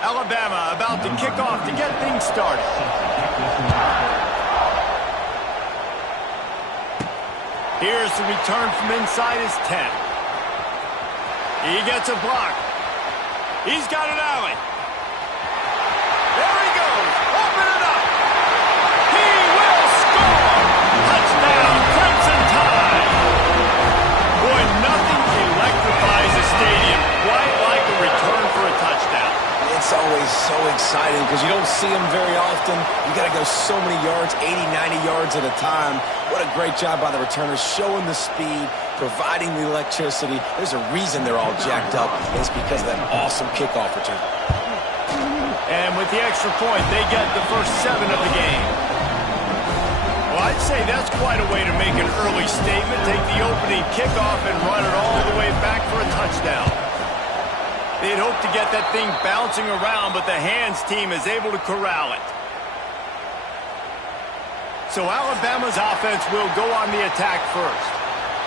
Alabama about to kick off to get things started. Here's the return from inside his 10. He gets a block. He's got an alley. There he goes. Open it up. He will score. Touchdown, Crimson Tide. Boy, nothing electrifies a stadium quite like a return for a touchdown. It's always so exciting because you don't see them very often. You got to go so many yards, 80, 90 yards at a time. What a great job by the returners, showing the speed, providing the electricity. There's a reason they're all jacked up. It's because of that awesome kickoff return. And with the extra point, they get the first 7 of the game. Well, I'd say that's quite a way to make an early statement. Take the opening kickoff and run it all the way back for a touchdown. They'd hoped to get that thing bouncing around, but the hands team is able to corral it. So Alabama's offense will go on the attack first.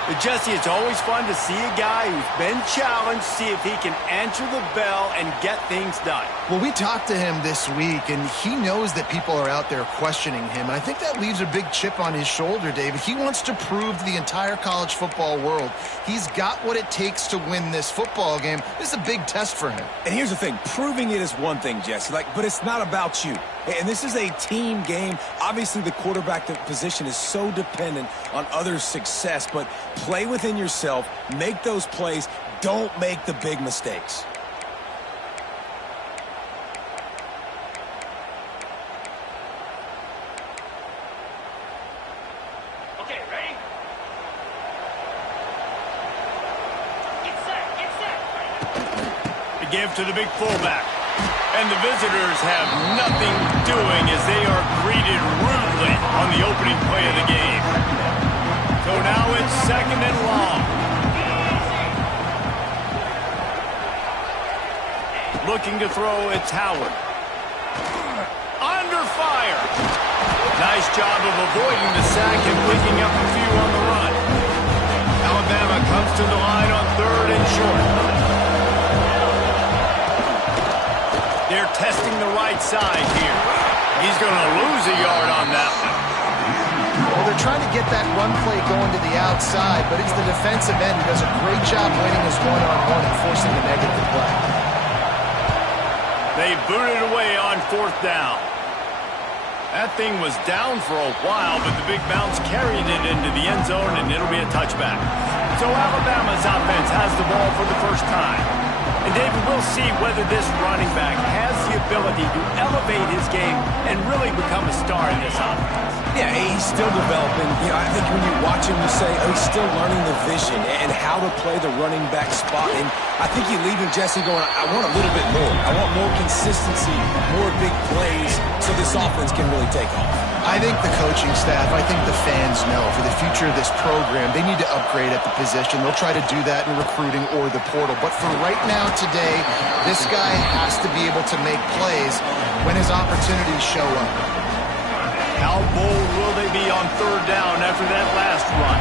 But Jesse, it's always fun to see a guy who's been challenged, see if he can answer the bell and get things done. Well, we talked to him this week, and he knows that people are out there questioning him. And I think that leaves a big chip on his shoulder, David. He wants to prove to the entire college football world he's got what it takes to win this football game. This is a big test for him. And here's the thing. Proving it is one thing, Jesse, but it's not about you. And this is a team game. Obviously, the quarterback position is so dependent on others' success, but play within yourself, make those plays, don't make the big mistakes. Okay, ready? Get set. The give to the big fullback. And the visitors have nothing doing as they are greeted rudely on the opening play of the game. So now it's 2nd and long. Looking to throw, it's Howard. Under fire. Nice job of avoiding the sack and picking up a few on the run. Alabama comes to the line on 3rd and short. They're testing the right side here. He's going to lose a yard on that one. Well, they're trying to get that run play going to the outside, but it's the defensive end who does a great job winning his one-on-one and forcing the negative play. They booted away on 4th down. That thing was down for a while, but the big bounce carried it into the end zone, and it'll be a touchback. So Alabama's offense has the ball for the first time. And David, we'll see whether this running back has the ability to elevate his game and really become a star in this offense. Yeah, he's still developing. I think when you watch him, you say, oh, he's still learning the vision and how to play the running back spot. And I think you leave him, Jesse, going, I want a little bit more. I want more consistency, more big plays, so this offense can really take off. I think the coaching staff, I think the fans know for the future of this program, they need to upgrade at the position. They'll try to do that in recruiting or the portal. But for right now, today, this guy has to be able to make plays when his opportunities show up. How bold will they be on 3rd down after that last run?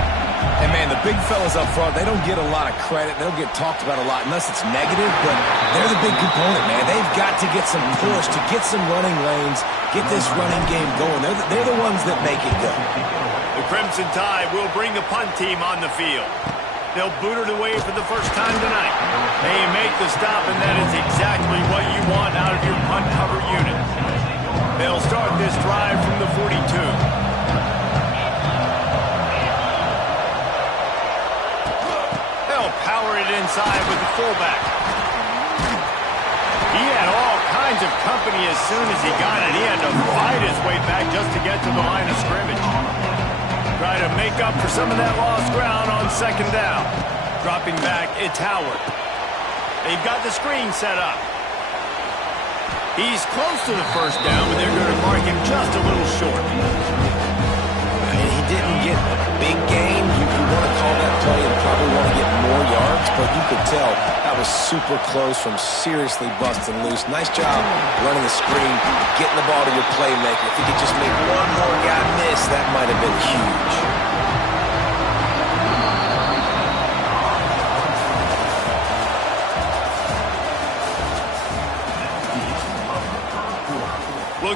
And, man, the big fellas up front, they don't get a lot of credit. They don't get talked about a lot unless it's negative, but they're the big component, man. They've got to get some push, to get some running lanes, get this running game going. They're the ones that make it go. The Crimson Tide will bring the punt team on the field. They'll boot it away for the first time tonight. They make the stop, and that is exactly what you want out of your punt cover unit. They'll start this drive from the 42. They'll power it inside with the fullback. He had all kinds of company as soon as he got it. He had to fight his way back just to get to the line of scrimmage. Try to make up for some of that lost ground on 2nd down. Dropping back, it's Howard. They've got the screen set up. He's close to the 1st down, but they're going to mark him just a little short. And he didn't get a big gain. You want to call that play and probably want to get more yards, but you could tell that was super close from seriously busting loose. Nice job running the screen, getting the ball to your playmaker. If he could just make one more guy miss, that might have been huge.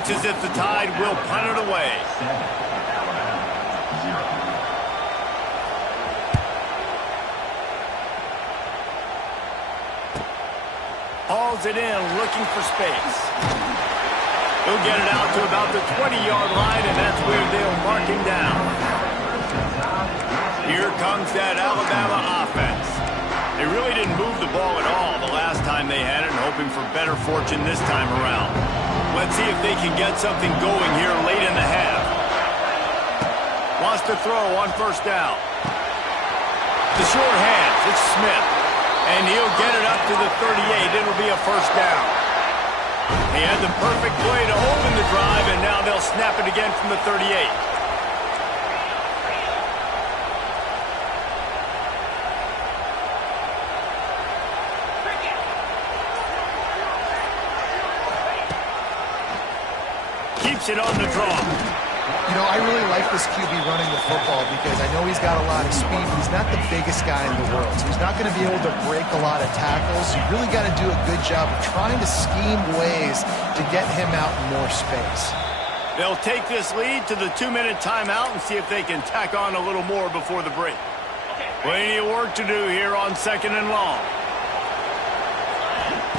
Looks as if the Tide will punt it away. Hauls it in, looking for space. He'll get it out to about the 20-yard line, and that's where they'll mark him down. Here comes that Alabama offense. They really didn't move the ball at all the last time they had it, and hoping for better fortune this time around. Let's see if they can get something going here late in the half. Wants to throw on first down. The short hands, it's Smith. And he'll get it up to the 38. It'll be a first down. He had the perfect play to open the drive, and now they'll snap it again from the 38. Keeps it on the draw. You know, I really like this QB running the football because I know he's got a lot of speed. He's not the biggest guy in the world, so he's not going to be able to break a lot of tackles. You really got to do a good job of trying to scheme ways to get him out in more space. They'll take this lead to the 2-minute timeout and see if they can tack on a little more before the break. Plenty of work to do here on 2nd and long.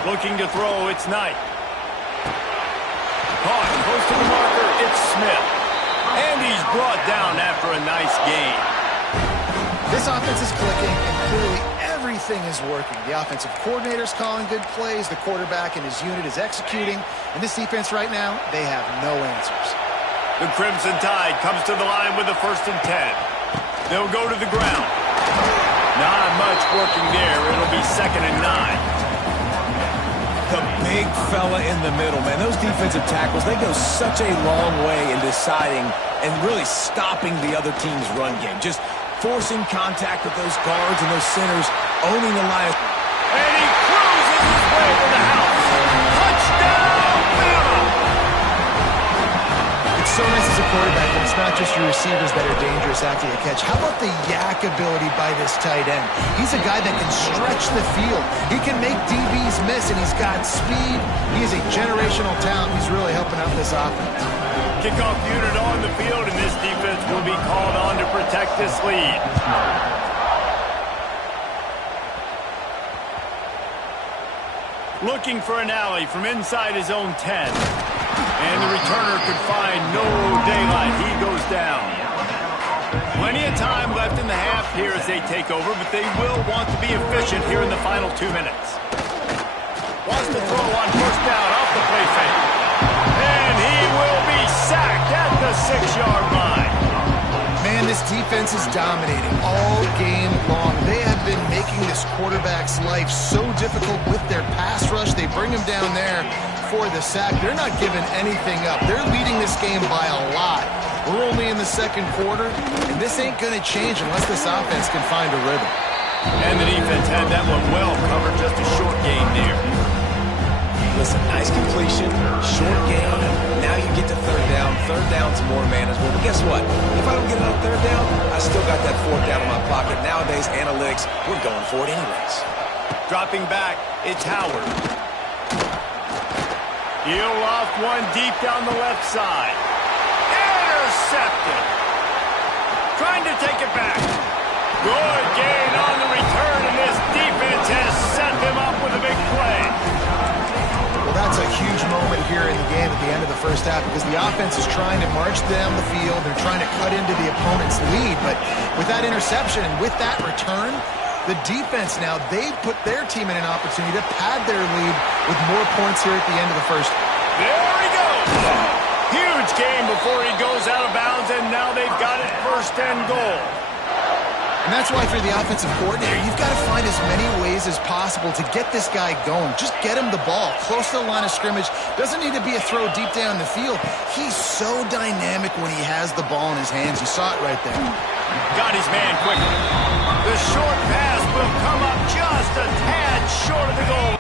Looking to throw, it's Knight. Caught close to the marker, it's Smith. And he's brought down after a nice gain. This offense is clicking, and clearly everything is working. The offensive coordinator's calling good plays. The quarterback and his unit is executing. And this defense right now, they have no answers. The Crimson Tide comes to the line with a 1st and 10. They'll go to the ground. Not much working there. It'll be 2nd and 9. The big fella in the middle, man. Those defensive tackles, they go such a long way in deciding and really stopping the other team's run game. Just forcing contact with those guards and those centers, owning the line. And he cruises his way to the house. Touchdown, Bama! It's so nice as a quarterback when it's not just your receivers that are dangerous after the catch. How about the yak ability by this tight end? He's a guy that can stretch the field. He can make DBs miss, and he's got speed. He is a generational talent. He's really helping out this offense. Kickoff unit on the field, and this defense will be called on to protect this lead. Looking for an alley from inside his own 10. And the returner could find no daylight. He goes down. Plenty of time left in the half here as they take over, but they will want to be efficient here in the final 2 minutes. Wants to throw on first down off the play fake. And he will be sacked at the 6-yard line. Man, this defense is dominating all game long. They have been making this quarterback's life so difficult with their pass rush. They bring him down there for the sack. They're not giving anything up. They're leading this game by a lot. We're only in the 2nd quarter, and this ain't going to change unless this offense can find a rhythm. And the defense had that one well covered, just a short gain there. Listen, nice completion, short gain. Now you get to 3rd down. 3rd down's more manageable. But guess what? If I don't get it on 3rd down, I still got that 4th down in my pocket. Nowadays, analytics, we're going for it anyways. Dropping back, it's Howard. He'll loft one deep down the left side. Intercepted. Trying to take it back. Good gain on the return, and this defense has set them up with a big play. Well, that's a huge moment here in the game at the end of the first half because the offense is trying to march down the field. They're trying to cut into the opponent's lead. But with that interception and with that return, the defense now, they put their team in an opportunity to pad their lead with more points here at the end of the first. There he goes. Huge game before he goes out of bounds, and now they've got it 1st and goal. And that's why for the offensive coordinator, you've got to find as many ways as possible to get this guy going. Just get him the ball close to the line of scrimmage. Doesn't need to be a throw deep down the field. He's so dynamic when he has the ball in his hands. You saw it right there. Got his man quickly. The short pass will come up just a tad short of the goal.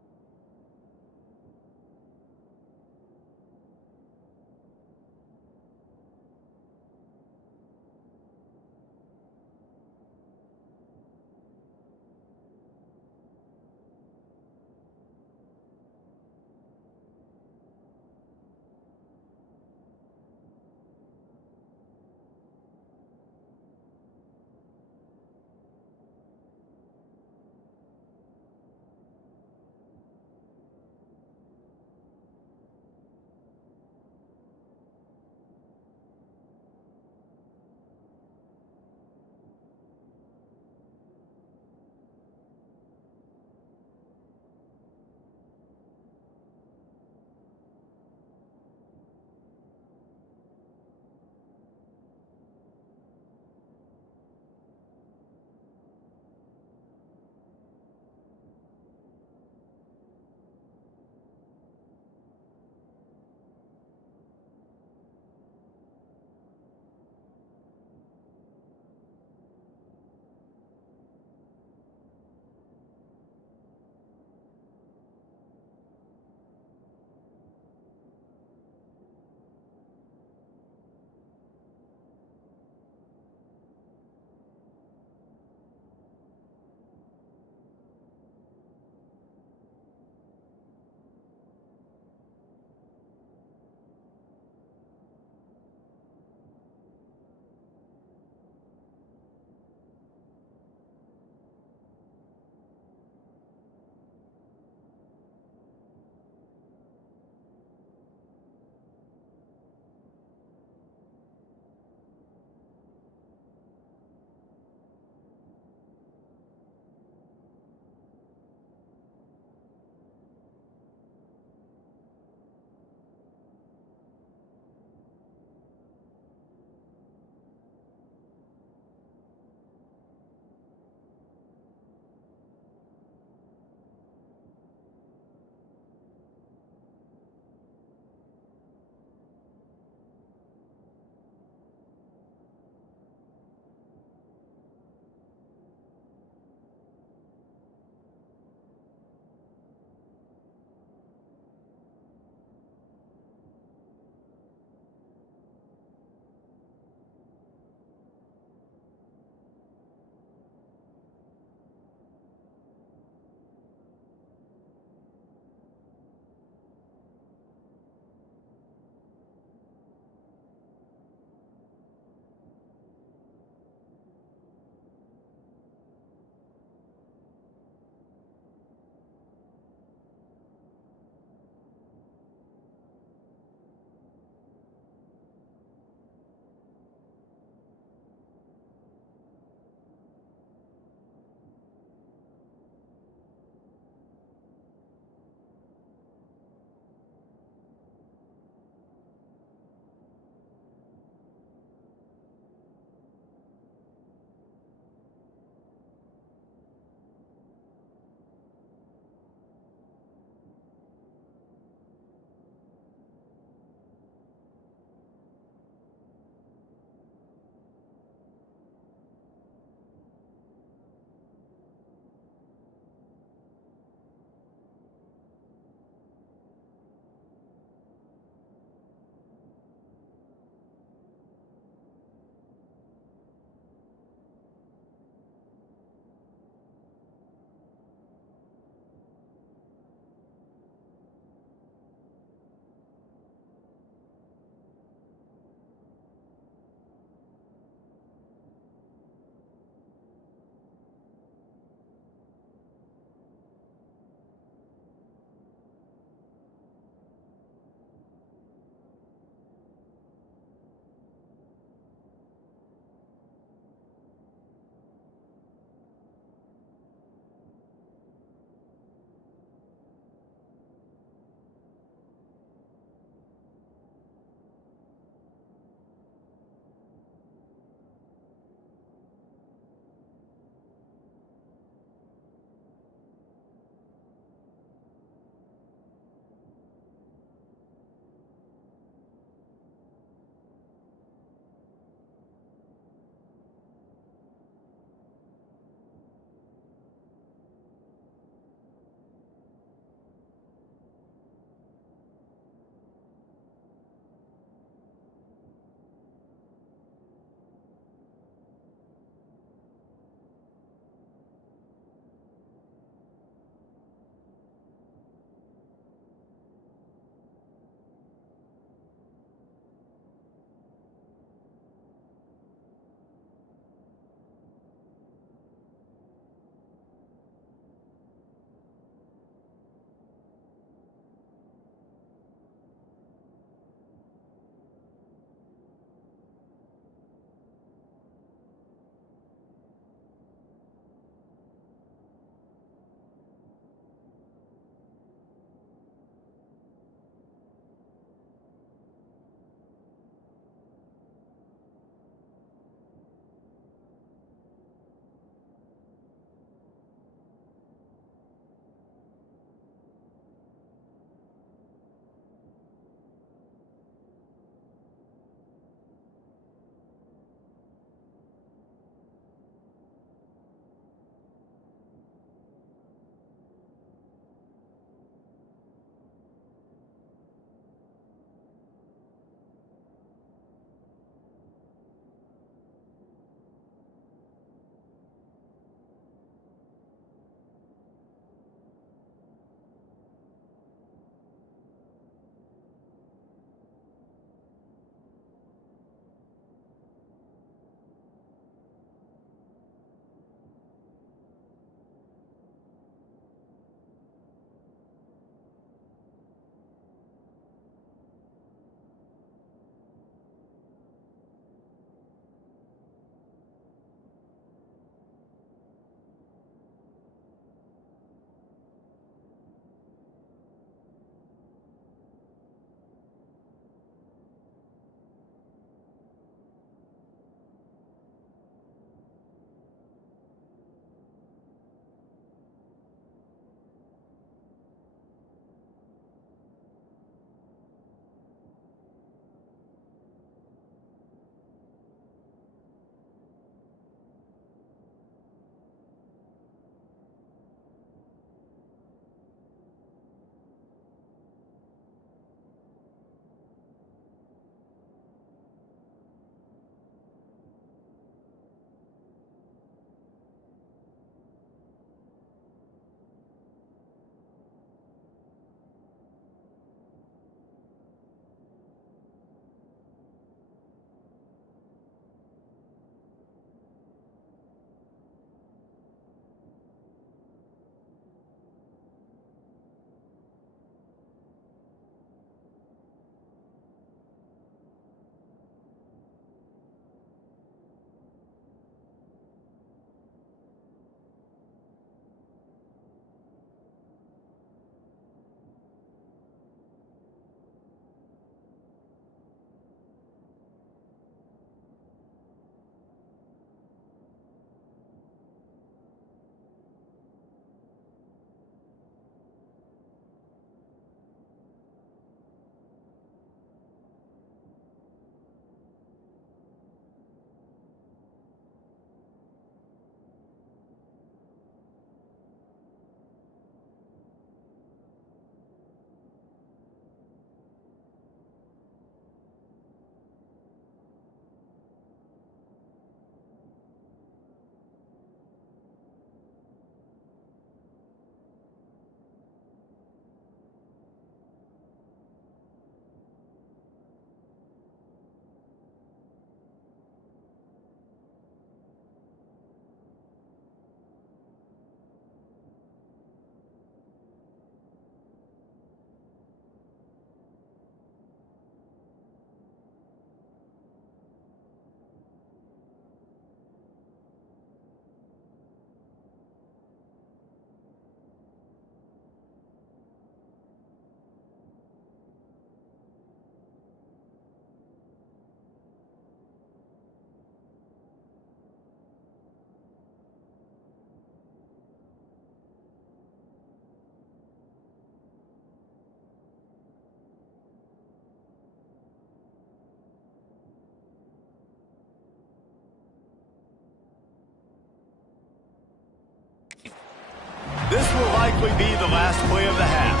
will likely be the last play of the half.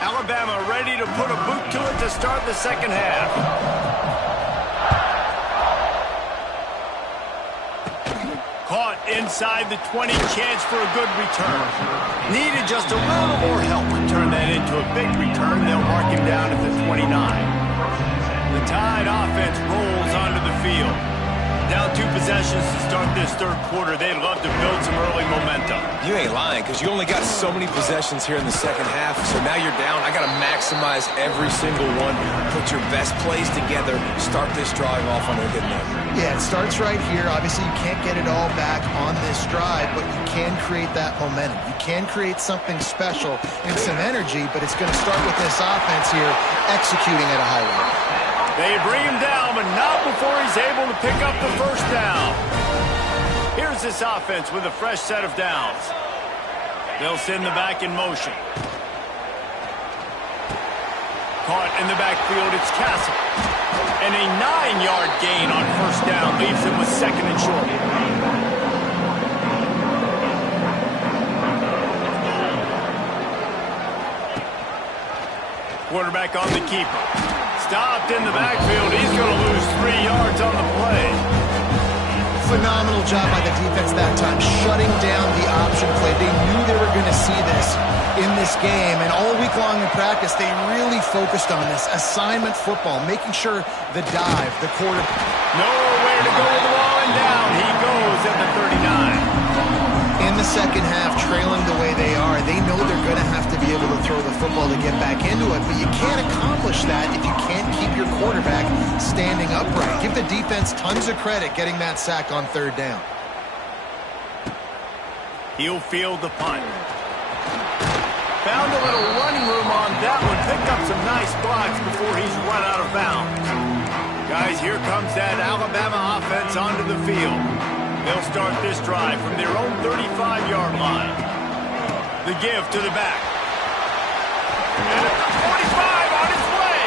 Alabama ready to put a boot to it to start the second half. Caught inside the 20, chance for a good return. Needed just a little more help to turn that into a big return. They'll mark him down at the 29. The Tide offense rolls onto the field. Down 2 possessions to start this third quarter. They'd love to build some early momentum. You ain't lying, because you only got so many possessions here in the second half, so now you're down. I got to maximize every single one. Put your best plays together. Start this drive off on a good note. Yeah, it starts right here. Obviously, you can't get it all back on this drive, but you can create that momentum. You can create something special and some energy, but it's going to start with this offense here executing at a high level. They bring him down, but not before he's able to pick up the first down. Here's this offense with a fresh set of downs. They'll send the back in motion. Caught in the backfield, it's Castle. And a 9-yard gain on first down leaves him with second and short. Quarterback on the keeper. Stopped in the backfield. He's going to lose 3 yards on the play. Phenomenal job by the defense that time, shutting down the option play. They knew they were going to see this in this game, and all week long in practice, they really focused on this assignment football, making sure the dive, the quarter. Nowhere to go with the ball, and down he goes at the 39. In the second half, trailing the way they are, they know they're going to have to be able to throw the football to get back into it, but you can't accomplish that if you can't keep your quarterback standing upright. Give the defense tons of credit getting that sack on third down. He'll field the punt. Found a little running room on that one. Picked up some nice blocks before he's run out of bounds. Guys, here comes that Alabama offense onto the field. They'll start this drive from their own 35-yard line. The give to the back. And at the 45 on his way.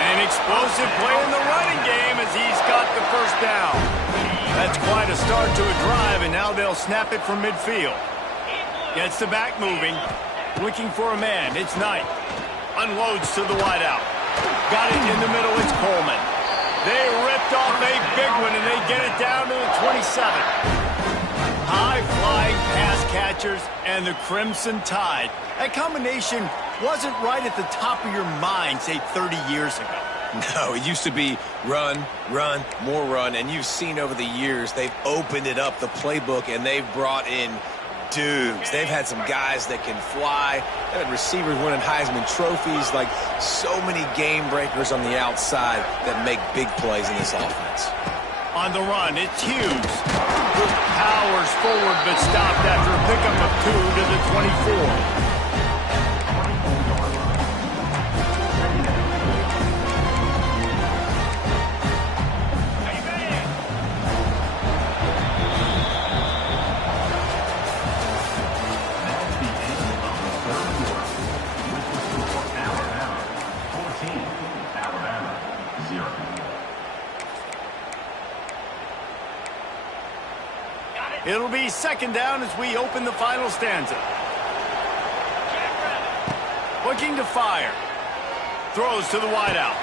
An explosive play in the running game as he's got the first down. That's quite a start to a drive, and now they'll snap it from midfield. Gets the back moving. Looking for a man. It's Knight. Unloads to the wideout. Got it in the middle. It's Coleman. They ripped off a big one, and they get it down to the 27. High-flying pass catchers and the Crimson Tide. That combination wasn't right at the top of your mind, say, 30 years ago. No, it used to be run, run, more run, and you've seen over the years they've opened it up, the playbook, and they've brought in dudes. They've had some guys that can fly. They've had receivers winning Heisman trophies, like so many game breakers on the outside that make big plays in this offense. On the run, it's Hughes. Powers forward, but stopped after a pickup of 2 to the 24. It'll be second down as we open the final stanza. Looking to fire. Throws to the wideout.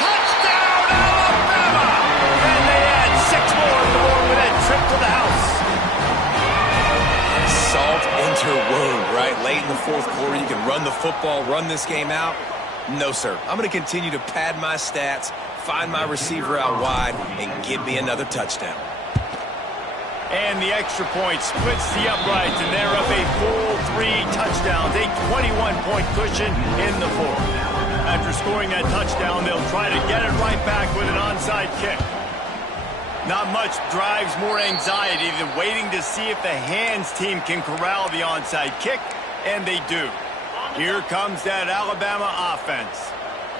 Touchdown, Alabama! And they add 6 more along with that trip to the house. Salt into wound, right? Late in the fourth quarter, you can run the football, run this game out. No, sir. I'm going to continue to pad my stats, find my receiver out wide, and give me another touchdown. And the extra point splits the uprights, and they're up a full 3 touchdowns, a 21-point cushion in the fourth. After scoring that touchdown, they'll try to get it right back with an onside kick. Not much drives more anxiety than waiting to see if the hands team can corral the onside kick, and they do. Here comes that Alabama offense.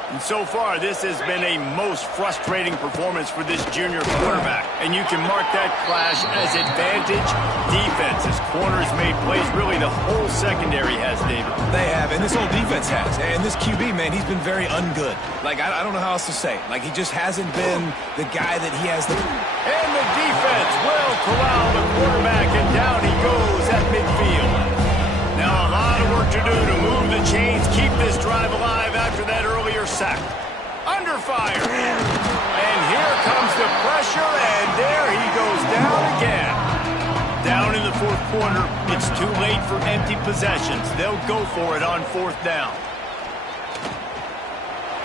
And so far, this has been a most frustrating performance for this junior quarterback. And you can mark that clash as advantage defense, as corners made plays. Really, the whole secondary has, David. They have, and this whole defense has. And this QB, man, he's been very ungood. Like, I don't know how else to say it. Like, he just hasn't been the guy that he has the... And the defense will corral the quarterback, and down he goes at midfield. Now a lot of work to do to move the chains, keep this drive alive after that earlier sack. Under fire. And here comes the pressure, and there he goes down again. Down in the fourth quarter, it's too late for empty possessions. They'll go for it on fourth down.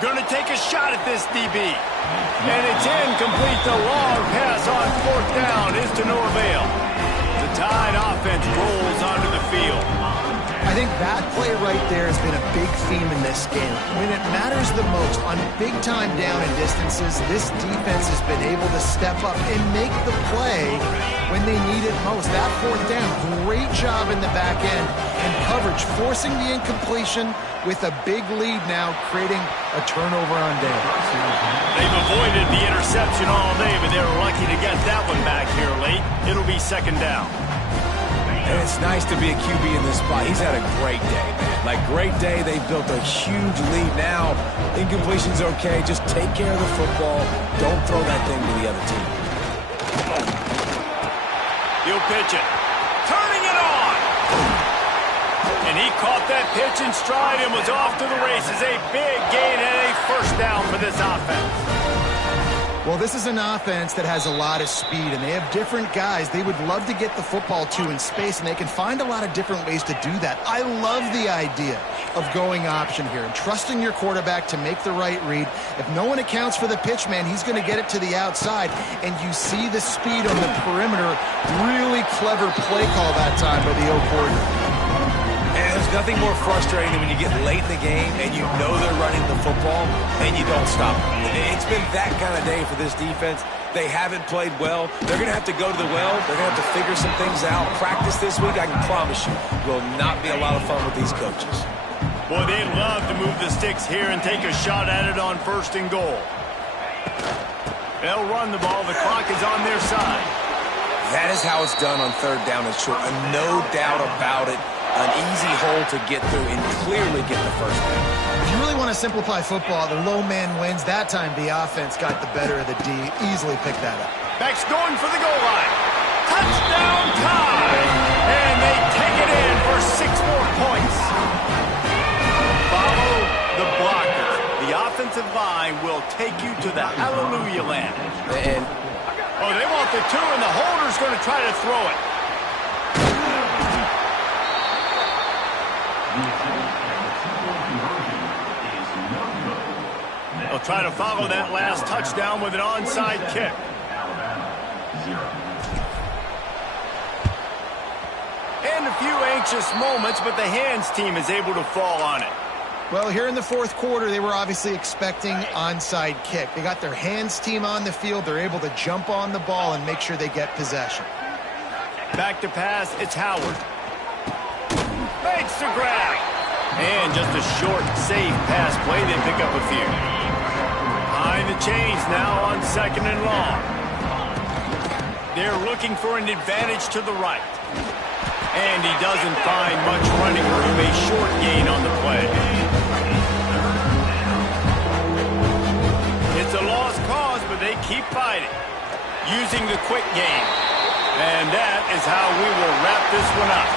Gonna take a shot at this DB. And it's incomplete. The long pass on fourth down is to no avail. The Tide offense rolls onto the field. I think that play right there has been a big theme in this game. When it matters the most, on big-time down and distances, this defense has been able to step up and make the play when they need it most. That fourth down, great job in the back end and coverage, forcing the incompletion with a big lead now, creating a turnover on downs. They've avoided the interception all day, but they were lucky to get that one back here late. It'll be second down. And it's nice to be a QB in this spot. He's had a great day, man. Like, great day. They've built a huge lead now. Incompletion's okay. Just take care of the football. Don't throw that thing to the other team. He'll pitch it. Turning it on. And he caught that pitch in stride and was off to the races. A big gain and a first down for this offense. Well, this is an offense that has a lot of speed, and they have different guys they would love to get the football to in space, and they can find a lot of different ways to do that. I love the idea of going option here and trusting your quarterback to make the right read. If no one accounts for the pitch, man, he's going to get it to the outside, and you see the speed on the perimeter. Really clever play call that time by the O-coordinator. And there's nothing more frustrating than when you get late in the game and you know they're running the football and you don't stop them. It's been that kind of day for this defense. They haven't played well. They're going to have to go to the well. They're going to have to figure some things out. Practice this week, I can promise you, will not be a lot of fun with these coaches. Boy, they'd love to move the sticks here and take a shot at it on first and goal. They'll run the ball. The clock is on their side. That is how it's done on third down and short. No doubt about it. An easy hole to get through and clearly get the first down. If you really want to simplify football, the low man wins. That time the offense got the better of the D. Easily picked that up. Beck's going for the goal line. Touchdown Tide! And they take it in for 6 more points. Follow the blocker. The offensive line will take you to the hallelujah land. And they want the 2, and the holder's going to try to throw it. They'll try to follow that last touchdown with an onside kick. And a few anxious moments, but the hands team is able to fall on it. Well, here in the fourth quarter, they were obviously expecting onside kick. They got their hands team on the field. They're able to jump on the ball and make sure they get possession. Back to pass, it's Howard. Makes the grab. And just a short, safe pass play. They pick up a few. Behind the chains now on second and long. They're looking for an advantage to the right. And he doesn't find much running room. A short gain on the play. It's a lost cause, but they keep fighting. Using the quick game. And that is how we will wrap this one up.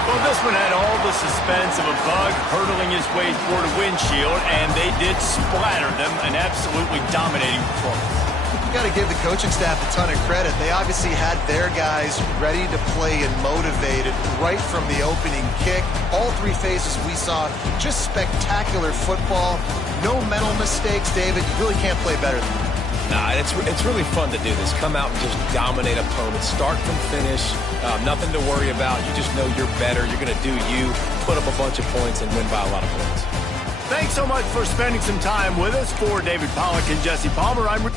Well, this one had all the suspense of a bug hurtling his way toward a windshield, and they did splatter them. An absolutely dominating performance. You got to give the coaching staff a ton of credit. They obviously had their guys ready to play and motivated right from the opening kick. All 3 phases we saw, just spectacular football. No mental mistakes, David. You really can't play better than that. Nah, it's really fun to do this. Come out and just dominate opponents. Start from finish. Nothing to worry about. You just know you're better. You're going to do you, put up a bunch of points, and win by a lot of points. Thanks so much for spending some time with us. For David Pollack and Jesse Palmer, I'm...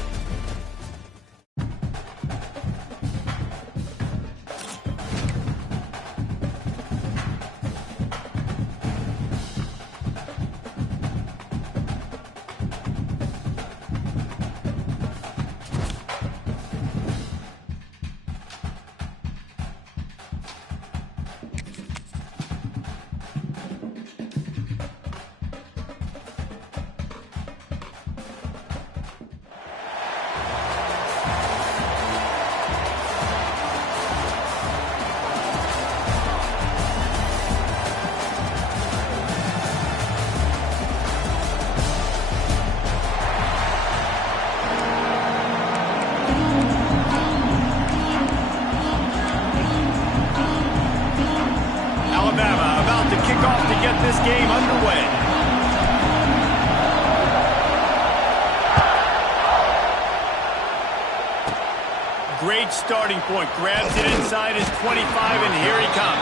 Great starting point. Grabs it inside his 25, and here he comes.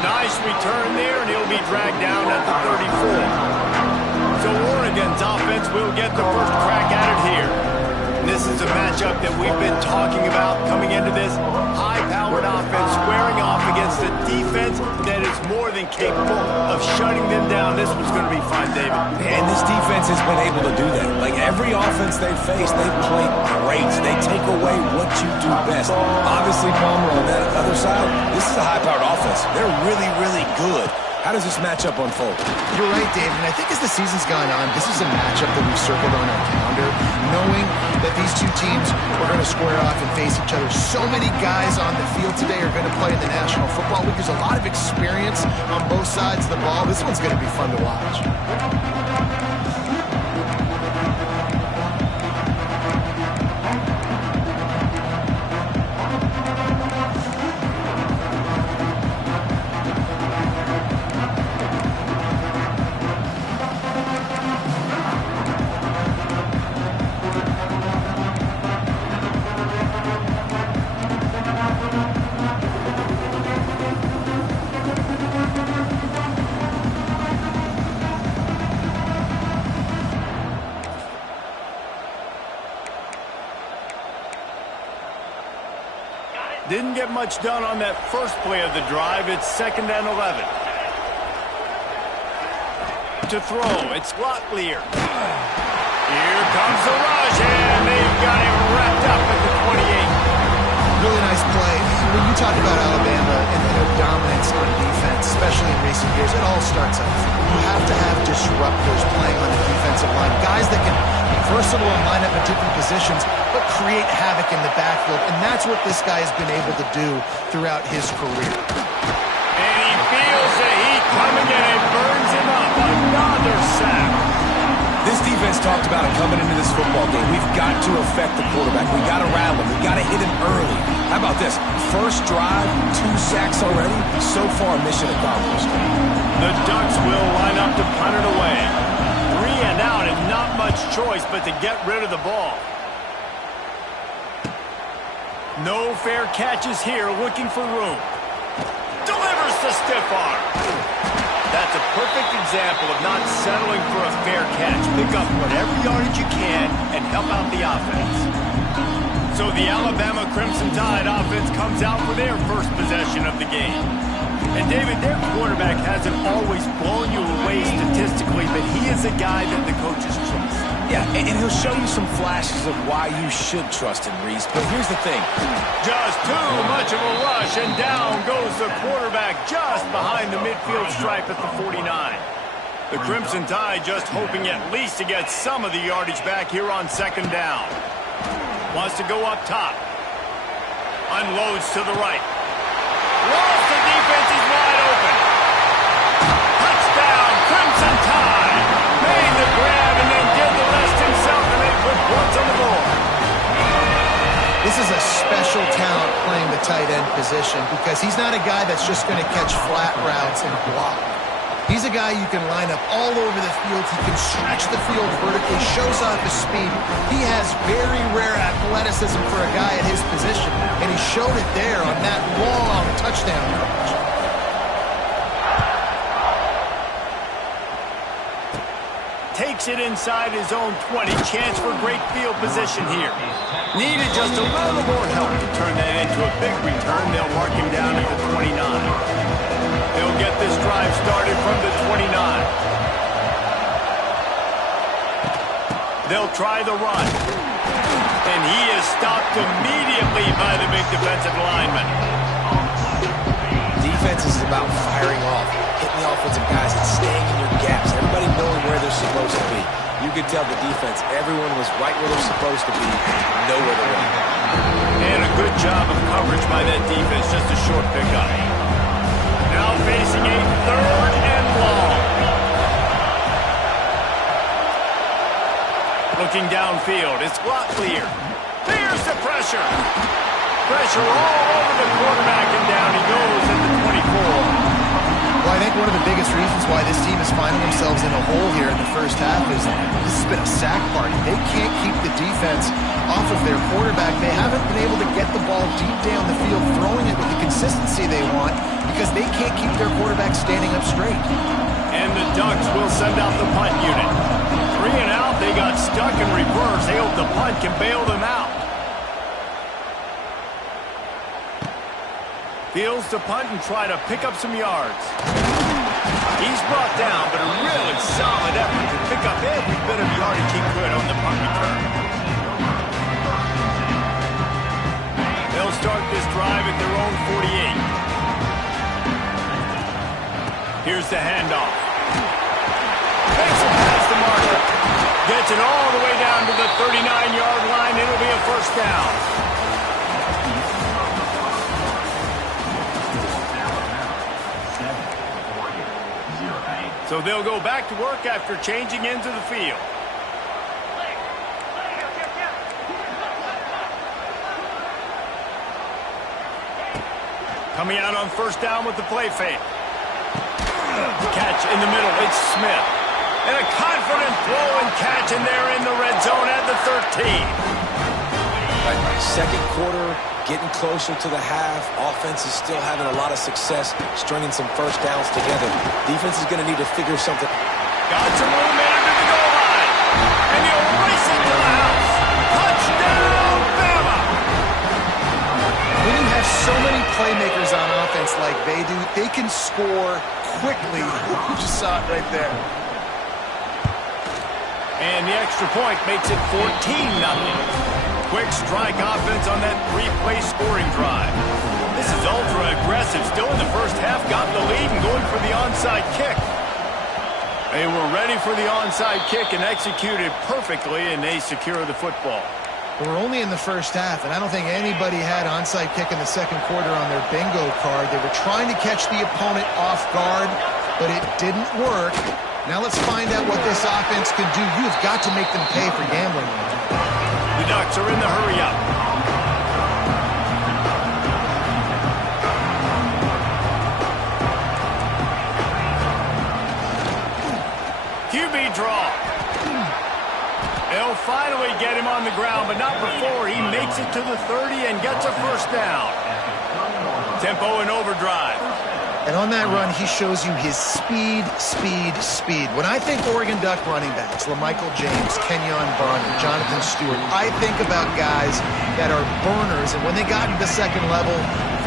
Nice return there, and he'll be dragged down at the 34. So Oregon's offense will get the first crack at it here. And this is a matchup that we've been talking about coming into this. High-powered offense squaring off against a defense that is more than capable of shutting them down. This one's going to be fun, David. And this defense has been able to do that. Like every offense they've faced, they've played great. They take away what you do best. Obviously, Palmer, on that other side, this is a high-powered offense. They're really, really good. How does this matchup unfold? You're right, David, and I think as the season's gone on, this is a matchup that we've circled on our calendar, knowing that these two teams are going to square off and face each other. So many guys on the field today are going to play in the National Football League. There's a lot of experience on both sides of the ball. This one's going to be fun to watch. Didn't get much done on that first play of the drive. It's 2nd and 11. To throw, it's Locklear. Here comes the rush, and they've got him wrapped up at the 28. Really nice play. When you talk about Alabama and their dominance on defense, especially in recent years, it all starts up. You have to have disruptors playing on the defensive line. Guys that can be versatile and line up in different positions, but create havoc in the backfield. And that's what this guy has been able to do throughout his career. And he feels the heat coming in and burns him up. Another sack. This defense talked about it coming into this football game. We've got to affect the quarterback. We've got to rattle him. We've got to hit him early. How about this? First drive, 2 sacks already. So far, mission accomplished. The Ducks will line up to punt it away. 3 and out, and not much choice but to get rid of the ball. No fair catches here, looking for room. Delivers the stiff arm. That's a perfect example of not settling for a fair catch. Pick up whatever yardage you can and help out the offense. So the Alabama Crimson Tide offense comes out for their first possession of the game. And David, their quarterback hasn't always blown you away statistically, but he is a guy that the coaches trust. Yeah, and he'll show you some flashes of why you should trust him, Reese. But here's the thing. Just too much of a rush, and down goes the quarterback just behind the midfield stripe at the 49. The Crimson Tide just hoping at least to get some of the yardage back here on 2nd down. Wants to go up top. Unloads to the right. Lost, the defense is wide open. Touchdown, Crimson Tide. Made the grab and then did the rest himself, and they put points on the board. This is a special talent playing the tight end position because he's not a guy that's just going to catch flat routes and block. He's a guy you can line up all over the field. He can stretch the field vertically, shows off his speed. He has very rare athleticism for a guy at his position, and he showed it there on that long touchdown coverage. Takes it inside his own 20. Chance for great field position here. Needed just a little more help to turn that into a big return. They'll mark him down at the 29. They'll get this drive started from the 29. They'll try the run. And he is stopped immediately by the big defensive lineman. Defense is about firing off, hitting the offensive guys and staying in your gaps. Everybody knowing where they're supposed to be. You could tell the defense, everyone was right where they're supposed to be, nowhere to run. And a good job of coverage by that defense, just a short pickup. Now facing a 3rd and long. Looking downfield, it's Locklear. There's the pressure. Pressure all over the quarterback, and down he goes at the 24. Well, I think one of the biggest reasons why this team is finding themselves in a hole here in the first half is this has been a sack party. They can't keep the defense off of their quarterback. They haven't been able to get the ball deep down the field, throwing it with the consistency they want because they can't keep their quarterback standing up straight. And the Ducks will send out the punt unit. 3 and out, they got stuck in reverse. They hope the punt can bail them out. Fields to punt and try to pick up some yards. He's brought down, but a really solid effort to pick up every bit of yardage he could on the punt return. They'll start this drive at their own 48. Here's the handoff. Takes it past the marker. Gets it all the way down to the 39-yard line. It'll be a first down. So they'll go back to work after changing into the field. Coming out on first down with the play fake. Catch in the middle, it's Smith. And a confident throw and catch, and they're in the red zone at the 13. Second quarter, getting closer to the half. Offense is still having a lot of success stringing some first downs together. Defense is going to need to figure something. Got some room in under the goal line. And he'll race it to the house. Touchdown, Bama! When you have so many playmakers on offense like they do, they can score quickly. You just saw it right there. And the extra point makes it 14-0. Quick strike offense on that 3-play scoring drive. This is ultra-aggressive. Still in the first half, got the lead and going for the onside kick. They were ready for the onside kick and executed perfectly, and they secure the football. We're only in the first half, and I don't think anybody had onside kick in the second quarter on their bingo card. They were trying to catch the opponent off guard, but it didn't work. Now let's find out what this offense can do. You've got to make them pay for gambling. The Ducks are in the hurry-up. QB draw. They'll finally get him on the ground, but not before he makes it to the 30 and gets a first down. Tempo and overdrive. And on that run, he shows you his speed. When I think Oregon Duck running backs, LaMichael James, Kenyon Barner, Jonathan Stewart, I think about guys that are burners, and when they got to the second level,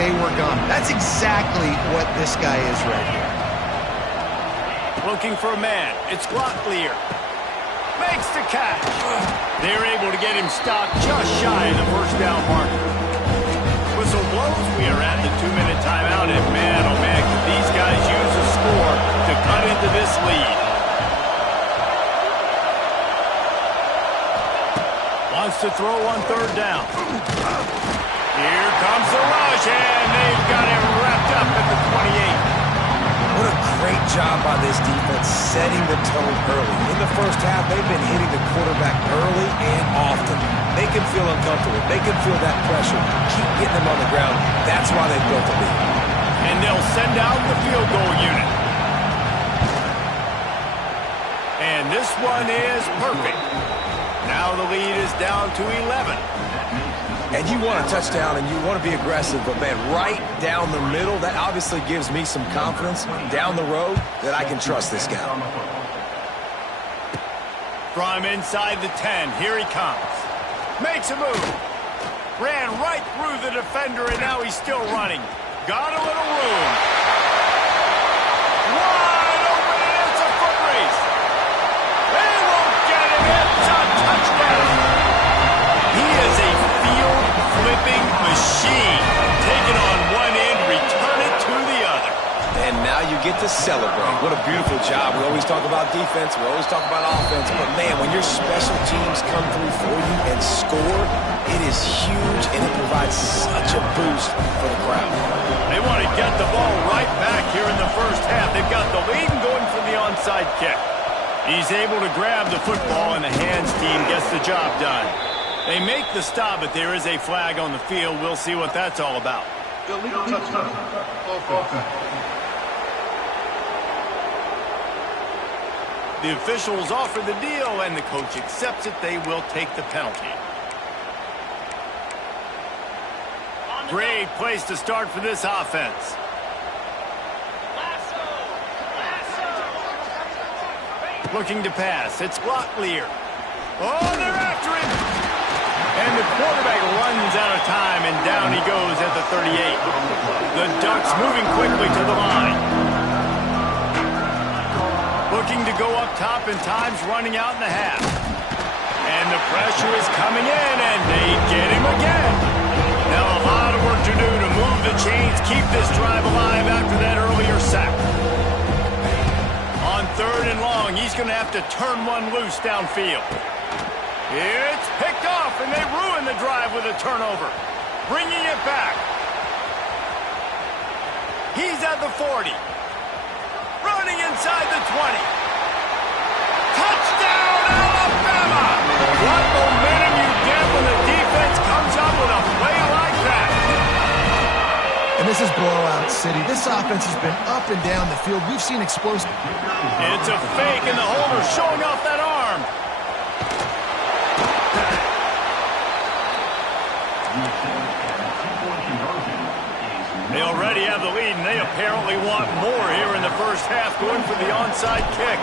they were gone. That's exactly what this guy is right here. Looking for a man. It's Locklear. Makes the catch. They're able to get him stopped just shy of the first down marker. Whistle blows. We are at the 2-minute timeout, and man, oh man, could these guys use a score to cut into this lead. Wants to throw on third down. Here comes the rush, and they've got him wrapped up at the 28. What a great job by this defense setting the tone early. In the first half, they've been hitting the quarterback early and often. They can feel uncomfortable. They can feel that pressure. Keep getting them on the ground. That's why they built the lead. And they'll send out the field goal unit. And this one is perfect. Now the lead is down to 11. And you want a touchdown and you want to be aggressive, but man, right down the middle, that obviously gives me some confidence down the road that I can trust this guy. From inside the 10, here he comes. Makes a move. Ran right through the defender, and now he's still running. Got a little room. Wide open, and it's a foot race. They won't get him. It's a touchdown. He is a field-flipping machine. Take it on one end, return it to the other. And now you get to celebrate. What a beautiful job. We always talk about defense. We always talk about offense. But, man, when your special teams come through for you and score, it is huge, and it provides such a boost for the crowd. They want to get the ball right back here in the first half. They've got the lead and going for the onside kick. He's able to grab the football, and the hands team gets the job done. They make the stop, but there is a flag on the field. We'll see what that's all about. Illegal touchdown. The officials offer the deal, and the coach accepts it. They will take the penalty. Great place to start for this offense. Looking to pass. It's Locklear. Oh, they're after him! And the quarterback runs out of time, and down he goes at the 38. The Ducks moving quickly to the line. Looking to go up top, and time's running out in the half. And the pressure is coming in, and they get him again. Now a lot of work to do to move the chains, keep this drive alive after that earlier sack. On 3rd and long, he's going to have to turn one loose downfield. It's picked off, and they ruin the drive with a turnover. Bringing it back. He's at the 40. Running inside the 20. Touchdown, Alabama! What momentum you get when the defense comes up with a play like that. And this is blowout city. This offense has been up and down the field. We've seen explosive. It's a fake, and the holder showing off that arm. They already have the lead, and they apparently want more here in the first half, going for the onside kick.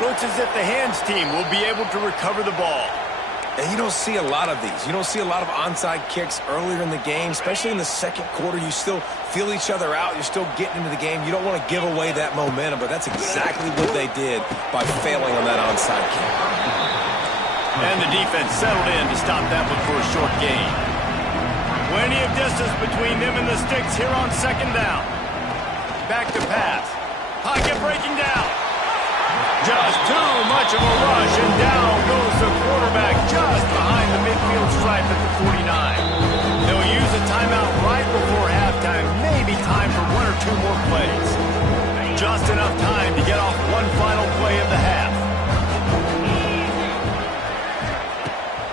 Looks as if the hands team will be able to recover the ball. And you don't see a lot of these. You don't see a lot of onside kicks earlier in the game, especially in the second quarter. You still feel each other out. You're still getting into the game. You don't want to give away that momentum, but that's exactly what they did by failing on that onside kick. And the defense settled in to stop that one for a short gain. Plenty of distance between them and the sticks here on 2nd down. Back to pass. Pocket breaking down. Just too much of a rush, and down goes the quarterback just behind the midfield stripe at the 49. They'll use a timeout right before halftime, maybe time for 1 or 2 more plays. Just enough time to get off one final play of the half.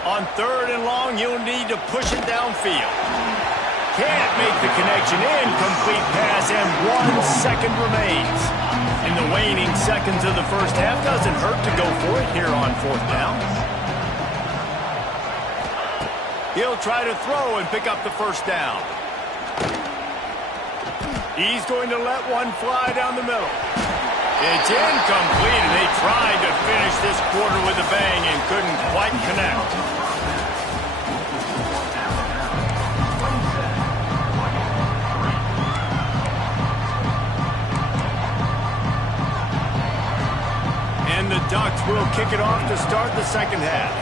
On 3rd and long, you'll need to push it downfield. Can't make the connection. Incomplete pass, and 1 second remains. In the waning seconds of the first half, doesn't hurt to go for it here on 4th down. He'll try to throw and pick up the first down. He's going to let one fly down the middle. It's incomplete, and they tried to finish this quarter with a bang and couldn't quite connect. And the Ducks will kick it off to start the second half.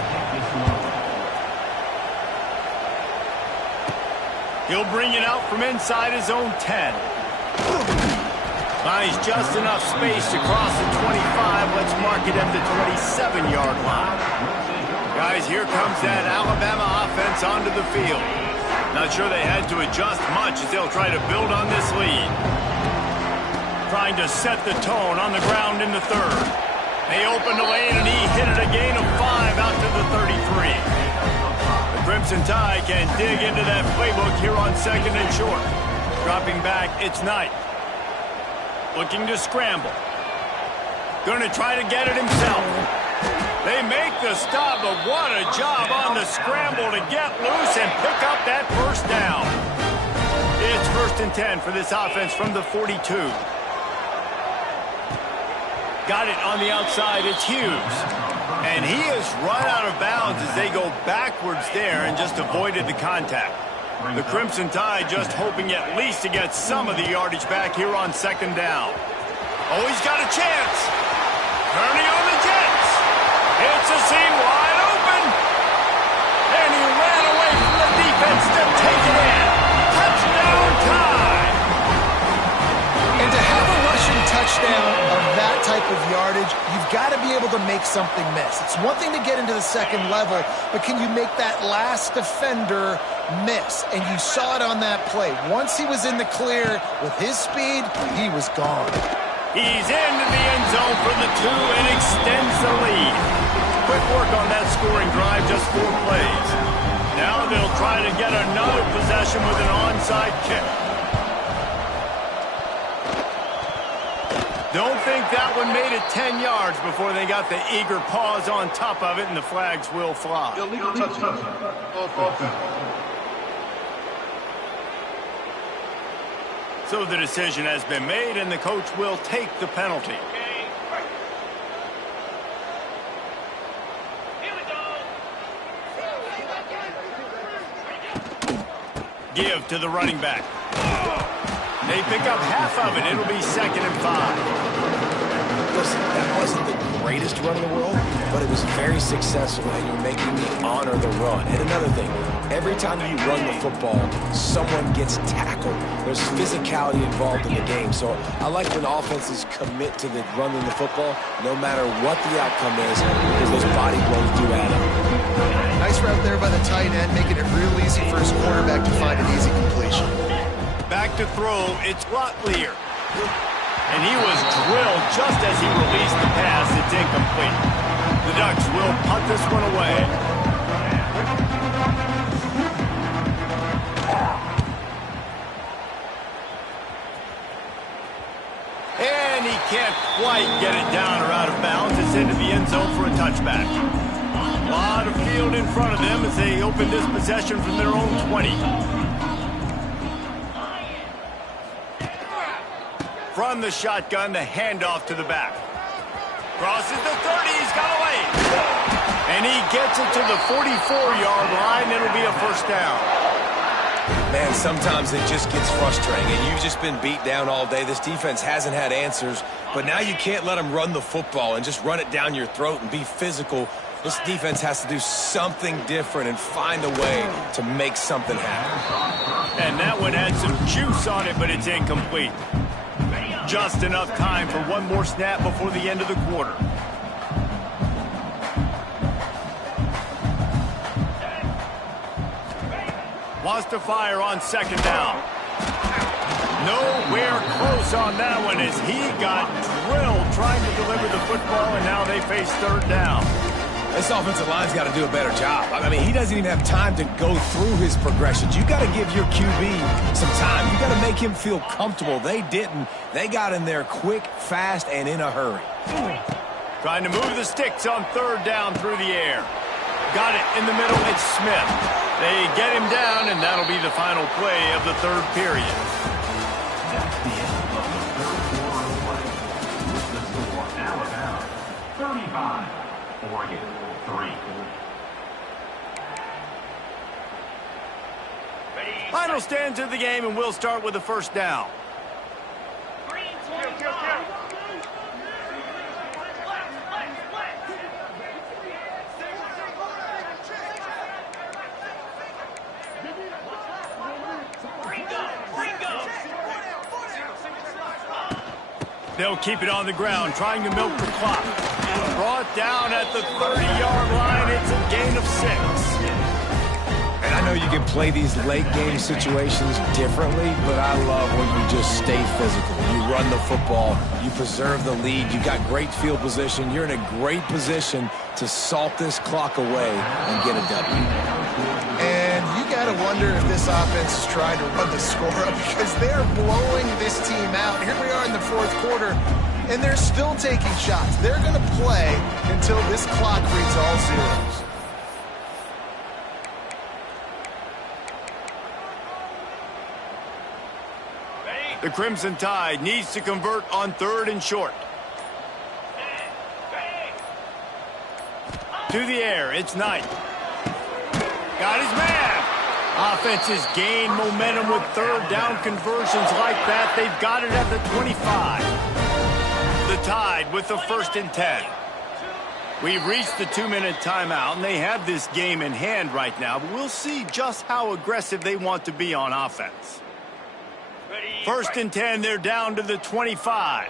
He'll bring it out from inside his own 10. Finds just enough space to cross the 25. Let's mark it at the 27-yard line. Guys, here comes that Alabama offense onto the field. Not sure they had to adjust much as they'll try to build on this lead. Trying to set the tone on the ground in the 3rd. They opened the lane, and he hit it a gain of 5 out to the 33. The Crimson Tide can dig into that playbook here on 2nd and short. Dropping back, it's Knight. Looking to scramble. Going to try to get it himself. They make the stop, but what a job on the scramble to get loose and pick up that first down. It's 1st and 10 for this offense from the 42. Got it on the outside, it's Hughes. And he is run out of bounds as they go backwards there and just avoided the contact. The Crimson Tide just hoping at least to get some of the yardage back here on 2nd down. Oh, he's got a chance. Turning on the Jets. It's a seam wide open. And he ran away from the defense to take it in. Touchdown Tide. And to have a rushing touchdown of that type of yardage, you've got to be able to make something miss. It's one thing to get into the 2nd level, but can you make that last defender miss? And you saw it on that play. Once he was in the clear with his speed, he was gone. He's into the end zone for the 2 and extends the lead. Quick work on that scoring drive, just 4 plays. Now they'll try to get another possession with an onside kick. Don't think that one made it 10 yards before they got the eager paws on top of it, and the flags will fly. Illegal touching. So the decision has been made, and the coach will take the penalty. Give to the running back. They pick up half of it. It'll be 2nd and 5. Listen, that wasn't the greatest run in the world, but it was very successful, and you're making me honor the run. And another thing, every time you run the football, someone gets tackled. There's physicality involved in the game. So I like when offenses commit to the running the football, no matter what the outcome is, because those body blows do add up. Nice route there by the tight end, making it real easy for his quarterback to find an easy completion. Back to throw, it's Locklear. And he was drilled just as he released the pass. It's incomplete. The Ducks will punt this one away. And he can't quite get it down or out of bounds. It's into the end zone for a touchback. A lot of field in front of them as they open this possession from their own 20. From the shotgun, the handoff to the back. Crosses the 30, he's got away. And he gets it to the 44-yard line. It'll be a first down. Man, sometimes it just gets frustrating, and you've just been beat down all day. This defense hasn't had answers, but now you can't let them run the football and just run it down your throat and be physical. This defense has to do something different and find a way to make something happen. And that one had some juice on it, but it's incomplete. Just enough time for one more snap before the end of the quarter. Wants to fire on 2nd down. Nowhere close on that one as he got drilled trying to deliver the football, and now they face 3rd down. This offensive line's got to do a better job. I mean, he doesn't even have time to go through his progressions. You got to give your QB some time. You got to make him feel comfortable. They didn't. They got in there quick, fast, and in a hurry. Trying to move the sticks on 3rd down through the air. Got it in the middle. It's Smith. They get him down, and that'll be the final play of the 3rd period. Final stands of the game, and we'll start with the first down. They'll keep it on the ground, trying to milk the clock. Brought down at the 30-yard line. It's a gain of 6. And I know you can play these late-game situations differently, but I love when you just stay physical. You run the football. You preserve the lead. You got great field position. You're in a great position to salt this clock away and get a W. And you got to wonder if this offense is trying to run the score up because they're blowing this team out. Here we are in the 4th quarter, and they're still taking shots. They're going to play until this clock reads all zeros. The Crimson Tide needs to convert on 3rd and short. To the air, it's Knight. Got his man. Offenses gain momentum with 3rd down conversions like that. They've got it at the 25. The Tide with the 1st and 10. We've reached the 2-minute timeout, and they have this game in hand right now, but we'll see just how aggressive they want to be on offense. 1st and 10, they're down to the 25.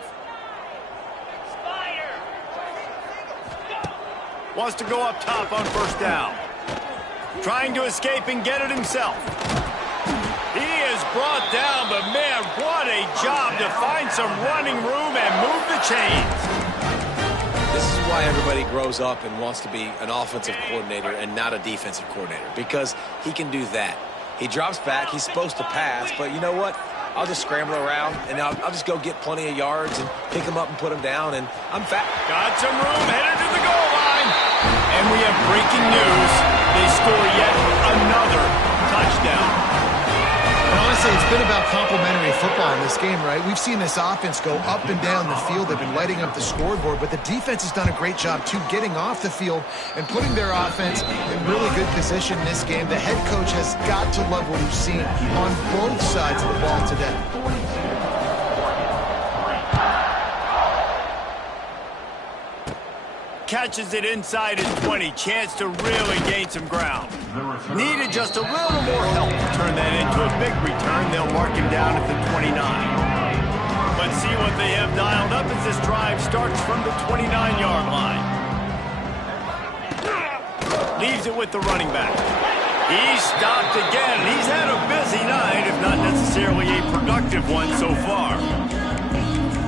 Wants to go up top on 1st down. Trying to escape and get it himself. He is brought down, but man, what a job to find some running room and move the chains. This is why everybody grows up and wants to be an offensive coordinator and not a defensive coordinator, because he can do that. He drops back, he's supposed to pass, but you know what? I'll just scramble around, and I'll just go get plenty of yards and pick them up and put them down, and I'm fat. Got some room, headed to the goal line. And we have breaking news. They score yet another touchdown. And honestly, it's been about complementary football in this game, right? We've seen this offense go up and down the field. They've been lighting up the scoreboard, but the defense has done a great job, too, getting off the field and putting their offense in really good position in this game. The head coach has got to love what he's seen on both sides of the ball today. Catches it inside his 20. Chance to really gain some ground. Needed just a little more help to turn that into a big return. They'll mark him down at the 29. But see what they have dialed up as this drive starts from the 29-yard line. Leaves it with the running back. He's stopped again. He's had a busy night, if not necessarily a productive one so far.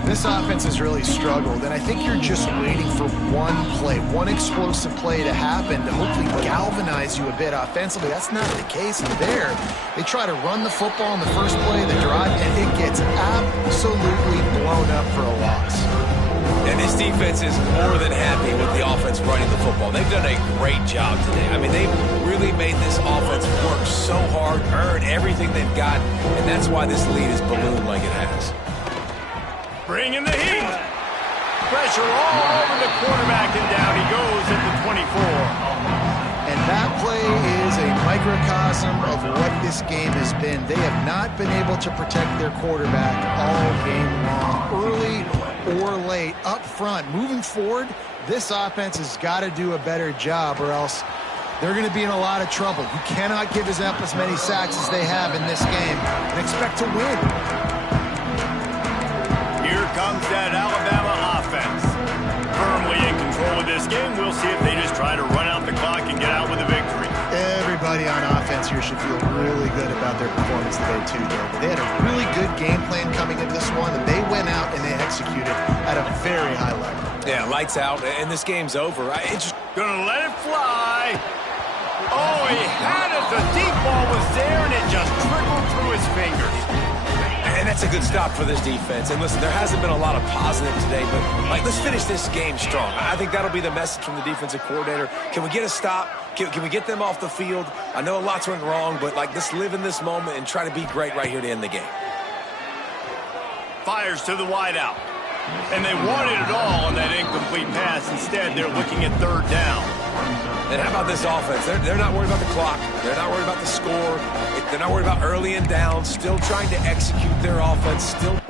This offense has really struggled, and I think you're just waiting for one play, one explosive play to happen to hopefully galvanize you a bit offensively. That's not the case. And there, they try to run the football in the first play of the drive, and it gets absolutely blown up for a loss. And this defense is more than happy with the offense running the football. They've done a great job today. I mean, they've really made this offense work so hard, earn everything they've got, and that's why this lead is ballooned like it has. Bringing the heat. Pressure all over the quarterback, and down he goes at the 24. And that play is a microcosm of what this game has been. They have not been able to protect their quarterback all game long, early or late, up front. Moving forward, this offense has got to do a better job, or else they're going to be in a lot of trouble. You cannot give us up as many sacks as they have in this game and expect to win. Here comes that Alabama offense. Firmly in control of this game. We'll see if they just try to run out the clock and get out with a victory. Everybody on offense here should feel really good about their performance today, too, David. They had a really good game plan coming into this one, and they went out and they executed at a very high level. Yeah, lights out, and this game's over. It's just gonna let it fly. Oh, he had it. The deep ball was there, and it just trickled through his fingers. And that's a good stop for this defense. And listen, there hasn't been a lot of positive today, but let's finish this game strong. I think that'll be the message from the defensive coordinator. Can we get a stop? Can we get them off the field? I know a lot's went wrong, but let's live in this moment and try to be great right here to end the game. Fires to the wideout. And they wanted it all on that incomplete pass. Instead, they're looking at third down. And how about this offense? They're not worried about the clock. They're not worried about the score. They're not worried about early and down. Still trying to execute their offense. Still.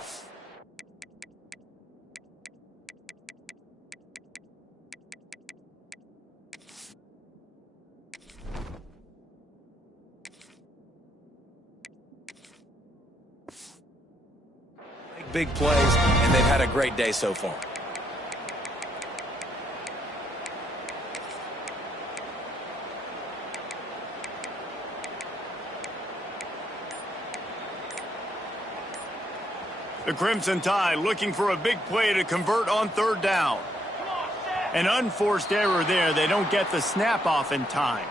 Big plays, and they've had a great day so far. The Crimson Tide looking for a big play to convert on third down. An unforced error there. They don't get the snap off in time.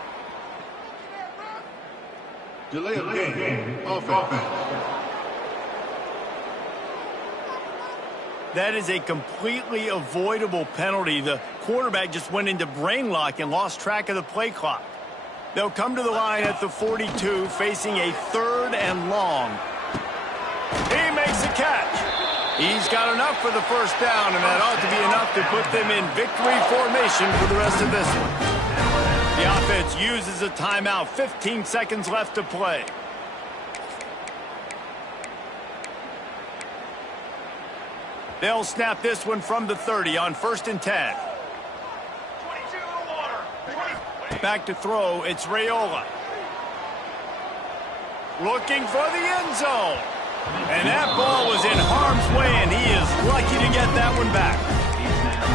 Delay of game. Offense. That is a completely avoidable penalty. The quarterback just went into brain lock and lost track of the play clock. They'll come to the line at the 42, facing a third and long. He makes a catch. He's got enough for the first down, and that ought to be enough to put them in victory formation for the rest of this one. The offense uses a timeout. 15 seconds left to play. They'll snap this one from the 30 on 1st and 10. Back to throw, it's Raiola. Looking for the end zone. And that ball was in harm's way, and he is lucky to get that one back.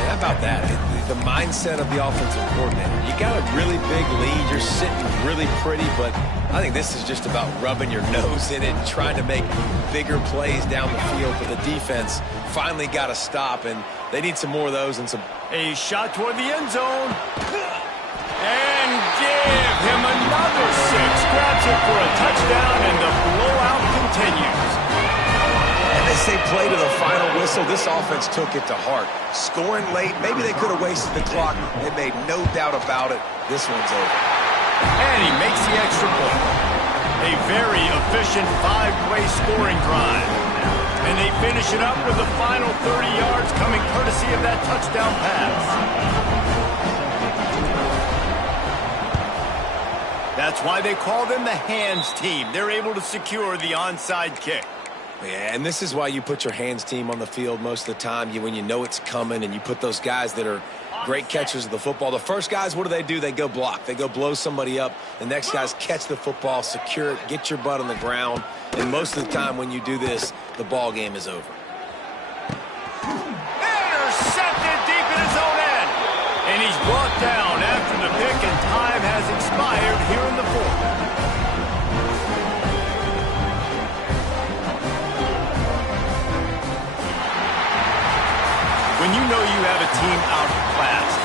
How about that? The mindset of the offensive coordinator. You got a really big lead. You're sitting really pretty, but I think this is just about rubbing your nose in it and trying to make bigger plays down the field. But the defense finally got a stop, and they need some more of those and some. A shot toward the end zone. And give him another 6. Grabs it for a touchdown, and the blowout continues. As they play to the final whistle, this offense took it to heart. Scoring late, maybe they could have wasted the clock. They made no doubt about it. This one's over. And he makes the extra point. A very efficient five-way scoring drive. And they finish it up with the final 30 yards coming courtesy of that touchdown pass. That's why they call them the hands team. They're able to secure the onside kick. Yeah, and this is why you put your hands team on the field most of the time. When you know it's coming and you put those guys that are great catchers of the football. The first guys, what do? They go block. They go blow somebody up. The next guys catch the football, secure it, get your butt on the ground. And most of the time when you do this, the ball game is over. Intercepted deep in his own end. And he's brought down after the pick, and time has expired here in the fourth. When you know you have a team outclassed,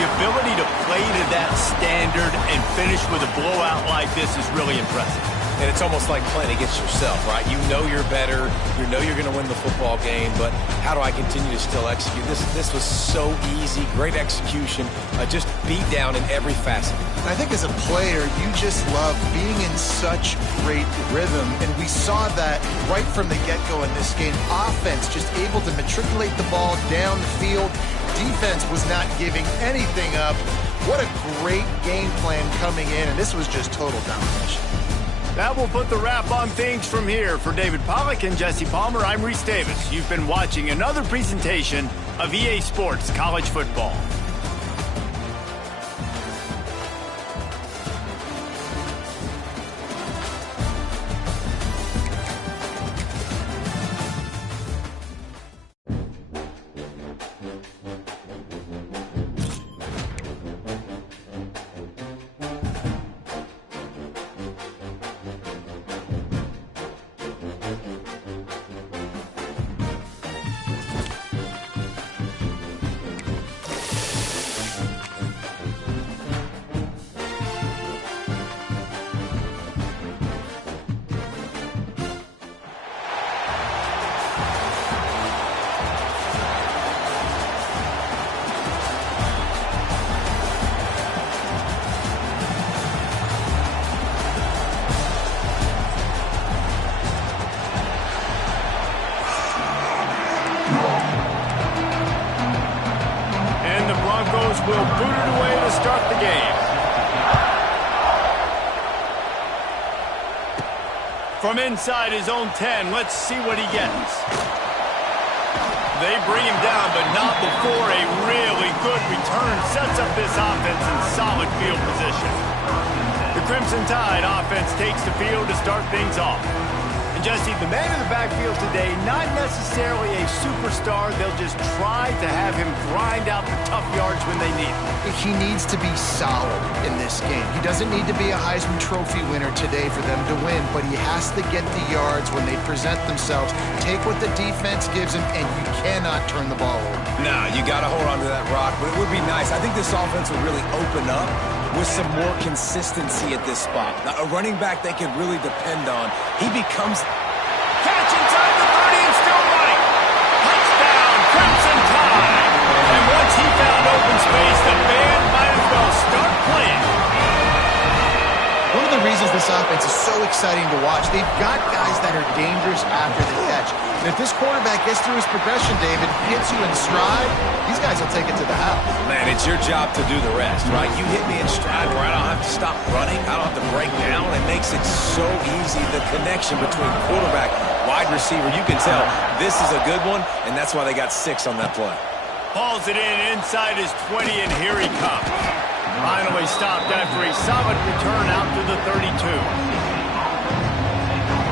the ability to play to that standard and finish with a blowout like this is really impressive. And it's almost like playing against yourself, right? You know you're better. You know you're going to win the football game, but how do I continue to still execute? This was so easy. Great execution. Just beat down in every facet. I think as a player, you just love being in such great rhythm, and we saw that right from the get-go in this game. Offense just able to matriculate the ball down the field. Defense was not giving anything up. What a great game plan coming in, and this was just total domination. That will put the wrap on things from here. For David Pollack and Jesse Palmer, I'm Reese Davis. You've been watching another presentation of EA Sports College Football. Will boot it away to start the game. From inside his own 10, let's see what he gets. They bring him down, but not before a really good return sets up this offense in solid field position. The Crimson Tide offense takes the field to start things off. And Jesse, the man in the backfield today, not necessarily a superstar. They'll just try to have him grind out the tough yards when they need it. He needs to be solid in this game. He doesn't need to be a Heisman Trophy winner today for them to win, but he has to get the yards when they present themselves. Take what the defense gives him, and you cannot turn the ball over. No, you got to hold on to that rock, but it would be nice. I think this offense will really open up with some more consistency at this spot. Now, a running back they can really depend on. He becomes... Catch inside the 30 and still running. Touchdown, Crimson Tide. And once he found open space, the band might as well start playing. One of the reasons this offense is so exciting to watch, they've got guys that are dangerous after the catch. And if this quarterback gets through his progression, David, hits you in stride, these guys will take it to the house. Man, it's your job to do the rest, right? You hit me in stride where I don't have to stop running. I don't have to break down. It makes it so easy, the connection between quarterback, wide receiver. You can tell this is a good one, and that's why they got 6 on that play. Hauls it in inside his 20, and here he comes. Finally stopped after a solid return out to the 32.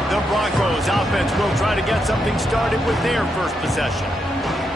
The Broncos offense will try to get something started with their first possession.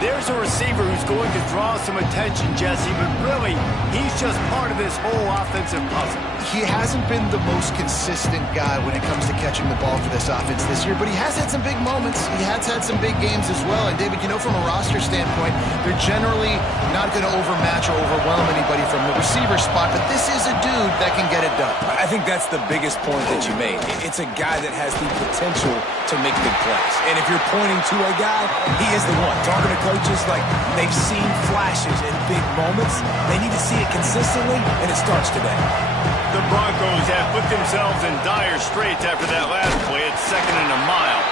There's a receiver who's going to draw some attention, Jesse, but really, he's just part of this whole offensive puzzle. He hasn't been the most consistent guy when it comes to catching the ball for this offense this year, but he has had some big moments. He has had some big games as well. And, David, you know, from a roster standpoint, they're generally not going to overmatch or overwhelm anybody from the receiver spot, but this is a dude that can get it done. I think that's the biggest point that you made. It's a guy that has the potential to make big plays. And if you're pointing to a guy, he is the one. Talking to coaches, like, they've seen flashes in big moments. They need to see it consistently, and it starts today. The Broncos have put themselves in dire straits after that last play at 2nd and a mile.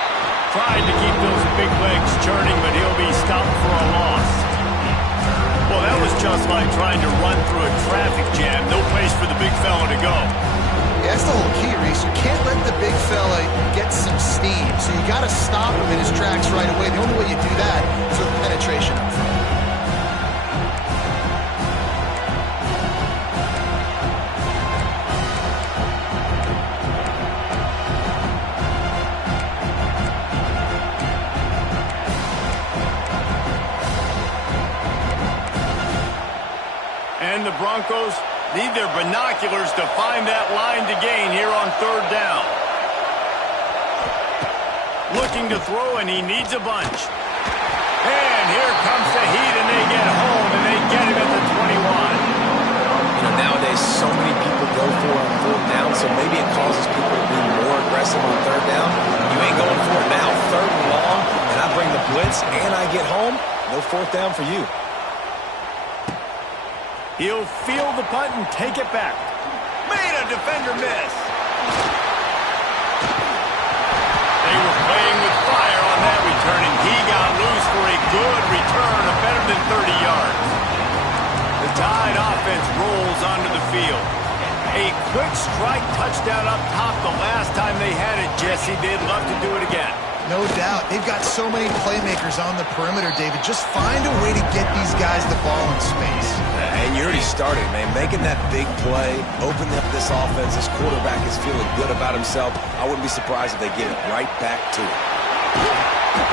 Tried to keep those big legs churning, but he'll be stopped for a loss. Well, that was just like trying to run through a traffic jam. No place for the big fella to go. Yeah, that's the whole key, Reese. You can't let the big fella get some steam. So you got to stop him in his tracks right away. The only way you do that is with penetration up front. And the Broncos need their binoculars to find that line to gain here on 3rd down. Looking to throw, and he needs a bunch. And here comes the heat, and they get home, and they get him at the 21. You know, nowadays, so many people go for it on 4th down, so maybe it causes people to be more aggressive on 3rd down. You ain't going for it now. 3rd and long, and I bring the blitz, and I get home. No 4th down for you. He'll field the punt and take it back. Made a defender miss. They were playing with fire on that return, and he got loose for a good return of better than 30 yards. The Tide offense rolls onto the field. A quick strike touchdown up top the last time they had it, Jesse. They'd love to do it again. No doubt. They've got so many playmakers on the perimeter, David. Just find a way to get these guys the ball in space. And you already started, man. Making that big play, opening up this offense. This quarterback is feeling good about himself. I wouldn't be surprised if they get it right back to him.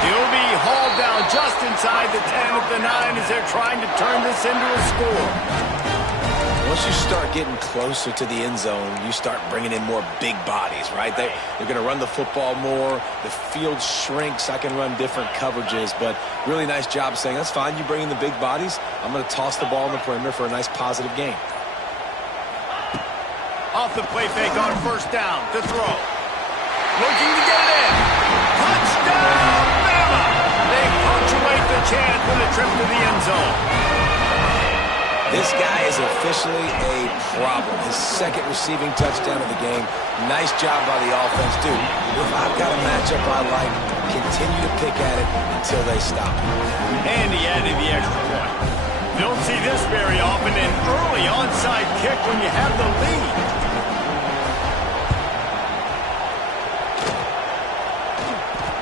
He'll be hauled down just inside the 10 at the 9 as they're trying to turn this into a score. Once you start getting closer to the end zone, you start bringing in more big bodies, right? They're going to run the football more. The field shrinks. I can run different coverages, but really nice job saying, that's fine. You bring in the big bodies. I'm going to toss the ball on the perimeter for a nice positive gain. Off the play fake on 1st down to throw. Looking to get it in. Touchdown, Bama! They punctuate the chance with a trip to the end zone. This guy is officially a problem. His 2nd receiving touchdown of the game. Nice job by the offense, dude. If I've got a matchup I like, continue to pick at it until they stop. And he added the extra point. Don't see this very often, an early onside kick when you have the lead.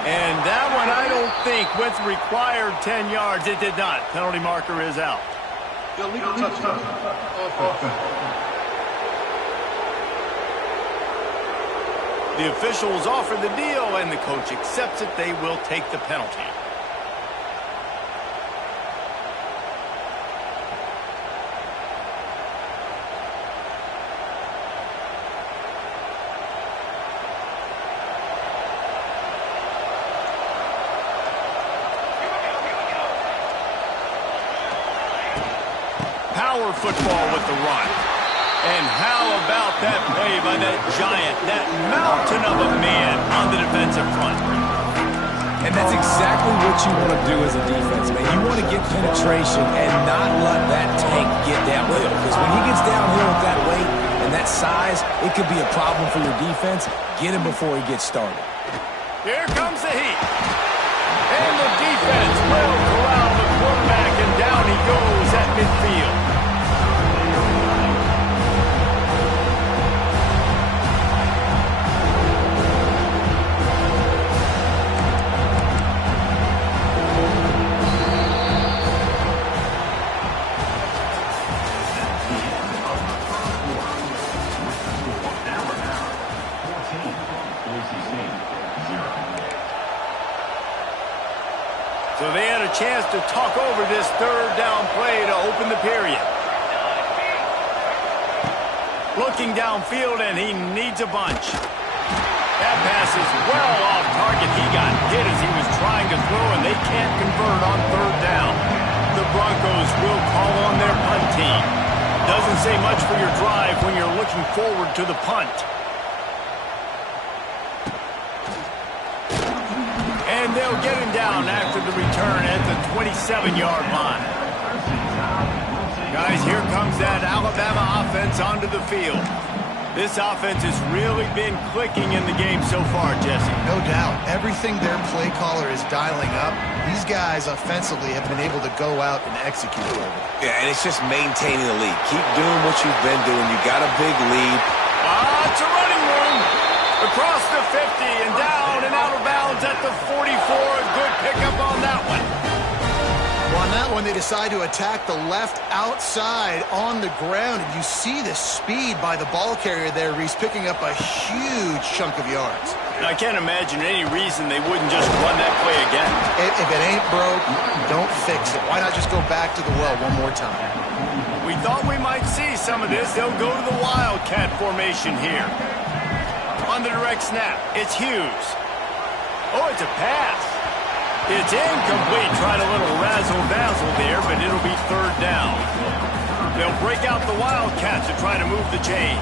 And that one, I don't think, went the required 10 yards. It did not. Penalty marker is out. Illegal touchdown. Offense. The officials offer the deal, and the coach accepts it. They will take the penalty. Power football with the run. And how about that play by that giant, that mountain of a man on the defensive front? And that's exactly what you want to do as a defense, man. You want to get penetration and not let that tank get downhill. Because when he gets downhill with that weight and that size, it could be a problem for your defense. Get him before he gets started. Here comes the heat. And the defense will corral the quarterback, and down he goes at midfield. So they had a chance to talk over this 3rd down play to open the period. Looking downfield, and he needs a bunch. That pass is well off target. He got hit as he was trying to throw, and they can't convert on 3rd down. The Broncos will call on their punt team. The doesn't say much for your drive when you're looking forward to the punt. And they'll get him down after the return at the 27-yard line. Guys, here comes that Alabama offense onto the field. This offense has really been clicking in the game so far, Jesse. No doubt. Everything their play caller is dialing up, these guys offensively have been able to go out and execute over. Yeah, and it's just maintaining the lead. Keep doing what you've been doing. You got a big lead. It's a running room. Across the 50 and down and out of bounds at the 44. A good pickup on that one. Well, on that one, they decide to attack the left outside on the ground, and you see the speed by the ball carrier there, Reese, picking up a huge chunk of yards. I can't imagine any reason they wouldn't just run that play again. If it ain't broke, don't fix it. Why not just go back to the well one more time? We thought we might see some of this. They'll go to the Wildcat formation here. On the direct snap, it's Hughes. Oh, it's a pass. It's incomplete. Tried a little razzle-dazzle there, but it'll be third down. They'll break out the Wildcats to try to move the chain.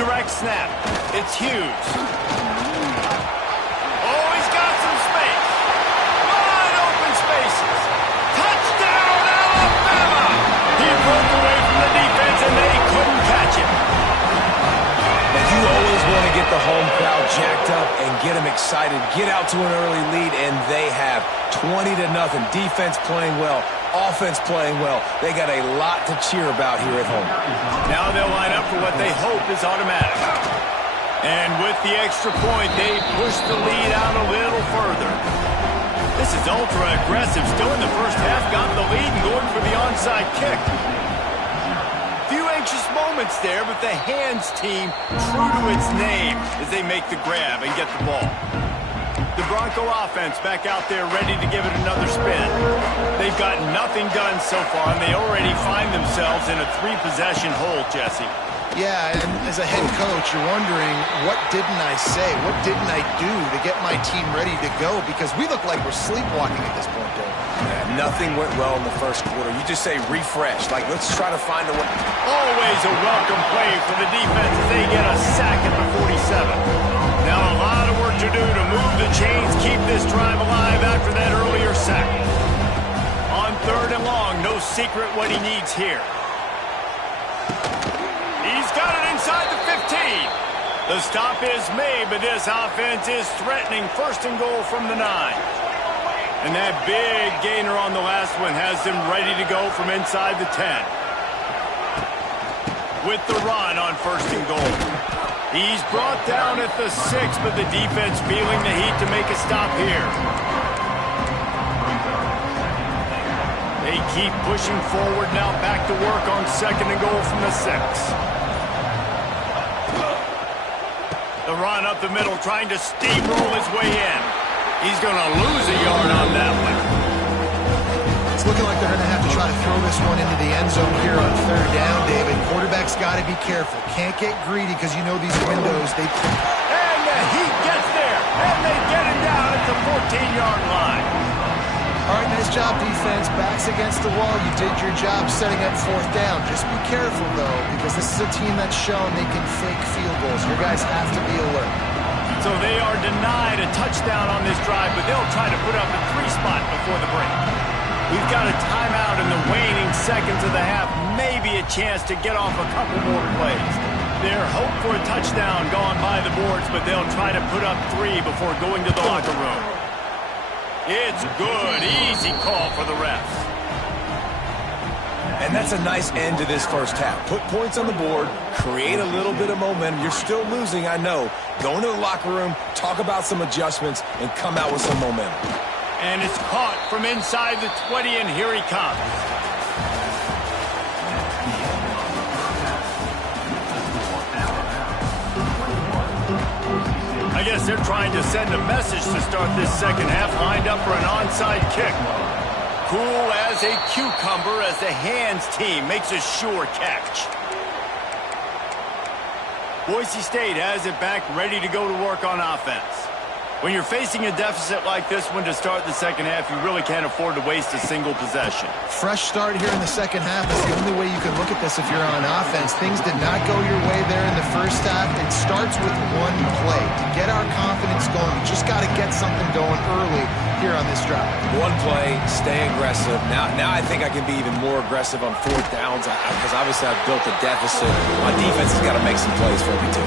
Direct snap. It's Hughes. Oh, he's got some space. Wide open spaces. Touchdown, Alabama! He broke away from the defense, and they couldn't catch him. You always want to get the home crowd jacked up and get them excited. Get out to an early lead, and they have 20-0. Defense playing well, offense playing well. They got a lot to cheer about here at home. Now they'll line up for what they hope is automatic. And with the extra point, they push the lead out a little further. This is ultra aggressive. Still in the first half, got the lead and going for the onside kick. Anxious moments there, but the hands team true to its name as they make the grab and get the ball. The Bronco offense back out there ready to give it another spin. They've got nothing done so far, and they already find themselves in a 3-possession hole, Jesse. Yeah, and as a head coach, you're wondering, what didn't I say? What didn't I do to get my team ready to go? Because we look like we're sleepwalking at this point, Dave. Yeah, nothing went well in the first quarter. You just say refresh. Like, let's try to find a way. Always a welcome play for the defense as they get a sack at the 47. Now a lot of work to do to move the chains, keep this drive alive after that earlier sack. On third and long, no secret what he needs here. He's got it inside the 15. The stop is made, but this offense is threatening first and goal from the 9. And that big gainer on the last one has them ready to go from inside the 10. With the run on first and goal. He's brought down at the 6, but the defense feeling the heat to make a stop here. They keep pushing forward now, back to work on second and goal from the 6. The run up the middle, trying to steamroll his way in. He's going to lose a yard on that one. It's looking like they're going to have to try to throw this one into the end zone here on third down, David. Quarterback's got to be careful. Can't get greedy because you know these windows. And the heat gets there, and they get him down at the 14-yard line. All right, nice job, defense. Backs against the wall. You did your job setting up fourth down. Just be careful, though, because this is a team that's shown they can fake field goals. Your guys have to be alert. So they are denied a touchdown on this drive, but they'll try to put up a 3 spot before the break. We've got a timeout in the waning seconds of the half. Maybe a chance to get off a couple more plays. Their hope for a touchdown gone by the boards, but they'll try to put up 3 before going to the locker room. It's good. Easy call for the refs. And that's a nice end to this first half. Put points on the board, create a little bit of momentum. You're still losing, I know. Go into the locker room, talk about some adjustments, and come out with some momentum. And it's caught from inside the 20, and here he comes. I guess they're trying to send a message to start this second half, lined up for an onside kick. Cool as a cucumber as the hands team makes a sure catch. Boise State has it back, ready to go to work on offense. When you're facing a deficit like this one to start the second half, you really can't afford to waste a single possession. Fresh start here in the second half is the only way you can look at this if you're on offense. Things did not go your way there in the first half. It starts with one play. To get our confidence going, we just got to get something going early here on this drive. One play, stay aggressive. Now I think I can be even more aggressive on fourth downs because obviously I've built a deficit. My defense has got to make some plays for me too.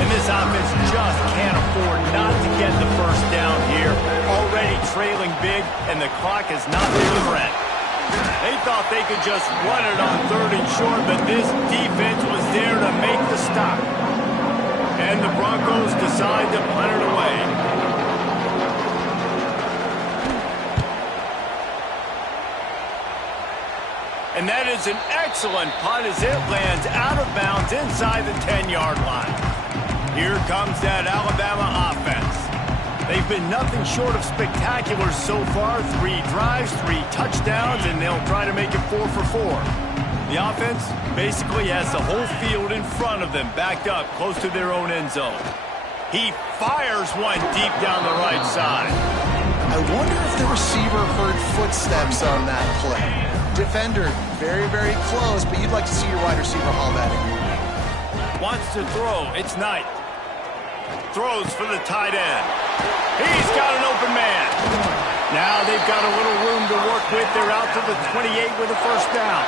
And this offense just can't afford not to get the first down here. Already trailing big, and the clock is not near the end. They thought they could just run it on 3rd and short, but this defense was there to make the stop. And the Broncos decide to punt it away. And that is an excellent punt as it lands out of bounds inside the 10-yard line. Here comes that Alabama offense. They've been nothing short of spectacular so far. 3 drives, 3 touchdowns, and they'll try to make it 4 for 4. The offense basically has the whole field in front of them, backed up close to their own end zone. He fires one deep down the right side. I wonder if the receiver heard footsteps on that play. Defender, very, very close, but you'd like to see your wide receiver haul that in. Wants to throw. It's Knight. Throws for the tight end. He's got an open man. Now they've got a little room to work with. They're out to the 28 with a first down.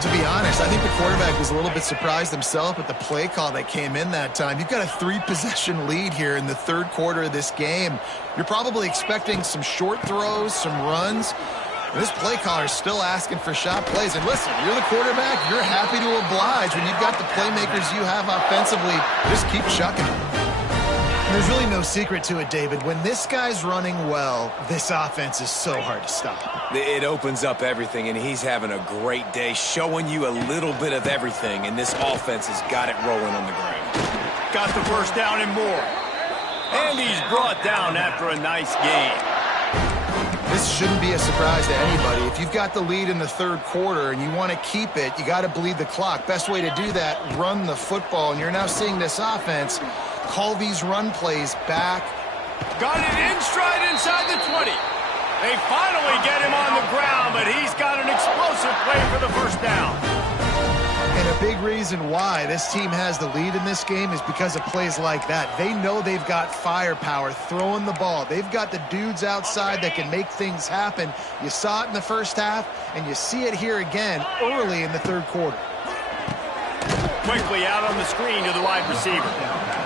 To be honest, I think the quarterback was a little bit surprised himself at the play call that came in that time. You've got a 3-possession lead here in the third quarter of this game. You're probably expecting some short throws, some runs. This play caller is still asking for shot plays. And listen, you're the quarterback. You're happy to oblige when you've got the playmakers you have offensively. Just keep chucking them. There's really no secret to it, David. When this guy's running well, this offense is so hard to stop. It opens up everything, and he's having a great day, showing you a little bit of everything, and this offense has got it rolling on the ground. Got the first down and more. And he's brought down after a nice game. This shouldn't be a surprise to anybody. If you've got the lead in the third quarter and you want to keep it, you got to bleed the clock. Best way to do that, run the football. And you're now seeing this offense call these run plays back. Got it in stride inside the 20. They finally get him on the ground, but he's got an explosive play for the first down. And a big reason why this team has the lead in this game is because of plays like that. They know they've got firepower throwing the ball. They've got the dudes outside that can make things happen. You saw it in the first half, and you see it here again early in the third quarter. Quickly out on the screen to the wide receiver.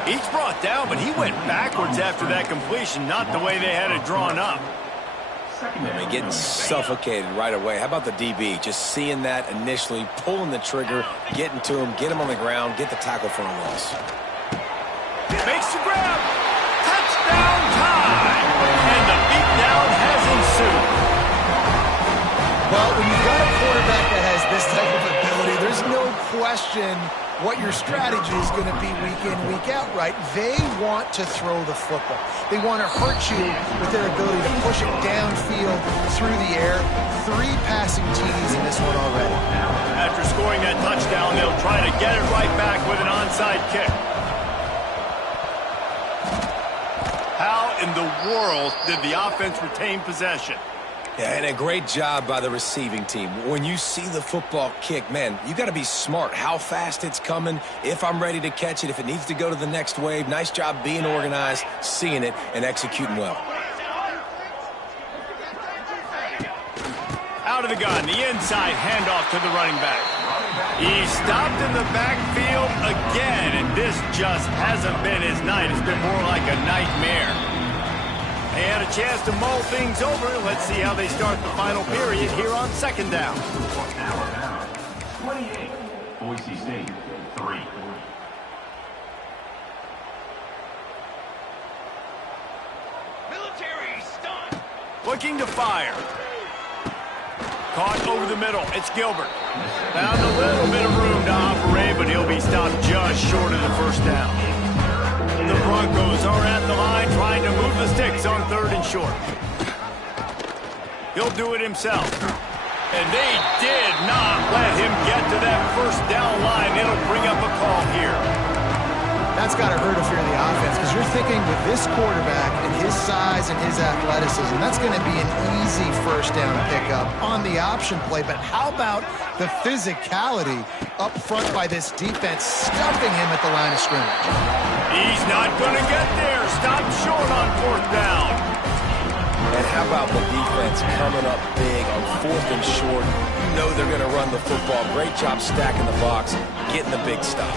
He's brought down, but he went backwards after that completion, not the way they had it drawn up. I mean, getting suffocated right away. How about the DB? Just seeing that initially, pulling the trigger, getting to him, get him on the ground, get the tackle for a loss. Makes the grab. Touchdown time. And the beatdown has ensued. Well, when you've got a quarterback that has this type of ability, there's no question what your strategy is going to be week in, week out, right? They want to throw the football. They want to hurt you with their ability to push it downfield through the air. 3 passing TDs in this one already. After scoring that touchdown, they'll try to get it right back with an onside kick. How in the world did the offense retain possession? Yeah, and a great job by the receiving team. When you see the football kick, man, you got to be smart how fast it's coming, if I'm ready to catch it, if it needs to go to the next wave. Nice job being organized, seeing it, and executing well. Out of the gun, the inside handoff to the running back. He's stopped in the backfield again, and this just hasn't been his night. It's been more like a nightmare. They had a chance to mull things over. Let's see how they start the final period here on second down. 28, Boise State, 3. Military stunt. Looking to fire. Caught over the middle. It's Gilbert. Found a little bit of room to operate, but he'll be stopped just short of the first down. The Broncos are at the line trying to move the sticks on 3rd and short. He'll do it himself. And they did not let him get to that first down line. It'll bring up a call here. That's got to hurt if you're the offense, because you're thinking with this quarterback and his size and his athleticism, that's going to be an easy first down pickup on the option play. But how about the physicality up front by this defense, stuffing him at the line of scrimmage? He's not going to get there. Stop short on 4th down. And how about the defense coming up big on 4th and short? You know they're going to run the football. Great job stacking the box, getting the big stop.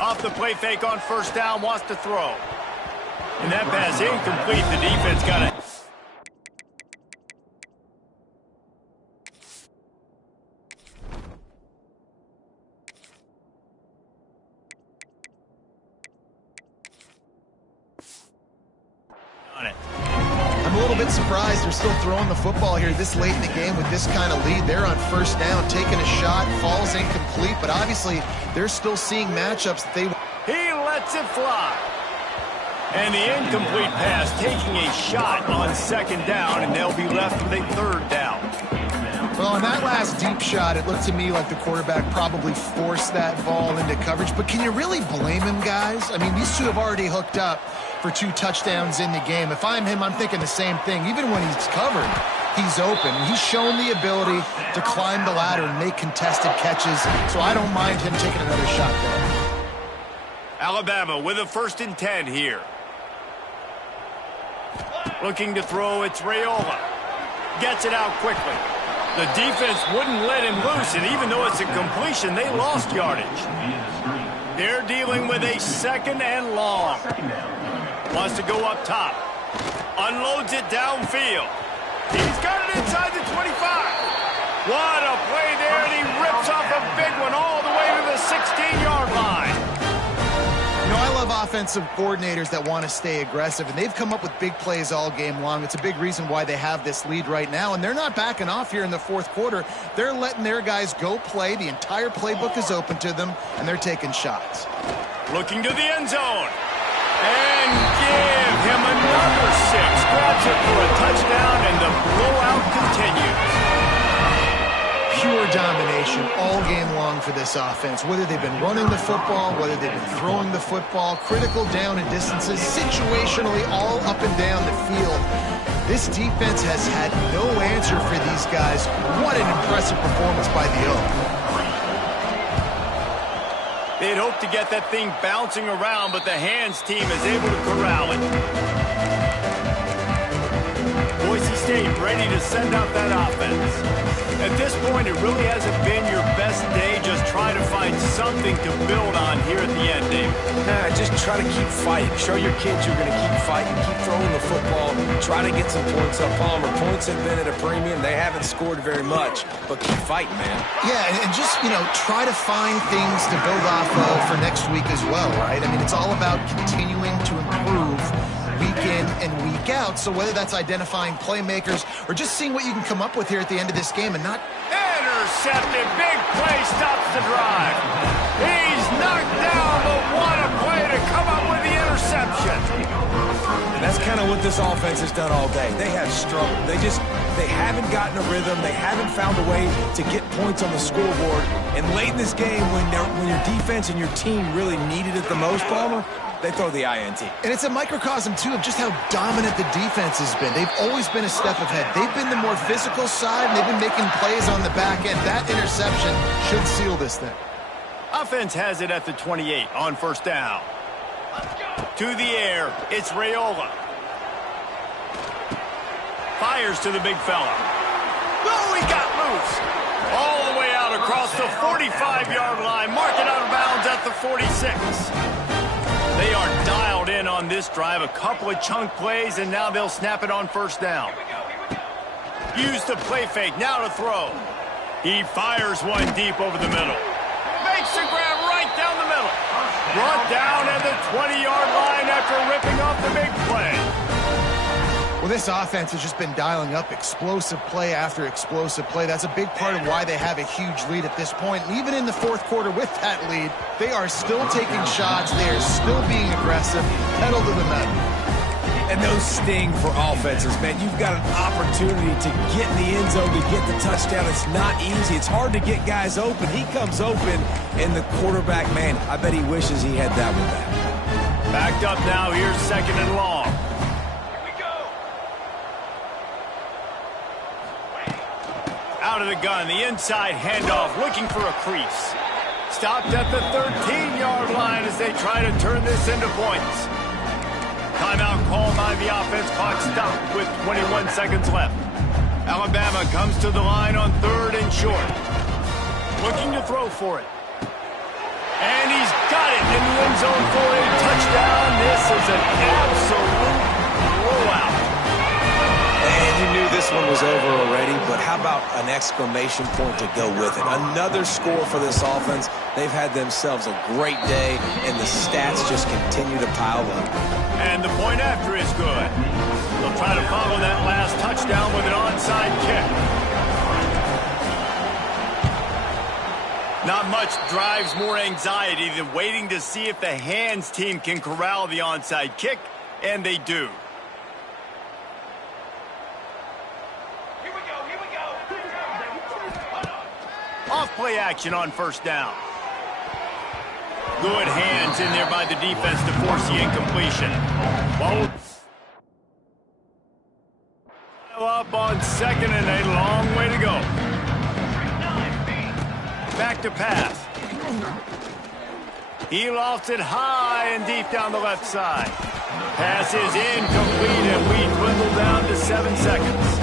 Off the play fake on 1st down, wants to throw. And that pass incomplete. The defense got it. I'm a little bit surprised they're still throwing the football here this late in the game with this kind of lead. They're on 1st down, taking a shot, falls incomplete, but obviously they're still seeing matchups that they... He lets it fly. And the incomplete pass taking a shot on 2nd down, and they'll be left with a 3rd down. Well, on that last deep shot, it looked to me like the quarterback probably forced that ball into coverage, but can you really blame him, guys? I mean, these two have already hooked up for 2 touchdowns in the game. If I'm him, I'm thinking the same thing. Even when he's covered, he's open. He's shown the ability to climb the ladder and make contested catches, so I don't mind him taking another shot there. Alabama with a 1st and 10 here. Looking to throw, it's Raiola. Gets it out quickly. The defense wouldn't let him loose, and even though it's a completion, they lost yardage. They're dealing with a 2nd and long. Wants to go up top. Unloads it downfield. He's got it inside the 25. What a play there, and he rips off a big one all the way to the 16-yard line. You know, I love offensive coordinators that want to stay aggressive, and they've come up with big plays all game long. It's a big reason why they have this lead right now, and they're not backing off here in the 4th quarter. They're letting their guys go play. The entire playbook is open to them, and they're taking shots. Looking to the end zone. And give him another 6. Grabs it for a touchdown, and the blowout continues. Pure domination all game long for this offense. Whether they've been running the football, whether they've been throwing the football, critical down and distances, situationally all up and down the field. This defense has had no answer for these guys. What an impressive performance by the Oak. They'd hoped to get that thing bouncing around, but the Hands team is able to corral it. Boise State ready to send out that offense. At this point, it really hasn't been your best day. Just try to find something to build on here at the end, Dave. Just try to keep fighting. Show your kids you're going to keep fighting, keep throwing the football, try to get some points up. Palmer, points have been at a premium. They haven't scored very much, but keep fighting, man. Yeah, and just, you know, try to find things to build off of for next week as well, right? I mean, it's all about continuing to improve week in and week out. So whether that's identifying playmakers or just seeing what you can come up with here at the end of this game and not... Intercepted. Big play stops the drive. He's knocked down, but what a play to come up with the interception. And that's kind of what this offense has done all day. They have struggled. They haven't gotten a rhythm. They haven't found a way to get points on the scoreboard. And late in this game, when your defense and your team really needed it the most, Palmer, they throw the INT. And it's a microcosm, too, of just how dominant the defense has been. They've always been a step ahead. They've been the more physical side, and they've been making plays on the back end. That interception should seal this thing. Offense has it at the 28 on 1st down. To the air, it's Raiola. Fires to the big fella. Oh, he got loose. All the way out across the 45-yard line. Mark it out of bounds at the 46. They are dialed in on this drive. A couple of chunk plays, and now they'll snap it on 1st down. Use the play fake, now to throw. He fires one deep over the middle. Makes the grab right down the middle. Brought down at the 20-yard line after ripping off the big play. Well, this offense has just been dialing up explosive play after explosive play. That's a big part of why they have a huge lead at this point. And even in the 4th quarter with that lead, they are still taking shots. They are still being aggressive, pedal to the metal. And those sting for offenses, man. You've got an opportunity to get in the end zone, to get the touchdown. It's not easy. It's hard to get guys open. He comes open, and the quarterback, man, I bet he wishes he had that one back. Backed up now. Here's 2nd and long. Here we go. Out of the gun. The inside handoff, looking for a crease. Stopped at the 13-yard line as they try to turn this into points. Timeout called by the offense. Clock stopped with 21 seconds left. Alabama comes to the line on 3rd and short. Looking to throw for it. And he's got it in the end zone for a touchdown. This is an absolute blowout. And you knew this one was over already, but how about an exclamation point to go with it? Another score for this offense. They've had themselves a great day, and the stats just continue to pile up. And the point after is good. They'll try to follow that last touchdown with an onside kick. Not much drives more anxiety than waiting to see if the hands team can corral the onside kick, and they do. Here we go. Off play action on 1st down. Good hands in there by the defense to force the incompletion. Ball up on 2nd and a long way to go. Back to pass. He lofts it high and deep down the left side. Pass is incomplete, and we dwindle down to 7 seconds.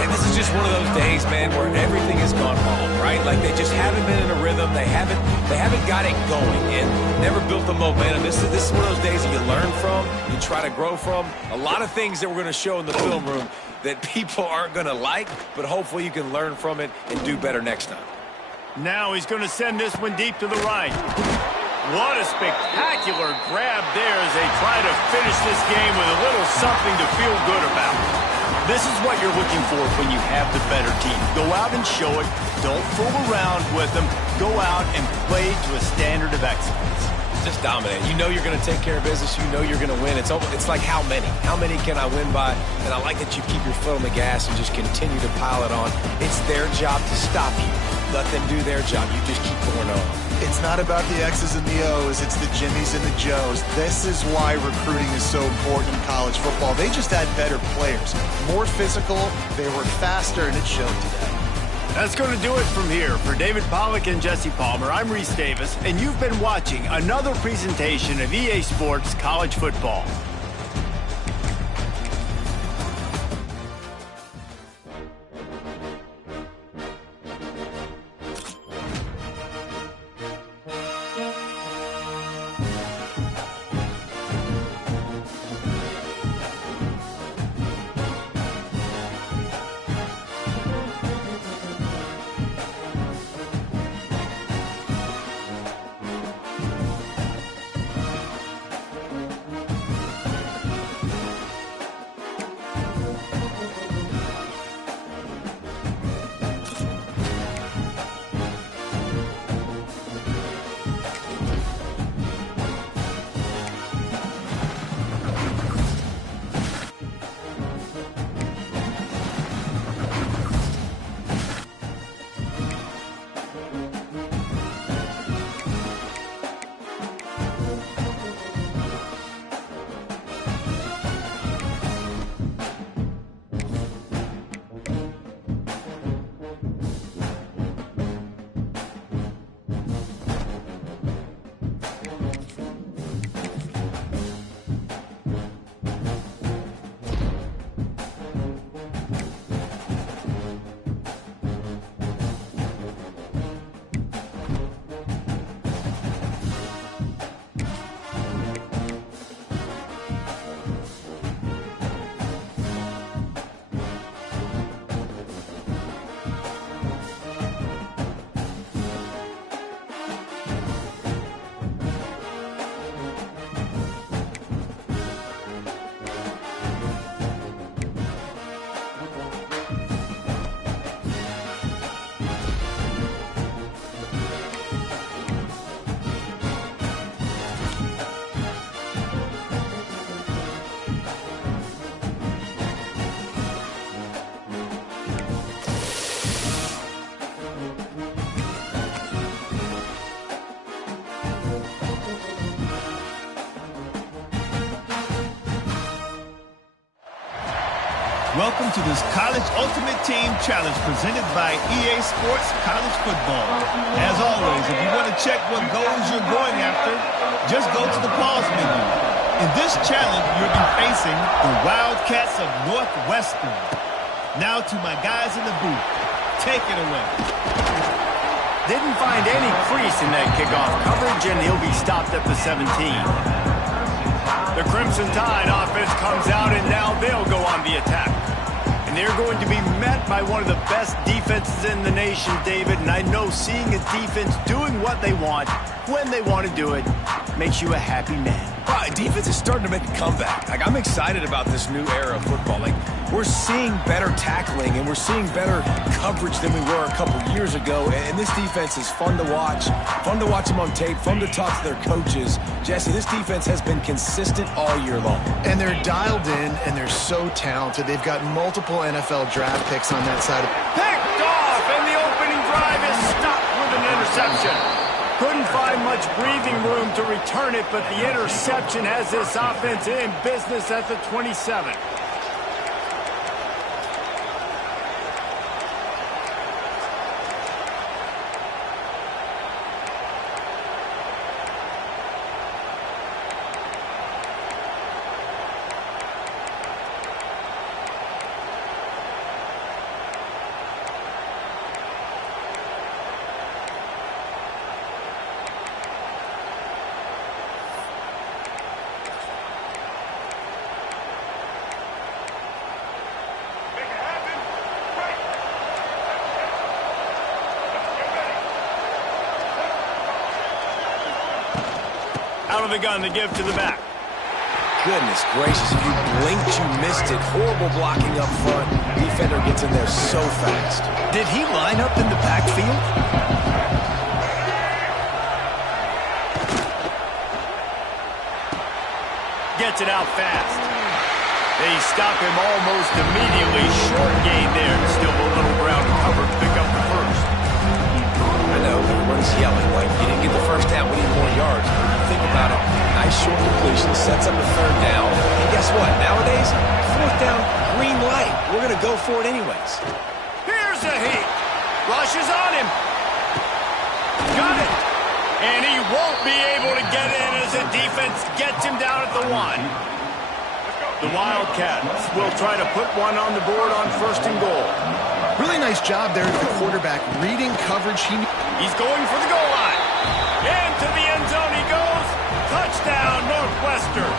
And this is just one of those days, man, where everything has gone wrong, right? Like they just haven't been in a rhythm. They haven't got it going and never built the momentum. This is one of those days that you learn from, you try to grow from. A lot of things that we're going to show in the film room that people aren't going to like, but hopefully you can learn from it and do better next time. Now he's going to send this one deep to the right. What a spectacular grab there as they try to finish this game with a little something to feel good about. This is what you're looking for when you have the better team. Go out and show it. Don't fool around with them. Go out and play to a standard of excellence. Just dominate. You know you're going to take care of business. You know you're going to win. It's like how many? How many can I win by? And I like that you keep your foot on the gas and just continue to pile it on. It's their job to stop you. Let them do their job. You just keep going on. It's not about the X's and the O's. It's the Jimmies and the Joes. This is why recruiting is so important in college football. They just had better players, more physical, they were faster, and it showed today. That's going to do it from here. For David Pollack and Jesse Palmer, I'm Reese Davis, and you've been watching another presentation of EA Sports College Football. Welcome to this College Ultimate Team Challenge presented by EA Sports College Football. As always, if you want to check what goals you're going after, just go to the pause menu. In this challenge, you'll be facing the Wildcats of Northwestern. Now to my guys in the booth. Take it away. Didn't find any crease in that kickoff coverage, and he'll be stopped at the 17. The Crimson Tide offense comes out, and now they'll go on the attack. And they're going to be met by one of the best defenses in the nation, David. And I know seeing a defense doing what they want, when they want to do it, makes you a happy man. Wow, defense is starting to make a comeback. Like, I'm excited about this new era of football. Like, we're seeing better tackling and we're seeing better coverage than we were a couple years ago. And this defense is fun to watch them on tape, fun to talk to their coaches. Jesse, this defense has been consistent all year long. And they're dialed in, and they're so talented. They've got multiple NFL draft picks on that side. Picked off, and the opening drive is stopped with an interception. Couldn't find much breathing room to return it, but the interception has this offense in business at the 27. Out of the gun to give to the back. Goodness gracious, if you blinked, you missed it. Horrible blocking up front. Defender gets in there so fast. Did he line up in the backfield? Gets it out fast. They stop him almost immediately. Short gain there. Still a little ground to cover to pick up the first. I know, everyone's yelling like, you didn't get the first down, we need more yards. Think about it. Nice short completion, sets up a third down. And guess what? Nowadays, fourth down, green light. We're going to go for it anyways. Here's a heat. Rushes on him. Got it. And he won't be able to get in as the defense gets him down at the 1. The Wildcats will try to put one on the board on 1st and goal. Really nice job there at the quarterback, reading coverage. He's going for the goal line. Into the end zone he goes. Touchdown, Northwestern.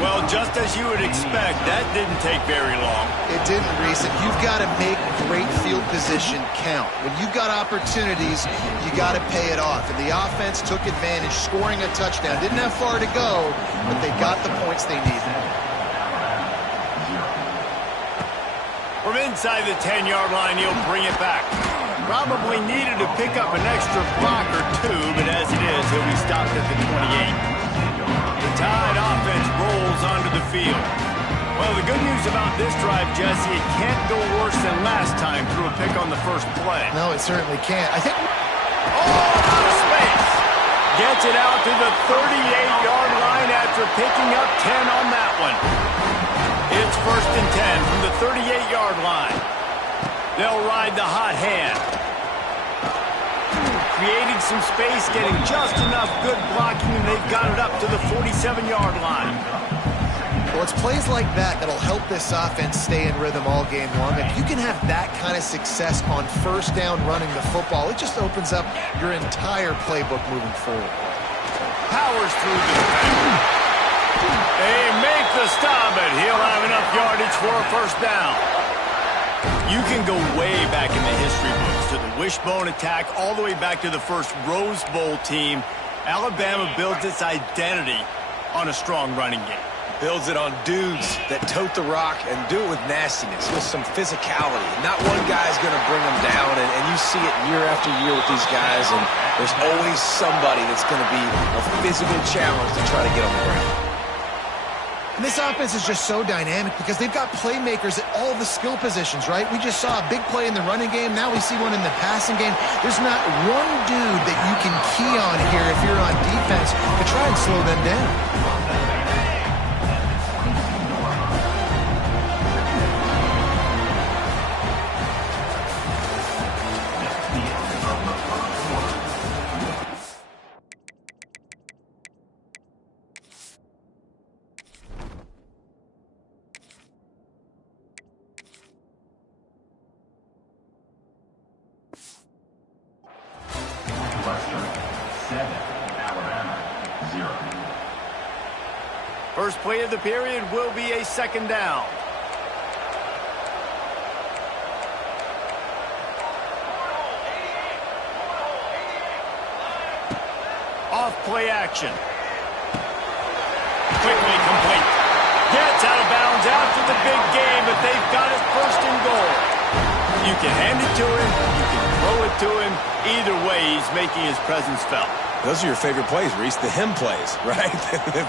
Well, just as you would expect, that didn't take very long. It didn't, Reese. And you've got to make great field position count. When you've got opportunities, you got to pay it off. And the offense took advantage, scoring a touchdown. Didn't have far to go, but they got the points they needed. From inside the 10-yard line, he'll bring it back. Probably needed to pick up an extra block or two, but as it is, he'll be stopped at the 28. The Tide offense rolls onto the field. Well, the good news about this drive, Jesse, it can't go worse than last time through a pick on the first play. No, it certainly can't. I think... Oh, out of space. Gets it out to the 38-yard line after picking up 10 on that one. It's 1st and 10 from the 38-yard line. They'll ride the hot hand. Creating some space, getting just enough good blocking, and they've got it up to the 47-yard line. Well, it's plays like that that'll help this offense stay in rhythm all game long. If you can have that kind of success on 1st down running the football, it just opens up your entire playbook moving forward. Powers through the defender. They make the stop, but he'll have enough yardage for a 1st down. You can go way back in the history books to the wishbone attack, all the way back to the first Rose Bowl team. Alabama builds its identity on a strong running game. Builds it on dudes that tote the rock and do it with nastiness, with some physicality. Not one guy's going to bring them down, and you see it year after year with these guys, and there's always somebody that's going to be a physical challenge to try to get on the ground. And this offense is just so dynamic because they've got playmakers at all the skill positions, right? We just saw a big play in the running game. Now we see one in the passing game. There's not one dude that you can key on here if you're on defense to try and slow them down. 7, Alabama, 0. First play of the period will be a second down. Off play action. Quickly complete. Gets out of bounds after the big game, but they've got it first and goal. You can hand it to him, you can throw it to him. Either way, he's making his presence felt. Those are your favorite plays, Reese, the him plays, right?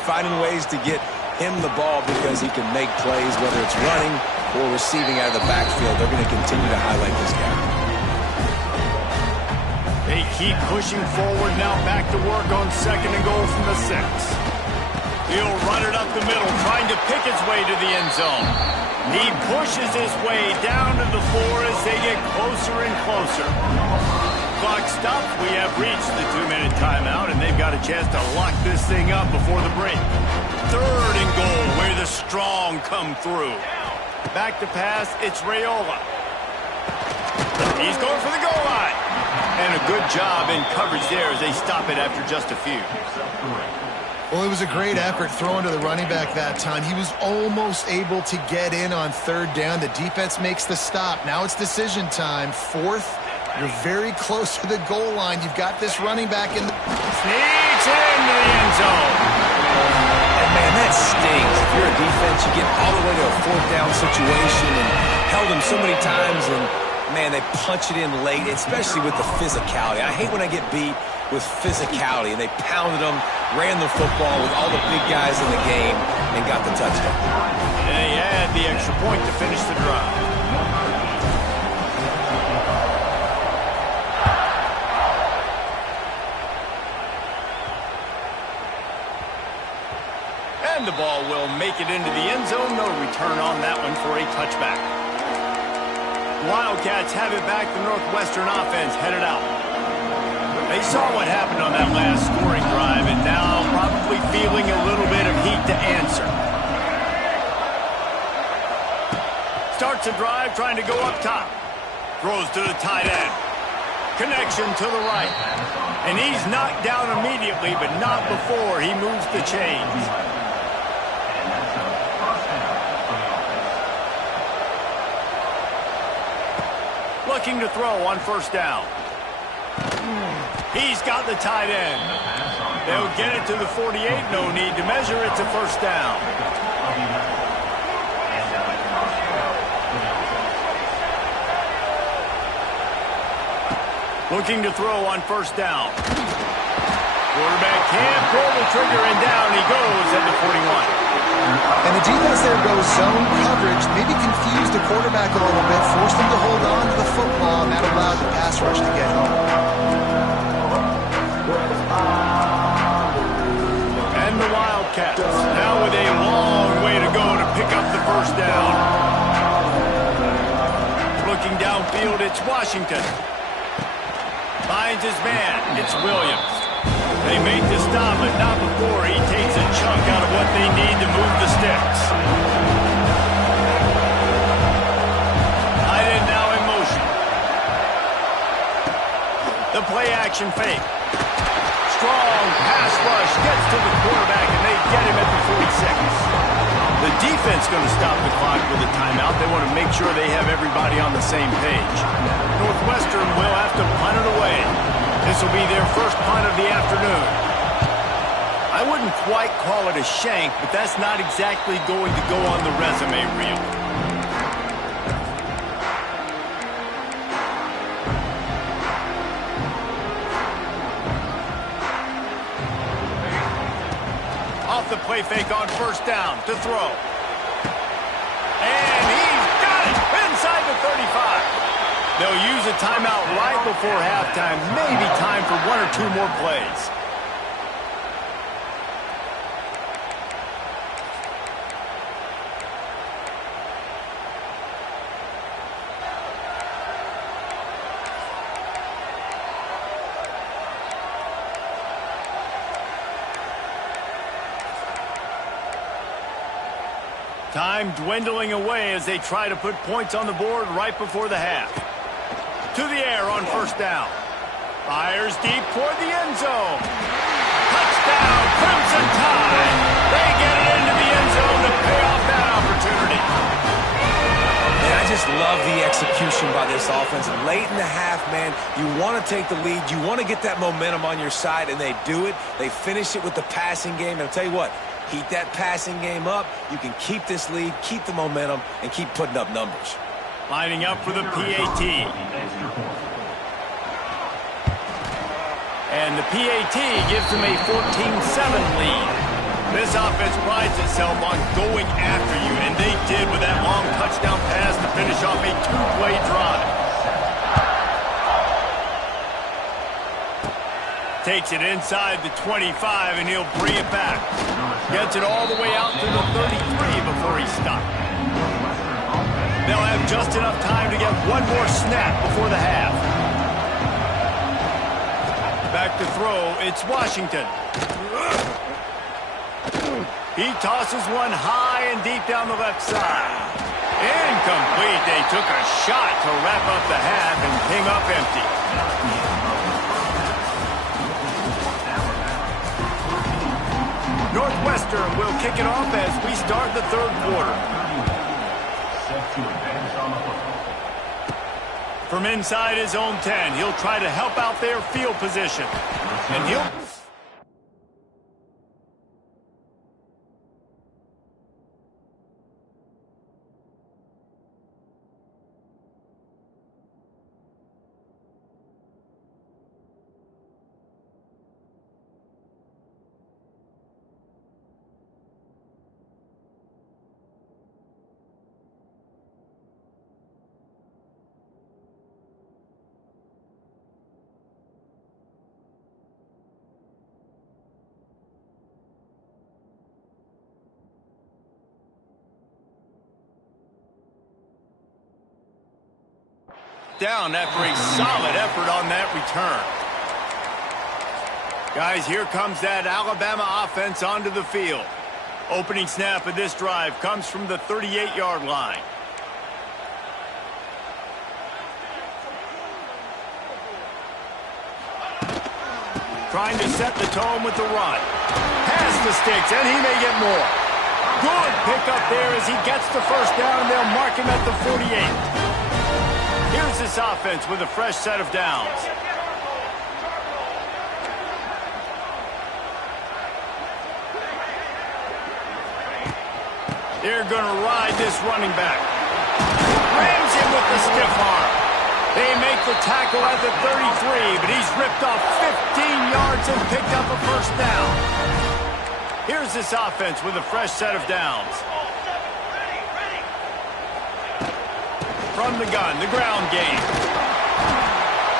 Finding ways to get him the ball because he can make plays, whether it's running or receiving out of the backfield. They're going to continue to highlight this guy. They keep pushing forward now, back to work on second and goal from the 6. He'll run it up the middle, trying to pick his way to the end zone. He pushes his way down to the 4 as they get closer and closer. Clock stopped. We have reached the 2-minute timeout, and they've got a chance to lock this thing up before the break. Third and goal, where the strong come through. Back to pass, it's Raiola. He's going for the goal line. And a good job in coverage there as they stop it after just a few. Well, it was a great effort throwing to the running back that time. He was almost able to get in on third down. The defense makes the stop. Now it's decision time. Fourth, you're very close to the goal line. You've got this running back in the... Sneaks into the end zone. And, man, that stings. If you're a defense, you get all the way to a fourth down situation and held him so many times, and, man, they punch it in late, especially with the physicality. I hate when I get beat with physicality, and they pounded them, ran the football with all the big guys in the game, and got the touchdown. And they had the extra point to finish the drive. And the ball will make it into the end zone. No return on that one for a touchback. Wildcats have it back. The Northwestern offense headed out. They saw what happened on that last scoring drive, and now probably feeling a little bit of heat to answer. Starts a drive trying to go up top. Throws to the tight end. Connection to the right. And he's knocked down immediately, but not before he moves the chains. Looking to throw on first down. He's got the tight end. They'll get it to the 48. No need to measure. It's a first down. Looking to throw on first down. Quarterback can't pull the trigger, and down he goes at the 41. And the defense there goes zone coverage, maybe confused the quarterback a little bit, forced him to hold on to the football, and that allowed the pass rush to get home. And the Wildcats now with a long way to go to pick up the first down. Looking downfield, it's Washington. Finds his man, it's Williams. They make the stop, but not before he takes a chunk out of what they need to move the sticks. Tight end now in motion. The play action fake. Strong pass rush gets to the quarterback, and they get him at the 46. The defense going to stop the clock with a timeout. They want to make sure they have everybody on the same page. Northwestern will have to punt it away. This will be their first punt of the afternoon. I wouldn't quite call it a shank, but that's not exactly going to go on the resume reel. Off the play fake on first down to throw. And he's got it inside the 35. They'll use a timeout right before halftime. Maybe time for one or two more plays. Time dwindling away as they try to put points on the board right before the half. To the air on first down. Fires deep toward the end zone. Touchdown, Crimson Tide. They get it into the end zone to pay off that opportunity. Man, I just love the execution by this offense. Late in the half, man, you want to take the lead. You want to get that momentum on your side, and they do it. They finish it with the passing game. And I'll tell you what, keep that passing game up. You can keep this lead, keep the momentum, and keep putting up numbers. Lining up for the PAT. And the PAT gives them a 14-7 lead. This offense prides itself on going after you, and they did with that long touchdown pass to finish off a two-play drive. Takes it inside the 25, and he'll bring it back. Gets it all the way out to the 33 before he stopped. They'll have just enough time to get one more snap before the half. Back to throw, it's Washington. He tosses one high and deep down the left side. Incomplete. They took a shot to wrap up the half and came up empty. Northwestern will kick it off as we start the third quarter. From inside his own 10, he'll try to help out their field position. And he'll... down after a solid effort on that return. Guys, here comes that Alabama offense onto the field. Opening snap of this drive comes from the 38-yard line. Trying to set the tone with the run. Has the sticks, and he may get more. Good pickup there as he gets the first down, and they'll mark him at the 48. Here's this offense with a fresh set of downs. They're going to ride this running back. Rams him with the stiff arm. They make the tackle at the 33, but he's ripped off 15 yards and picked up a first down. Here's this offense with a fresh set of downs. From the gun, the ground game.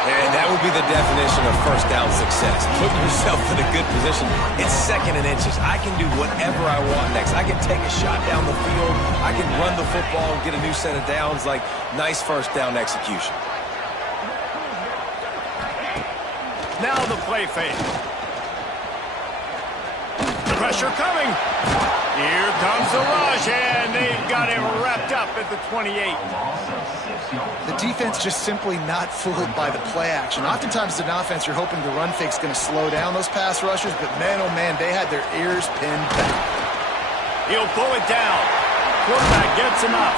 And that would be the definition of first down success. Put yourself in a good position. It's second and inches. I can do whatever I want next. I can take a shot down the field. I can run the football and get a new set of downs. Like, nice first down execution. Now the play fake. Pressure coming. Here comes the rush, and they've got him wrapped up at the 28. The defense just simply not fooled by the play action. Oftentimes, as an offense, you're hoping the run fake's going to slow down those pass rushers, but man, oh man, they had their ears pinned back. He'll pull it down. Quarterback gets him up.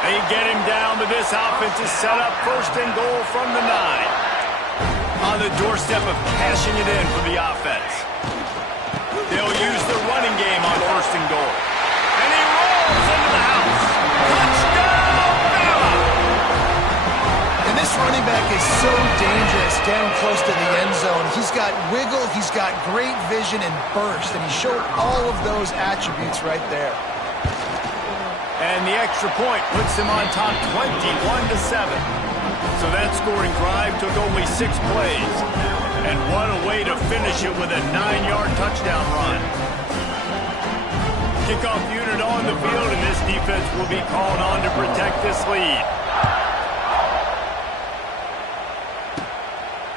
They get him down, but this offense is set up first and goal from the 9. On the doorstep of cashing it in for the offense. They'll use the running game on first and goal. And he rolls into the house. Touchdown, Bama! And this running back is so dangerous down close to the end zone. He's got wiggle, he's got great vision and burst, and he showed all of those attributes right there. And the extra point puts them on top 21-7. So that scoring drive took only 6 plays. And what a way to finish it with a 9-yard touchdown run. Kickoff unit on the field, and this defense will be called on to protect this lead.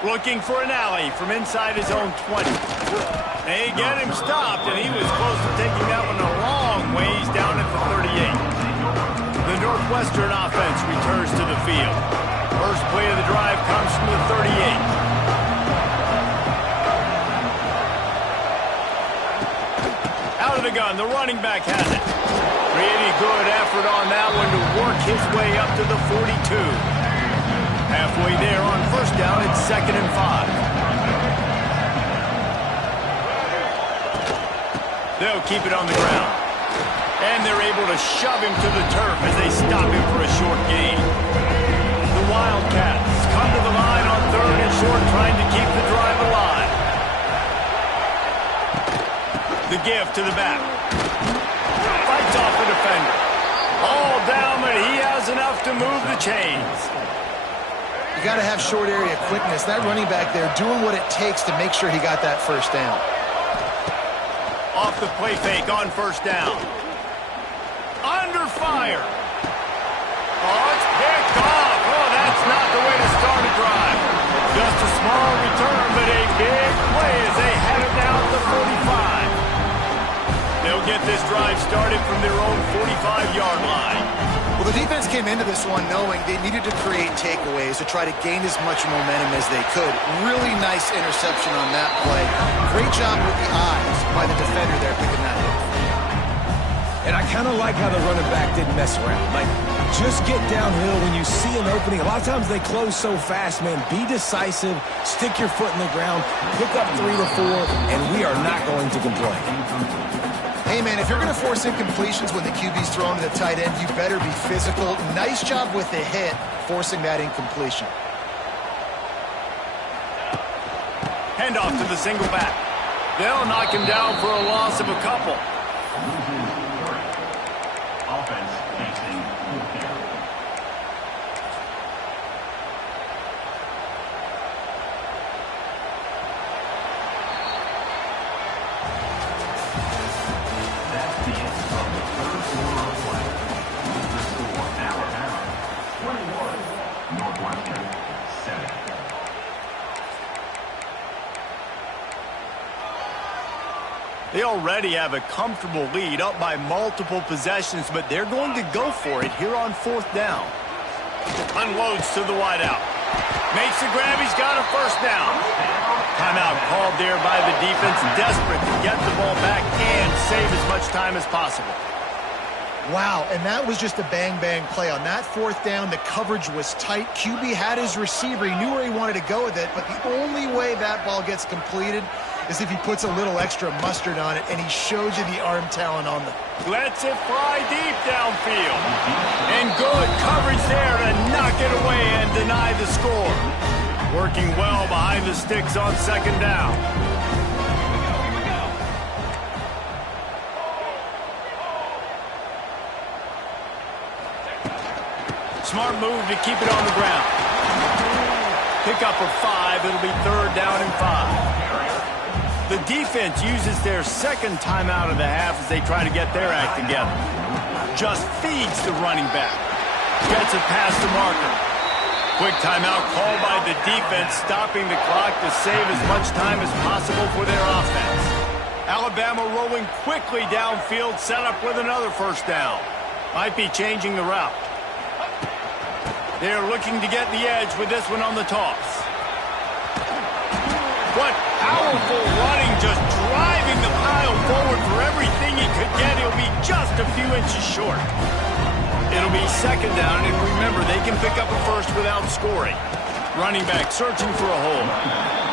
Looking for an alley from inside his own 20. They get him stopped, and he was close to taking that one a long ways down at the 38. The Northwestern offense returns to the field. First play of the drive comes from the 38. gun. The running back has it. Pretty good effort on that one to work his way up to the 42. Halfway there on first down, it's 2nd and 5. They'll keep it on the ground. And they're able to shove him to the turf as they stop him for a short gain. The Wildcats come to the line on 3rd and short, trying to keep the drive alive. The give to the back. Fights off the defender. All down, but he has enough to move the chains. You got to have short area quickness. That running back there doing what it takes to make sure he got that first down. Off the play fake on first down. Under fire. Oh, it's picked off. Oh, that's not the way to start a drive. Just a small return, but a big play as they head it down to 45. They'll get this drive started from their own 45-yard line. Well, the defense came into this one knowing they needed to create takeaways to try to gain as much momentum as they could. Really nice interception on that play. Great job with the eyes by the defender there picking that up. And I kind of like how the running back didn't mess around. Like, just get downhill when you see an opening. A lot of times they close so fast, man. Be decisive, stick your foot in the ground, pick up 3 to 4, and we are not going to complain. Hey, man, if you're going to force incompletions when the QB's thrown to the tight end, you better be physical. Nice job with the hit, forcing that incompletion. Handoff to the single back. They'll knock him down for a loss of a couple. Offense facing fourth down. That's the end of the third quarter of play. The score, Alabama 21, Northwestern 7. They already have a comfortable lead, up by multiple possessions, but they're going to go for it here on 4th down. Unloads to the wideout. Makes the grab. He's got a first down. Timeout called there by the defense, desperate to get the ball back and save as much time as possible. Wow, and that was just a bang-bang play. On that 4th down, the coverage was tight. QB had his receiver. He knew where he wanted to go with it, but the only way that ball gets completed is if he puts a little extra mustard on it, and he shows you the arm talent on them. Lets it fly deep downfield. And good coverage there to knock it away and deny the score. Working well behind the sticks on 2nd down. Smart move to keep it on the ground. Pick up a 5. It'll be 3rd down and 5. The defense uses their 2nd timeout of the half as they try to get their act together. Just feeds the running back. Gets it past the marker. Quick timeout called by the defense, stopping the clock to save as much time as possible for their offense. Alabama rolling quickly downfield, set up with another first down. Might be changing the route. They're looking to get the edge with this one on the toss. What powerful running, just driving the pile forward for everything he could get. He'll be just a few inches short. It'll be 2nd down, and remember, they can pick up a first without scoring. Running back searching for a hole.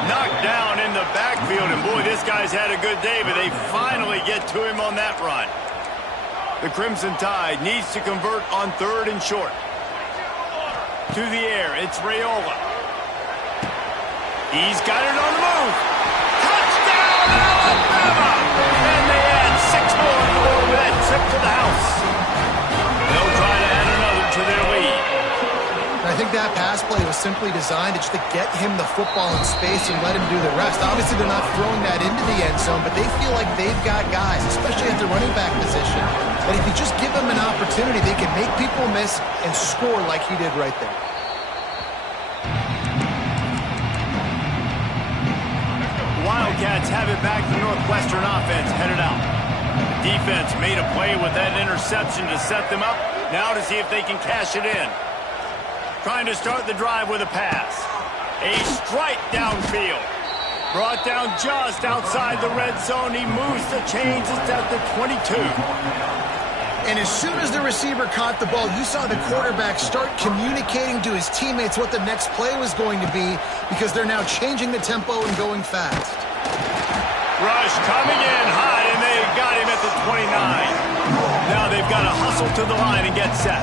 Knocked down in the backfield, and boy, this guy's had a good day, but they finally get to him on that run. The Crimson Tide needs to convert on 3rd and short. To the air, it's Raiola. He's got it on the move. Touchdown, Alabama! And they add 6 more with that trip to the house. They'll try to add another to their lead. And I think that pass play was simply designed just to get him the football in space and let him do the rest. Obviously, they're not throwing that into the end zone, but they feel like they've got guys, especially at the running back position, that if you just give them an opportunity, they can make people miss and score like he did right there. Wildcats have it back. The Northwestern offense headed out. Defense made a play with that interception to set them up. Now to see if they can cash it in. Trying to start the drive with a pass. A strike downfield. Brought down just outside the red zone. He moves the chains. It's at the 22. And as soon as the receiver caught the ball, you saw the quarterback start communicating to his teammates what the next play was going to be because they're now changing the tempo and going fast. Rush coming in high, and they got him at the 29. Now they've got to hustle to the line and get set.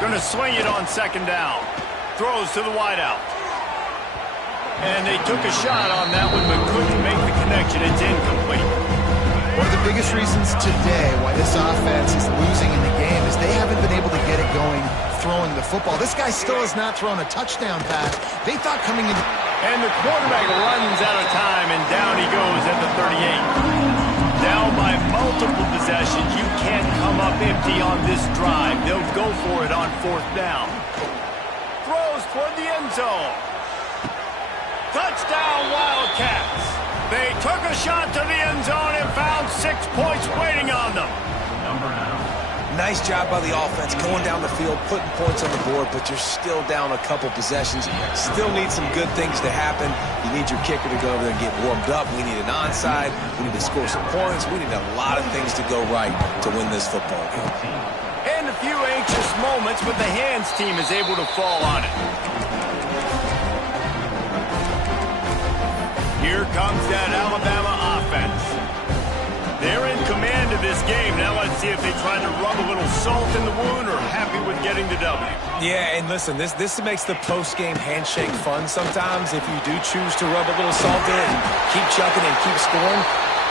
Going to swing it on second down. Throws to the wideout. And they took a shot on that one, but couldn't make the connection. It's incomplete. One of the biggest reasons today why this offense is losing in the game is they haven't been able to get it going throwing the football. This guy still has not thrown a touchdown pass. They thought coming in... And the quarterback runs out of time, and down he goes at the 38. Down by multiple possessions. You can't come up empty on this drive. They'll go for it on fourth down. Throws toward the end zone. Touchdown, Wildcats. They took a shot to the end zone and found 6 points waiting on them. Nice job by the offense going down the field, putting points on the board, but you're still down a couple possessions. Still need some good things to happen. You need your kicker to go over there and get warmed up. We need an onside. We need to score some points. We need a lot of things to go right to win this football game. And a few anxious moments, but the hands team is able to fall on it. Here comes that Alabama offense. They're in command of this game. Now let's see if they try to rub a little salt in the wound or happy with getting the W. Yeah, and listen, this makes the post-game handshake fun sometimes. If you do choose to rub a little salt in it and keep chucking and keep scoring,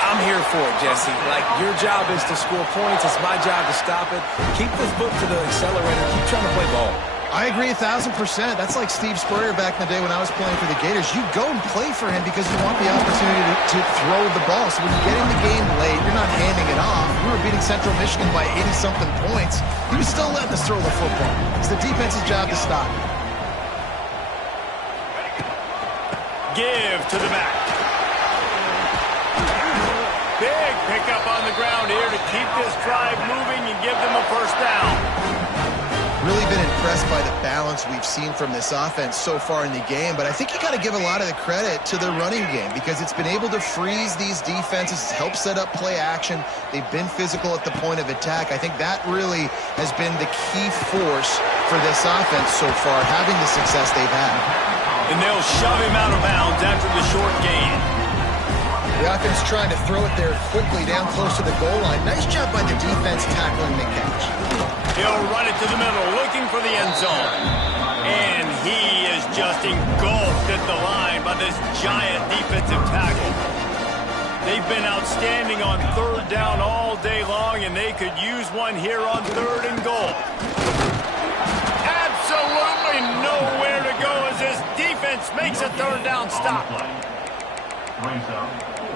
I'm here for it, Jesse. Like, your job is to score points. It's my job to stop it. Keep the foot to the accelerator. Keep trying to play ball. I agree 1,000%. That's like Steve Spurrier back in the day when I was playing for the Gators. You go and play for him because you want the opportunity to throw the ball. So when you get in the game late, you're not handing it off. We were beating Central Michigan by 80-something points. He was still letting us throw the football. It's the defense's job to stop. Give to the back. Big pickup on the ground here to keep this drive moving and give them a first down. Really been impressed by the balance we've seen from this offense so far in the game, but I think you got to give a lot of the credit to the running game because it's been able to freeze these defenses, help set up play action. They've been physical at the point of attack. I think that really has been the key force for this offense so far, having the success they've had. And they'll shove him out of bounds after the short gain. The offense trying to throw it there quickly down close to the goal line. Nice job by the defense tackling the catch. He'll run it to the middle, looking for the end zone. And he is just engulfed at the line by this giant defensive tackle. They've been outstanding on third down all day long, and they could use one here on third and goal. Absolutely nowhere to go as this defense makes a third down stop. Brings up 4.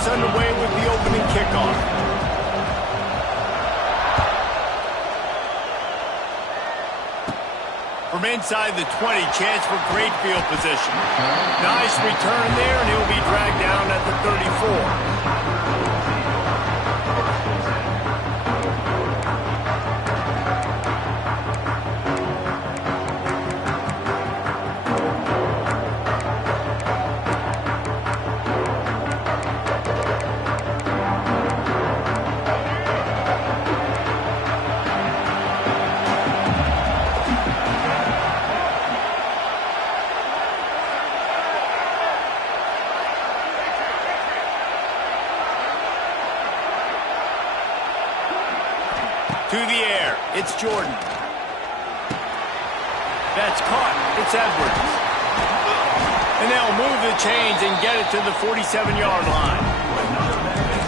us underway with the opening kickoff. From inside the 20, chance for great field position. Nice return there, and he'll be dragged down at the 34. To the air, it's Jordan. That's caught, it's Edwards. And they'll move the chains and get it to the 47-yard line.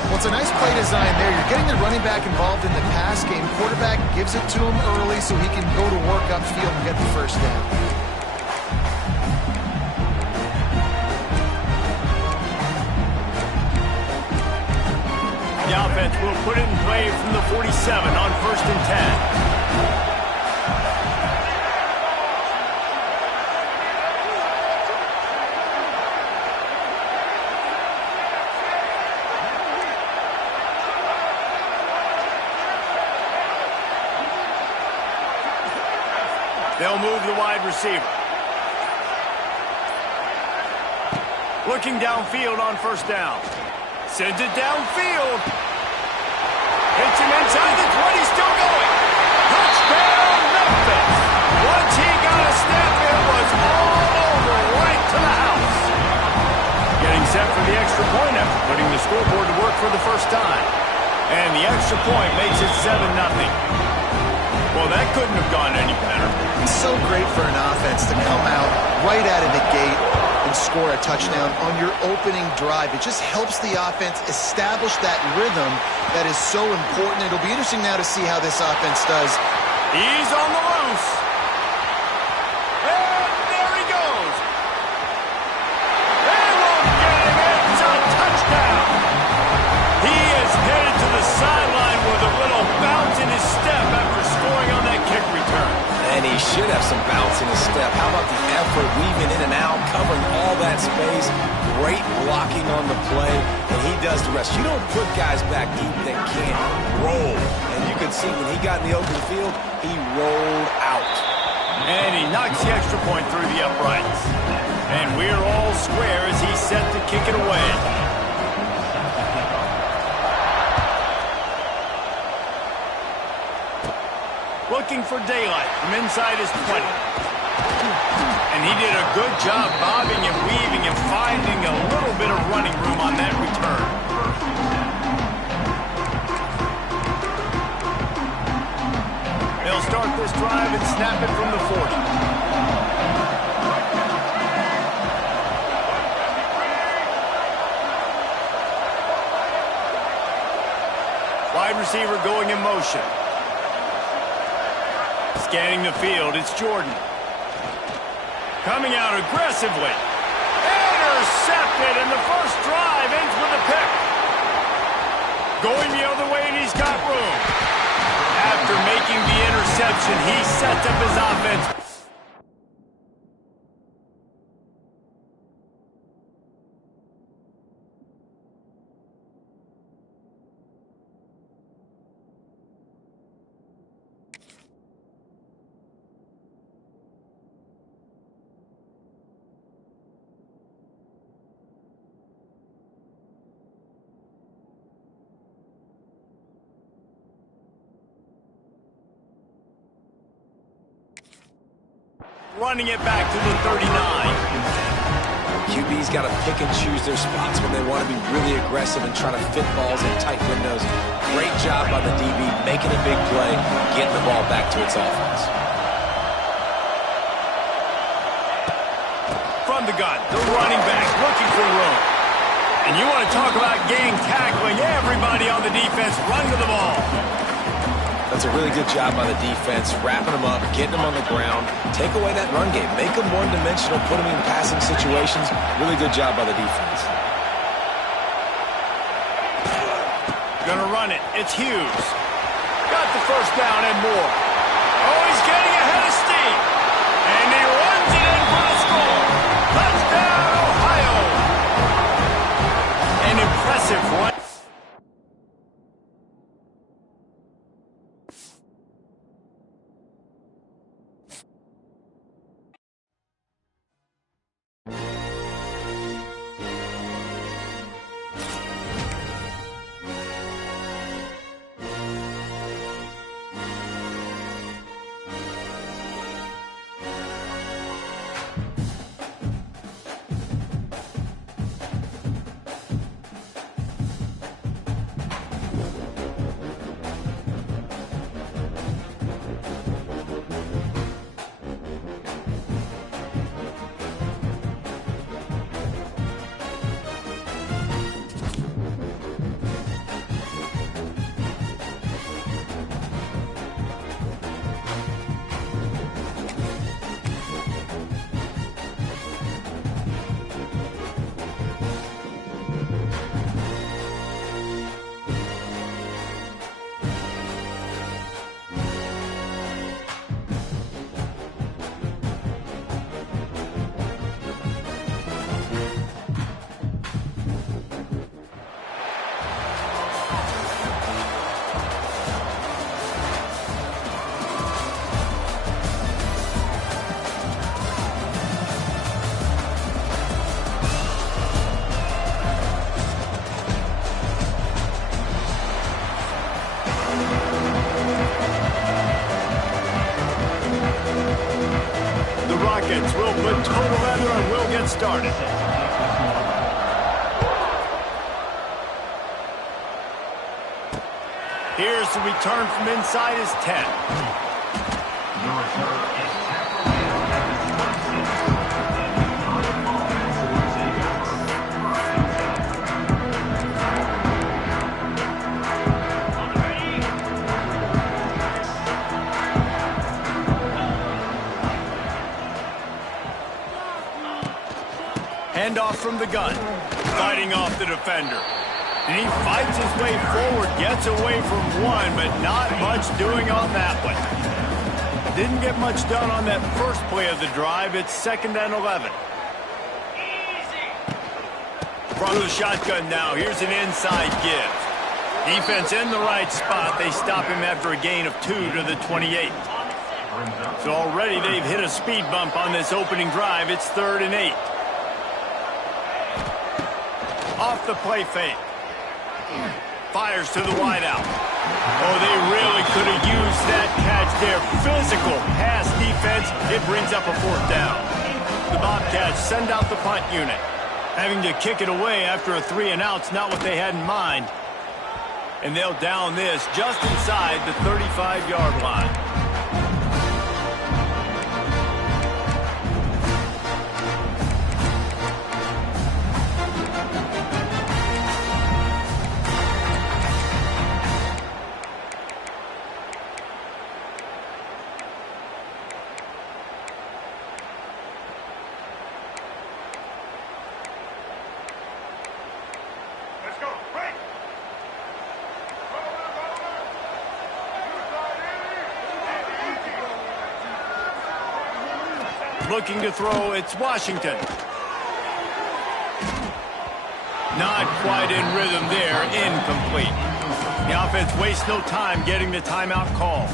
Well, it's a nice play design there. You're getting the running back involved in the pass game. Quarterback gives it to him early so he can go to work upfield and get the first down. The offense will put it in play from the 47 on 1st and 10. They'll move the wide receiver. Looking downfield on 1st down. Sends it downfield. Hits him inside the 20, still going. Touchdown, Memphis. Once he got a step, it was all over, right to the house. Getting set for the extra point after putting the scoreboard to work for the first time. And the extra point makes it 7-0. Well, that couldn't have gone any better. It's so great for an offense to come out right out of the gate and score a touchdown on your opening drive. It just helps the offense establish that rhythm that is so important. It'll be interesting now to see how this offense does. He's on the loose. And there he goes. They won't get him. It's a touchdown. He is headed to the sideline with a little bounce in his step after scoring on that kick return. And he should have some bounce in his step. How about the effort, weaving in and out, covering all that space. Great blocking on the play, and he does the rest. You don't put guys back deep that can't roll. And you can see when he got in the open field, he rolled out. And he knocks the extra point through the uprights. And we're all square as he's set to kick it away. Looking for daylight from inside his 20. And he did a good job bobbing and weaving and finding a little bit of running room on that return. They'll start this drive and snap it from the 40. Wide receiver going in motion. Scanning the field, it's Jordan. Coming out aggressively. Intercepted, and the first drive ends with a pick. Going the other way, and he's got room. After making the interception, he sets up his offense. Running it back to the 39. QB's got to pick and choose their spots when they want to be really aggressive and try to fit balls in tight windows. Great job by the DB making a big play, getting the ball back to its offense. From the gun, the running back looking for room. And you want to talk about gang tackling, everybody on the defense run to the ball. That's a really good job by the defense, wrapping them up, getting them on the ground, take away that run game, make them one-dimensional, put them in passing situations. Really good job by the defense. Gonna run it. It's Hughes. Got the first down and more. Oh, he's getting ahead of steam. And he runs it in for the score. Touchdown, Ohio. An impressive run. Will put total leather and will get started. Here's the return from inside his 10. The return is tackled at the 26. Handoff from the gun, fighting off the defender. And he fights his way forward, gets away from one, but not much doing on that one. Didn't get much done on that first play of the drive. It's 2nd and 11. From the shotgun now, here's an inside give. Defense in the right spot. They stop him after a gain of 2 to the 28. So already they've hit a speed bump on this opening drive. It's 3rd and 8. Off the play fake. Fires to the wideout. Oh, they really could have used that catch there. Physical pass defense. It brings up a 4th down. The Bobcats send out the punt unit. Having to kick it away after a 3 and out's not what they had in mind. And they'll down this just inside the 35-yard line. Looking to throw, it's Washington. Not quite in rhythm there, incomplete. The offense wastes no time getting the timeout call.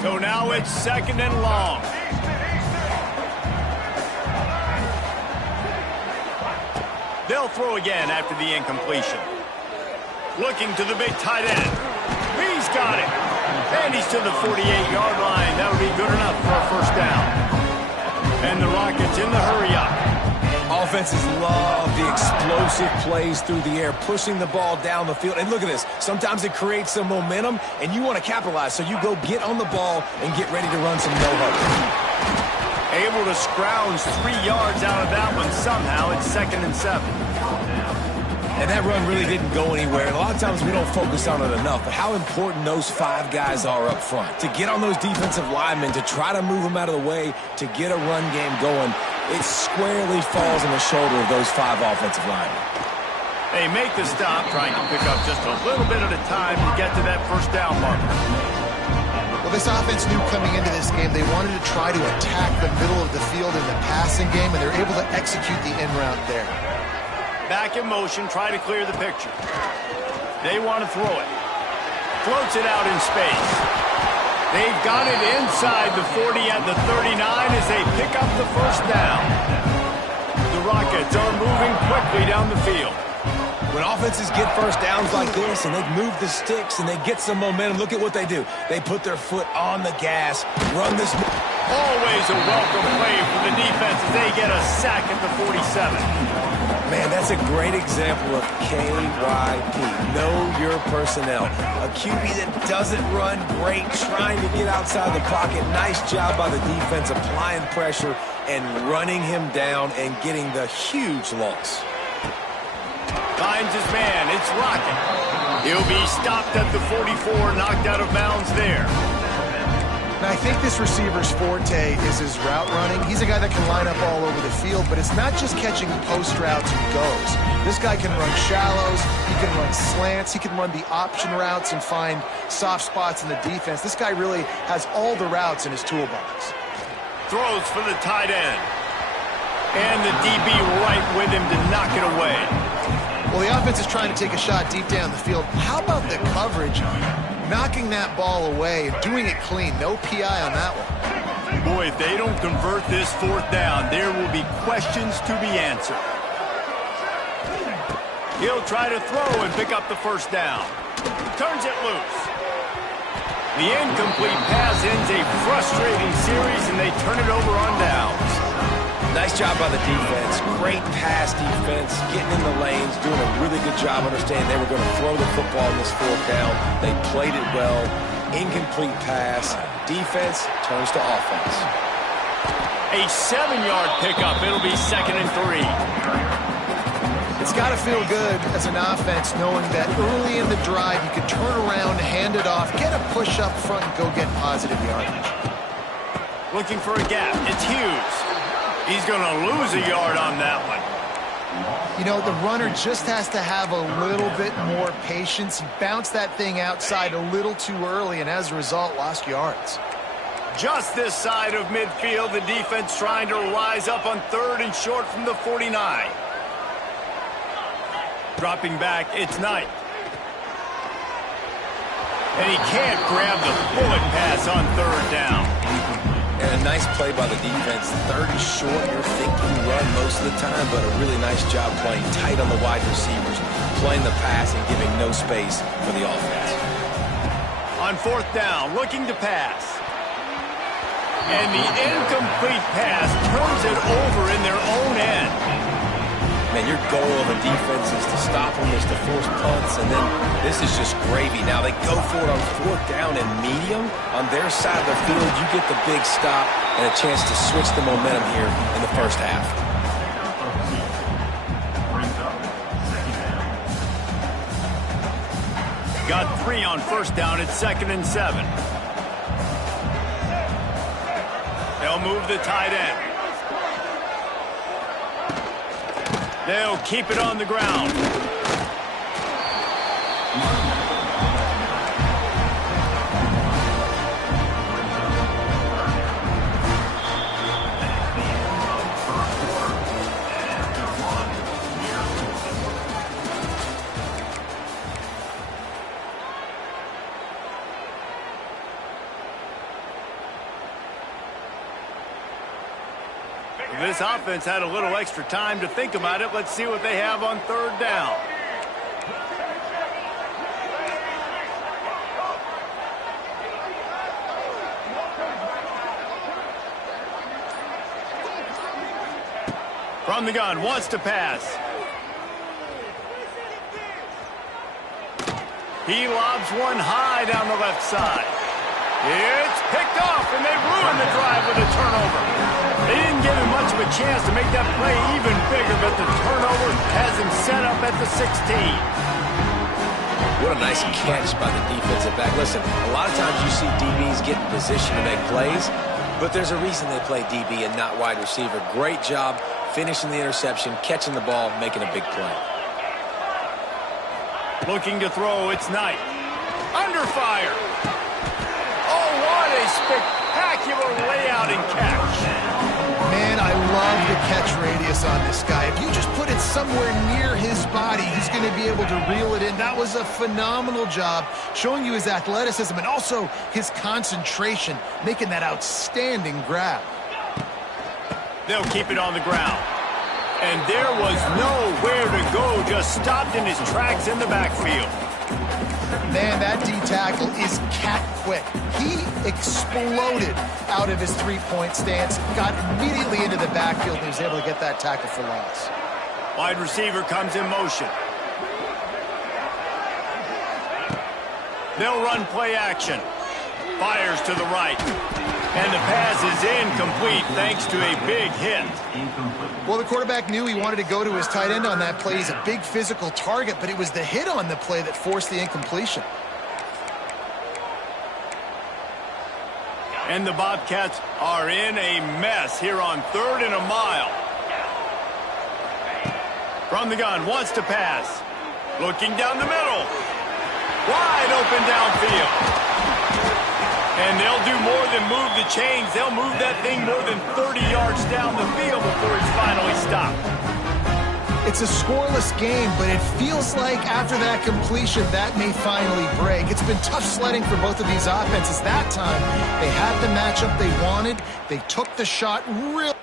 So now it's 2nd and long. They'll throw again after the incompletion. Looking to the big tight end. He's got it. And he's to the 48-yard line. That'll be good enough for a 1st down. And the Rockets in the hurry-up. Offenses love the explosive plays through the air, pushing the ball down the field. And look at this. Sometimes it creates some momentum, and you want to capitalize. So you go get on the ball and get ready to run some no-huddle. Able to scrounge 3 yards out of that one somehow. It's 2nd and 7. And that run really didn't go anywhere. And a lot of times we don't focus on it enough, but how important those 5 guys are up front. To get on those defensive linemen, to try to move them out of the way, to get a run game going, it squarely falls on the shoulder of those 5 offensive linemen. They make the stop, trying to pick up just a little bit at a time to get to that first down marker. Well, this offense knew coming into this game they wanted to try to attack the middle of the field in the passing game, and they're able to execute the in route there. Back in motion, try to clear the picture. They want to throw it. Floats it out in space. They've got it inside the 40 at the 39 as they pick up the first down. The Rockets are moving quickly down the field. When offenses get first downs like this and they move the sticks and they get some momentum, look at what they do. They put their foot on the gas, run this. Always a welcome play for the defense as they get a sack at the 47. Man, that's a great example of KYP. Know your personnel. A QB that doesn't run great, trying to get outside the pocket. Nice job by the defense applying pressure and running him down and getting the huge loss. Finds his man. It's Rocket. He'll be stopped at the 44, knocked out of bounds there. Now, I think this receiver's forte is his route running. He's a guy that can line up all over the field, but it's not just catching post routes and goes. This guy can run shallows, he can run slants, he can run the option routes and find soft spots in the defense. This guy really has all the routes in his toolbox. Throws for the tight end. And the DB right with him to knock it away. Well, the offense is trying to take a shot deep down the field. How about the coverage? Knocking that ball away and doing it clean. No PI on that one. Boy, if they don't convert this fourth down, there will be questions to be answered. He'll try to throw and pick up the first down. Turns it loose. The incomplete pass ends a frustrating series, and they turn it over on downs. Nice job by the defense. Great pass defense, getting in the lanes, doing a really good job understanding they were going to throw the football in this fourth down. They played it well. Incomplete pass. Defense turns to offense. A 7-yard pickup. It'll be 2nd and 3. It's got to feel good as an offense knowing that early in the drive you can turn around, hand it off, get a push up front, and go get positive yardage. Looking for a gap. It's Hughes. He's going to lose a yard on that one. You know, the runner just has to have a little bit more patience. He bounced that thing outside a little too early, and as a result, lost yards. Just this side of midfield, the defense trying to rise up on 3rd and short from the 49. Dropping back, it's Knight. And he can't grab the bullet pass on 3rd down. And a nice play by the defense. 30 short, you're thinking run most of the time, but a really nice job playing tight on the wide receivers, playing the pass and giving no space for the offense. On 4th down, looking to pass. And the incomplete pass turns it over in their own end. Man, your goal of a defense is to stop them, is to force punts, and then this is just gravy. Now they go for it on 4th down and medium. On their side of the field, you get the big stop and a chance to switch the momentum here in the first half. Got 3 on 1st down. It's 2nd and 7. They'll move the tight end. They'll keep it on the ground. This offense had a little extra time to think about it. Let's see what they have on 3rd down. From the gun, wants to pass. He lobs one high down the left side. It's picked off, and they ruin the drive with a turnover. They didn't give him much of a chance to make that play even bigger, but the turnover has him set up at the 16. What a nice catch by the defensive back. Listen, a lot of times you see DBs get in position to make plays, but there's a reason they play DB and not wide receiver. Great job finishing the interception, catching the ball, making a big play. Looking to throw, it's Knight. Under fire. Oh, what a spectacular layout and catch. Man, I love the catch radius on this guy. If you just put it somewhere near his body, he's going to be able to reel it in. That was a phenomenal job, showing you his athleticism and also his concentration, making that outstanding grab. They'll keep it on the ground. And there was nowhere to go, just stopped in his tracks in the backfield. Man, that D-tackle is cat quick. He exploded out of his three-point stance, got immediately into the backfield, and was able to get that tackle for loss. Wide receiver comes in motion. They'll run play action. Fires to the right. And the pass is incomplete thanks to a big hit. Well, the quarterback knew he wanted to go to his tight end on that play. He's a big physical target, but it was the hit on the play that forced the incompletion. And the Bobcats are in a mess here on 3rd and a mile. From the gun, wants to pass. Looking down the middle. Wide open downfield. And they'll do more than move the chains. They'll move that thing more than 30 yards down the field before it's finally stopped. It's a scoreless game, but it feels like after that completion, that may finally break. It's been tough sledding for both of these offenses. That time, they had the matchup they wanted. They took the shot really.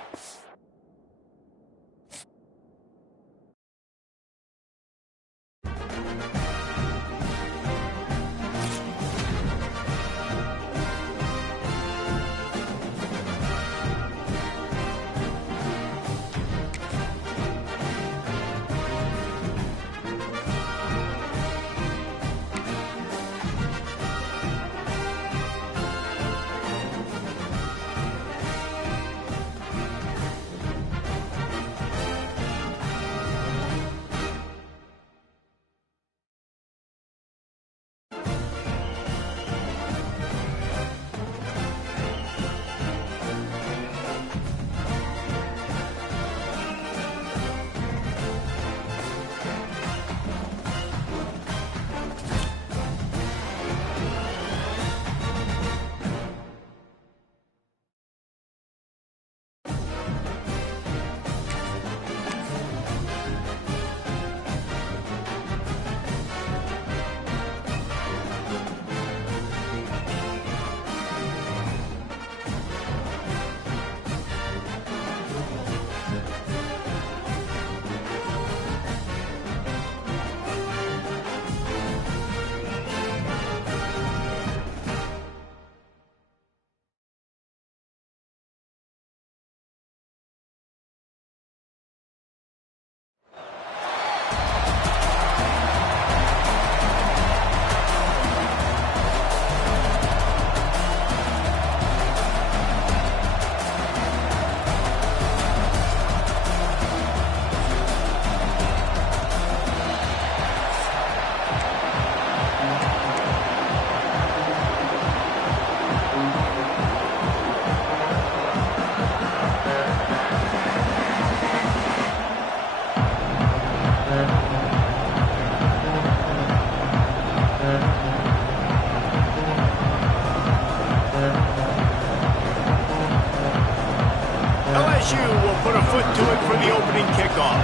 LSU will put a foot to it for the opening kickoff.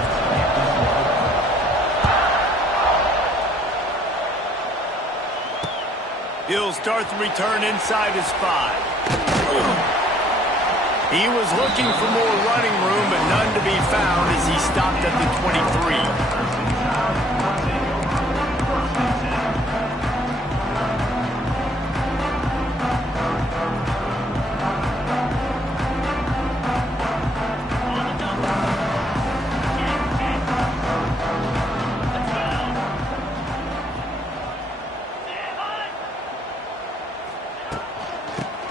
He'll start the return inside his 5. He was looking for more running room, but none to be found as he stopped at the 23.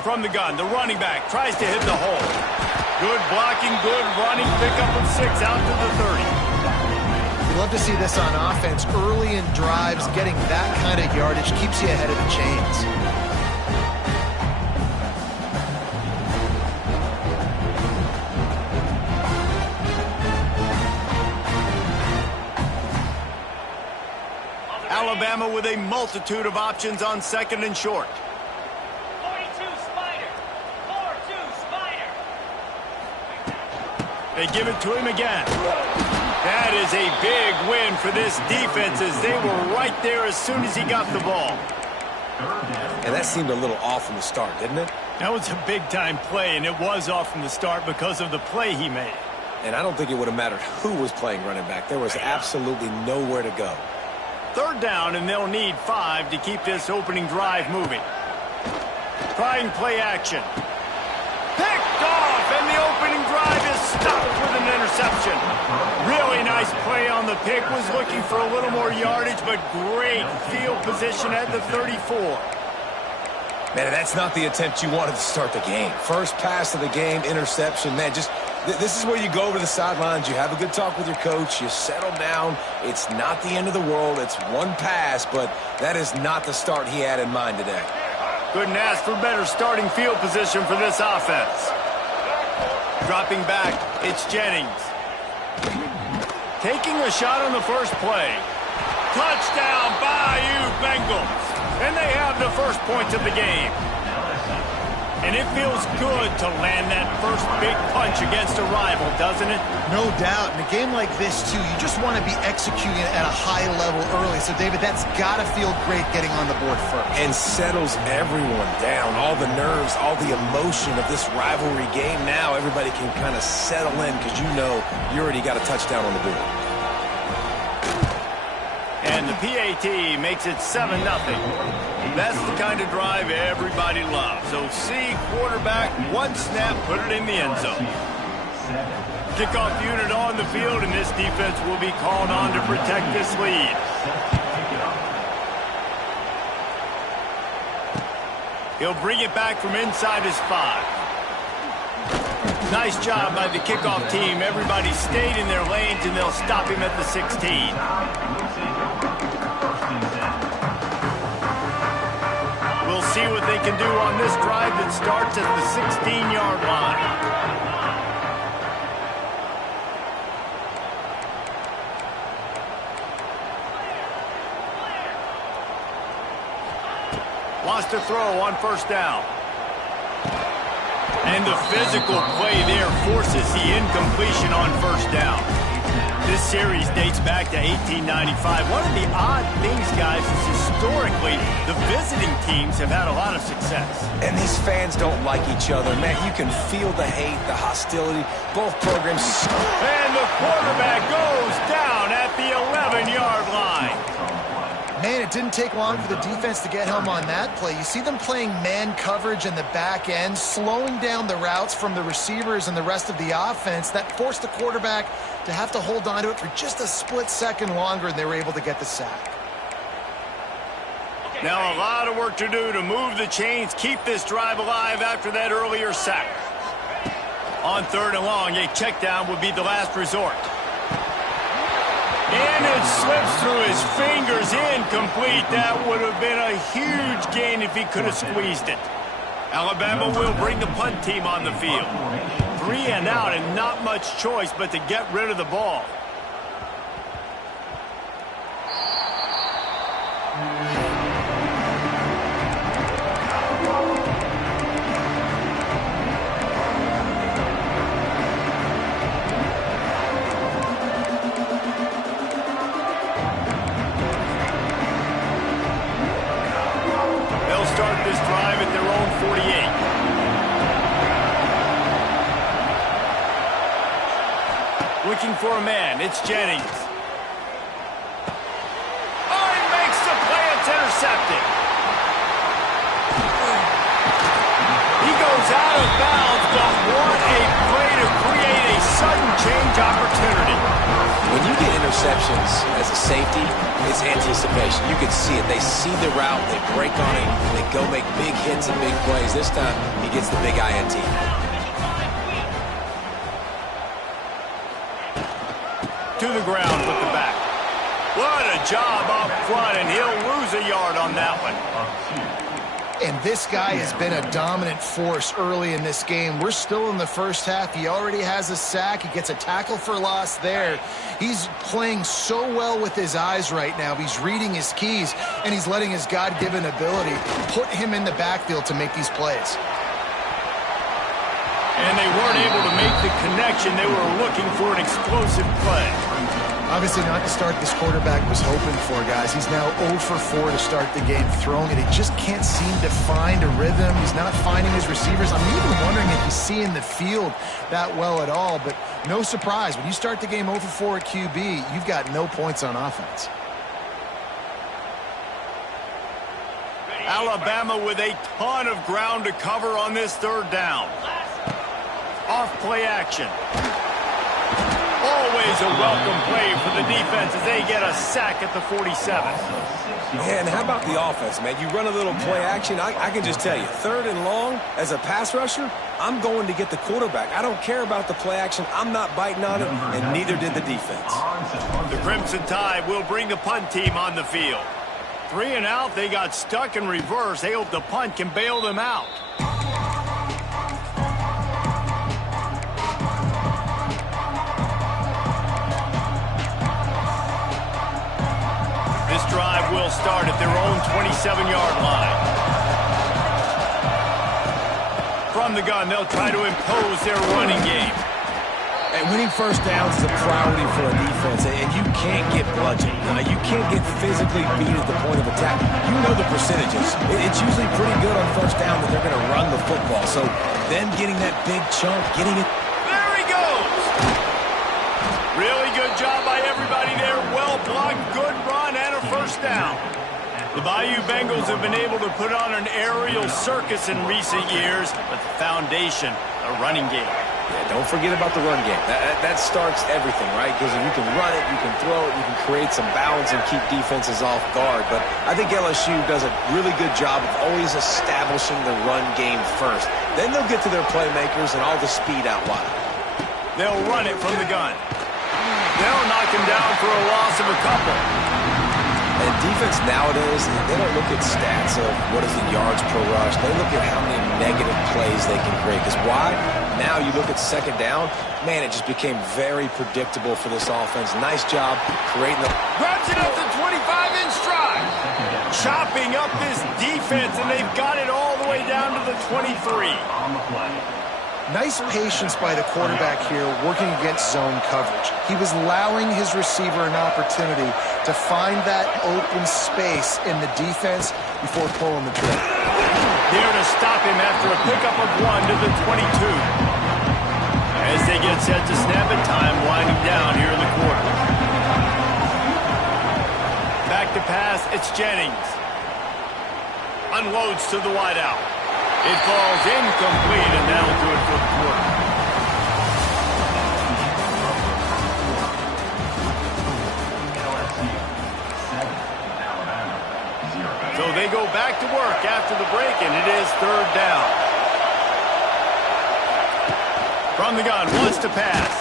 From the gun, the running back tries to hit the hole. Good blocking, good running, pickup of 6 out to the 30. You love to see this on offense. Early in drives, getting that kind of yardage keeps you ahead of the chains. Alabama with a multitude of options on second and short. 42 Spider. 4-2 Spider. They give it to him again. That is a big win for this defense as they were right there as soon as he got the ball. And that seemed a little off from the start, didn't it? That was a big-time play, and it was off from the start because of the play he made. And I don't think it would have mattered who was playing running back. There was absolutely nowhere to go. Third down, and they'll need 5 to keep this opening drive moving. Trying play action. Picked off, and the opening drive is stopped with an interception. Really nice play on the pick. Was looking for a little more yardage, but great field position at the 34. Man, that's not the attempt you wanted to start the game. First pass of the game, interception. Man, just this is where you go over the sidelines. You have a good talk with your coach. You settle down. It's not the end of the world. It's one pass, but that is not the start he had in mind today. Couldn't ask for better starting field position for this offense. Dropping back, it's Jennings. Taking a shot on the first play. Touchdown, Bayou Bengals. And they have the first points of the game. And it feels good to land that first big punch against a rival, doesn't it? No doubt. In a game like this, too, you just want to be executing at a high level early. So, David, that's got to feel great getting on the board first. And settles everyone down. All the nerves, all the emotion of this rivalry game. Now everybody can kind of settle in because you know you already got a touchdown on the board. And the PAT makes it 7-0. That's the kind of drive everybody loves. So see quarterback, one snap, put it in the end zone. Kickoff unit on the field, and this defense will be called on to protect this lead. He'll bring it back from inside his 5. Nice job by the kickoff team. Everybody stayed in their lanes, and they'll stop him at the 16. We'll see what they can do on this drive that starts at the 16-yard line. Lost a throw on first down. And the physical play there forces the incompletion on first down. This series dates back to 1895. One of the odd things, guys, is historically the visiting teams have had a lot of success. And these fans don't like each other. Man, you can feel the hate, the hostility. Both programs. And the quarterback goes down at the 11-yard line. Man, it didn't take long for the defense to get home on that play. You see them playing man coverage in the back end, slowing down the routes from the receivers and the rest of the offense. That forced the quarterback to have to hold on to it for just a split second longer, and they were able to get the sack. Now a lot of work to do to move the chains, keep this drive alive after that earlier sack. On third and long, a check down would be the last resort. And it slips through his fingers, incomplete. That would have been a huge gain if he could have squeezed it. Alabama will bring the punt team on the field. 3 and out, and not much choice but to get rid of the ball. Start this drive at their own 48. Looking for a man. It's Jennings. Oh, he makes the play. It's intercepted. He goes out of bounds, but what a play to create a sudden change opportunity. When you get interceptions as a safety, it's anticipation. You can see it. They see the route, they break on it, they go make big hits and big plays. This time, he gets the big INT. To the ground with the back. What a job up front, and he'll lose a yard on that one. And this guy has been a dominant force early in this game. We're still in the first half. He already has a sack. He gets a tackle for loss there. He's playing so well with his eyes right now. He's reading his keys, and he's letting his God-given ability put him in the backfield to make these plays. And they weren't able to make the connection. They were looking for an explosive play. Obviously not the start this quarterback was hoping for, guys. He's now 0 for 4 to start the game throwing it. He just can't seem to find a rhythm. He's not finding his receivers. I'm even wondering if he's seeing the field that well at all. But no surprise, when you start the game 0 for 4 at QB, you've got no points on offense. Alabama with a ton of ground to cover on this third down. Off play action. Always a welcome play for the defense as they get a sack at the 47. Man, how about the offense, man? You run a little play action. I can just tell you, 3rd and long, as a pass rusher, I'm going to get the quarterback. I don't care about the play action. I'm not biting on it, and neither did the defense. The Crimson Tide will bring the punt team on the field. 3 and out, they got stuck in reverse. They hope the punt can bail them out. This drive will start at their own 27-yard line. From the gun, they'll try to impose their running game. And winning first downs is a priority for a defense, and you can't get bludgeoned. You can't get physically beat at the point of attack. You know the percentages. It's usually pretty good on first down that they're going to run the football. So them getting that big chunk, getting it. There he goes! Really good job by everybody there. Well blocked, good run, and a first down. The Bayou Bengals have been able to put on an aerial circus in recent years, but the foundation, a running game. Yeah, don't forget about the run game. That starts everything, right? Because if you can run it, you can throw it, you can create some balance and keep defenses off guard. But I think LSU does a really good job of always establishing the run game first. Then they'll get to their playmakers and all the speed out wide. They'll run it from the gun. They'll knock him down for a loss of a couple. And defense nowadays, they don't look at stats of what is the yards per rush. They look at how many negative plays they can create. Because why? Now you look at second down, man, it just became very predictable for this offense. Nice job creating the... Grabs it up to 25 in stride. Chopping up this defense, and they've got it all the way down to the 23. On the play. Nice patience by the quarterback here working against zone coverage. He was allowing his receiver an opportunity to find that open space in the defense before pulling the trigger. There to stop him after a pickup of 1 to the 22. As they get set to snap it, time winding down here in the quarter. Back to pass, it's Jennings. Unloads to the wideout. It falls incomplete, and that'll do it for the quarter. LSU 7, Alabama 0. So they go back to work after the break, and it is 3rd down. From the gun, wants to pass.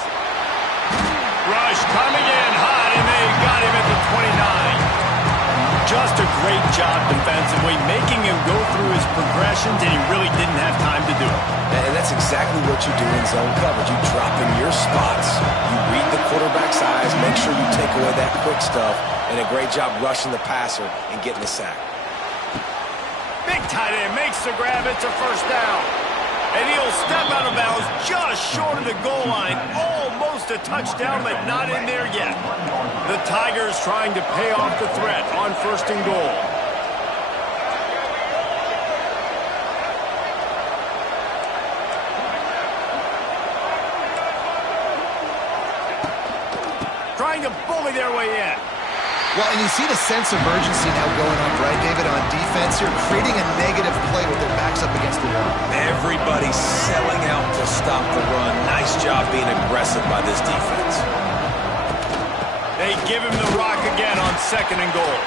Rush coming in hot, and they got him at the 29. Just a great job defensively, making him go through his progressions, and he really didn't have time to do it. And that's exactly what you do in zone coverage. You drop in your spots, you read the quarterback's eyes, make sure you take away that quick stuff, and a great job rushing the passer and getting the sack. Big tight end makes the grab. It's a first down. And he'll step out of bounds just short of the goal line. Almost a touchdown, but not in there yet. The Tigers trying to pay off the threat on 1st and goal. Trying to bully their way in. Well, and you see the sense of urgency now going on, right, David, on defense here, creating a negative play with their backs up against the wall. Everybody's selling out to stop the run. Nice job being aggressive by this defense. They give him the rock again on 2nd and goal.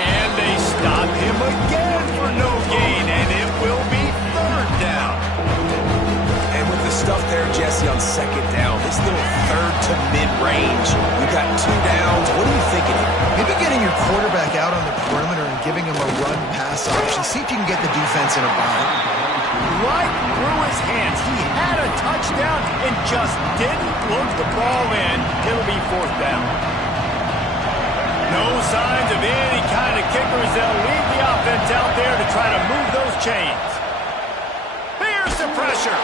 And they stop him again for no gain, and it will be 3rd down. And with the stuff there, Jesse, on 2nd down, this little 3rd to mid-range. You got 2 downs. What are you thinking here? Maybe getting your quarterback out on the perimeter and giving him a run-pass option. See if you can get the defense in a bind. Right through his hands. He had a touchdown and just didn't look the ball in. It'll be 4th down. No signs of any kind of kickers. They'll leave the offense out there to try to move those chains. Here's the pressure.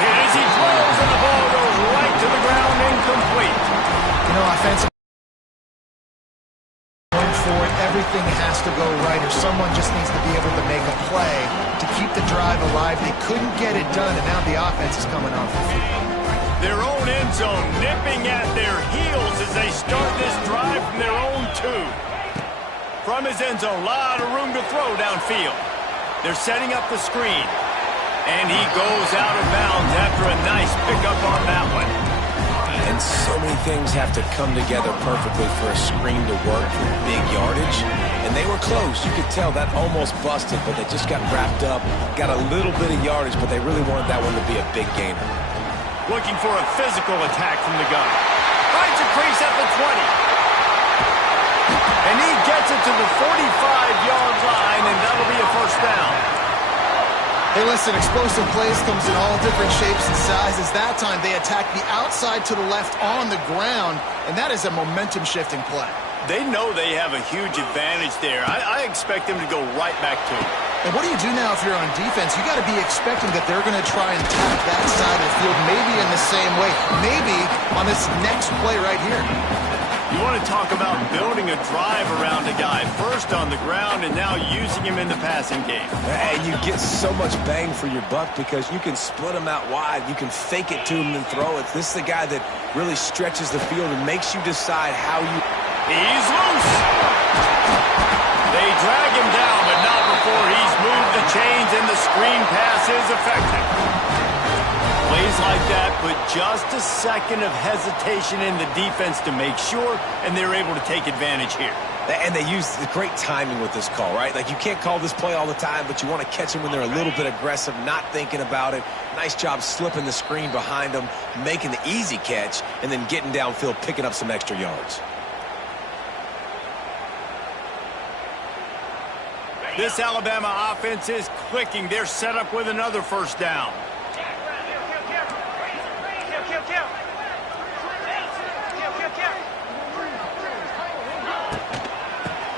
Hit as he throws, and the ball goes right to the ground, incomplete. You know, offensive going for it, everything has to go right, or someone just needs to be able to make a play to keep the drive alive. They couldn't get it done, and now the offense is coming off the field. Their own end zone nipping at their heels as they start this drive from their own 2. From his end zone, a lot of room to throw downfield. They're setting up the screen. And he goes out of bounds after a nice pickup on that one. And so many things have to come together perfectly for a screen to work for big yardage. And they were close. You could tell that almost busted, but they just got wrapped up, got a little bit of yardage, but they really wanted that one to be a big gainer. Looking for a physical attack from the gun. Finds a crease at the 20. And he gets it to the 45-yard line, and that'll be a 1st down. Hey, listen, explosive plays comes in all different shapes and sizes. That time, they attack the outside to the left on the ground, and that is a momentum-shifting play. They know they have a huge advantage there. I expect them to go right back to it. And what do you do now if you're on defense? You got to be expecting that they're going to try and tap that side of the field, maybe in the same way, maybe on this next play right here. You want to talk about building a drive around a guy, first on the ground and now using him in the passing game. And you get so much bang for your buck because you can split him out wide. You can fake it to him and throw it. This is the guy that really stretches the field and makes you decide how you... He's loose. They drag him down, but not before he's moved the chains, and the screen pass is effective. Plays like that, but just a second of hesitation in the defense to make sure, and they're able to take advantage here. And they use the great timing with this call, right? Like, you can't call this play all the time, but you want to catch them when they're a little bit aggressive, not thinking about it. Nice job slipping the screen behind them, making the easy catch, and then getting downfield, picking up some extra yards. This Alabama offense is clicking. They're set up with another 1st down.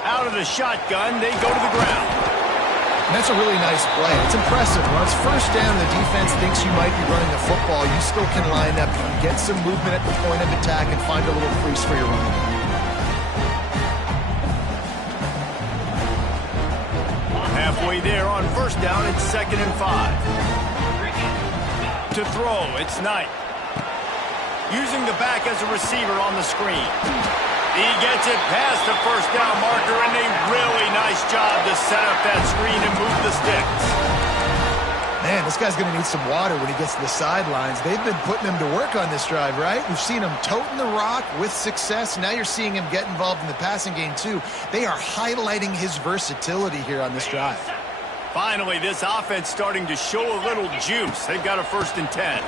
Out of the shotgun, they go to the ground. And that's a really nice play. It's impressive. When it's 1st down, the defense thinks you might be running the football. You still can line up. You can get some movement at the point of attack and find a little crease for your running back. Halfway there on 1st down, it's 2nd and 5. To throw, it's Knight. Using the back as a receiver on the screen. He gets it past the 1st down marker, and a really nice job to set up that screen and move the sticks. Man, this guy's going to need some water when he gets to the sidelines. They've been putting him to work on this drive, right? We've seen him toting the rock with success. Now you're seeing him get involved in the passing game, too. They are highlighting his versatility here on this drive. Finally, this offense starting to show a little juice. They've got a 1st and 10.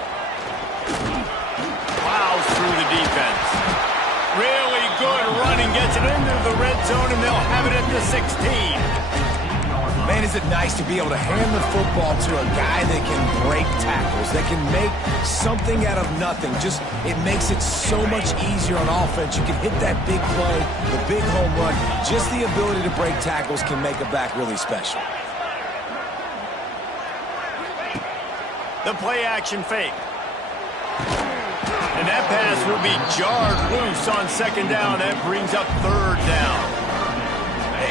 Plows through the defense. Really good running, gets it into the red zone, and they'll have it at the 16. Man, is it nice to be able to hand the football to a guy that can break tackles, that can make something out of nothing. Just, it makes it so much easier on offense. You can hit that big play, the big home run. Just the ability to break tackles can make a back really special. The play action fake. And that pass will be jarred loose on 2nd down. That brings up 3rd down.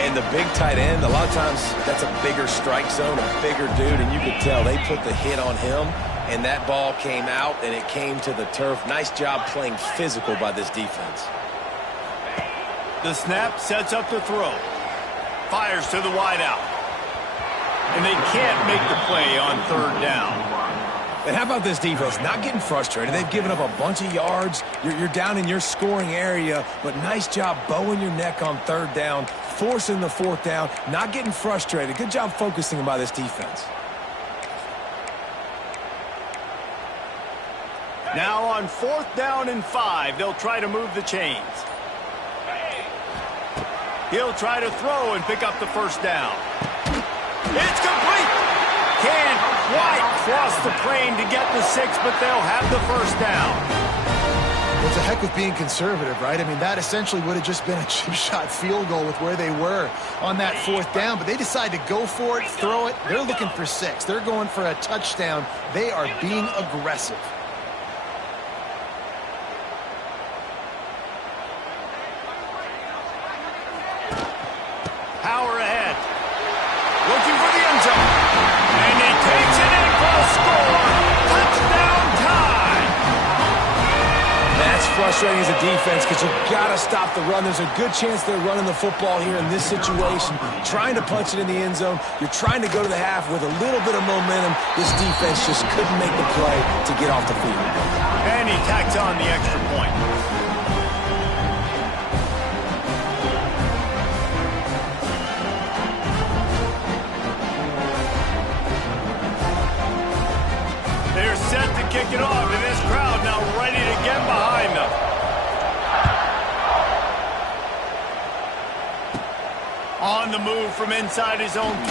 And the big tight end, a lot of times that's a bigger strike zone, a bigger dude, and you could tell they put the hit on him, and that ball came out, and it came to the turf. Nice job playing physical by this defense. The snap sets up the throw. Fires to the wideout. And they can't make the play on 3rd down. And how about this defense? Not getting frustrated. They've given up a bunch of yards. You're down in your scoring area, but nice job bowing your neck on 3rd down, forcing the 4th down, not getting frustrated. Good job focusing by this defense. Now on 4th down and 5, they'll try to move the chains. He'll try to throw and pick up the first down. It's complete. Can't quite cross the plane to get the 6, but they'll have the first down. Well, it's a heck of being conservative, right? I mean, that essentially would have just been a chip shot field goal with where they were on that 4th down, but they decide to go for it, throw it. They're looking for 6. They're going for a touchdown. They are being aggressive. Power ahead. Looking for the end zone. And he takes it in for a score. Touchdown time. That's frustrating as a defense because you've got to stop the run. There's a good chance they're running the football here in this situation, trying to punch it in the end zone. You're trying to go to the half with a little bit of momentum. This defense just couldn't make the play to get off the field. And he tacks on the extra point. They're set to kick it off, and this crowd now ready to get behind them. On the move from inside his own 20.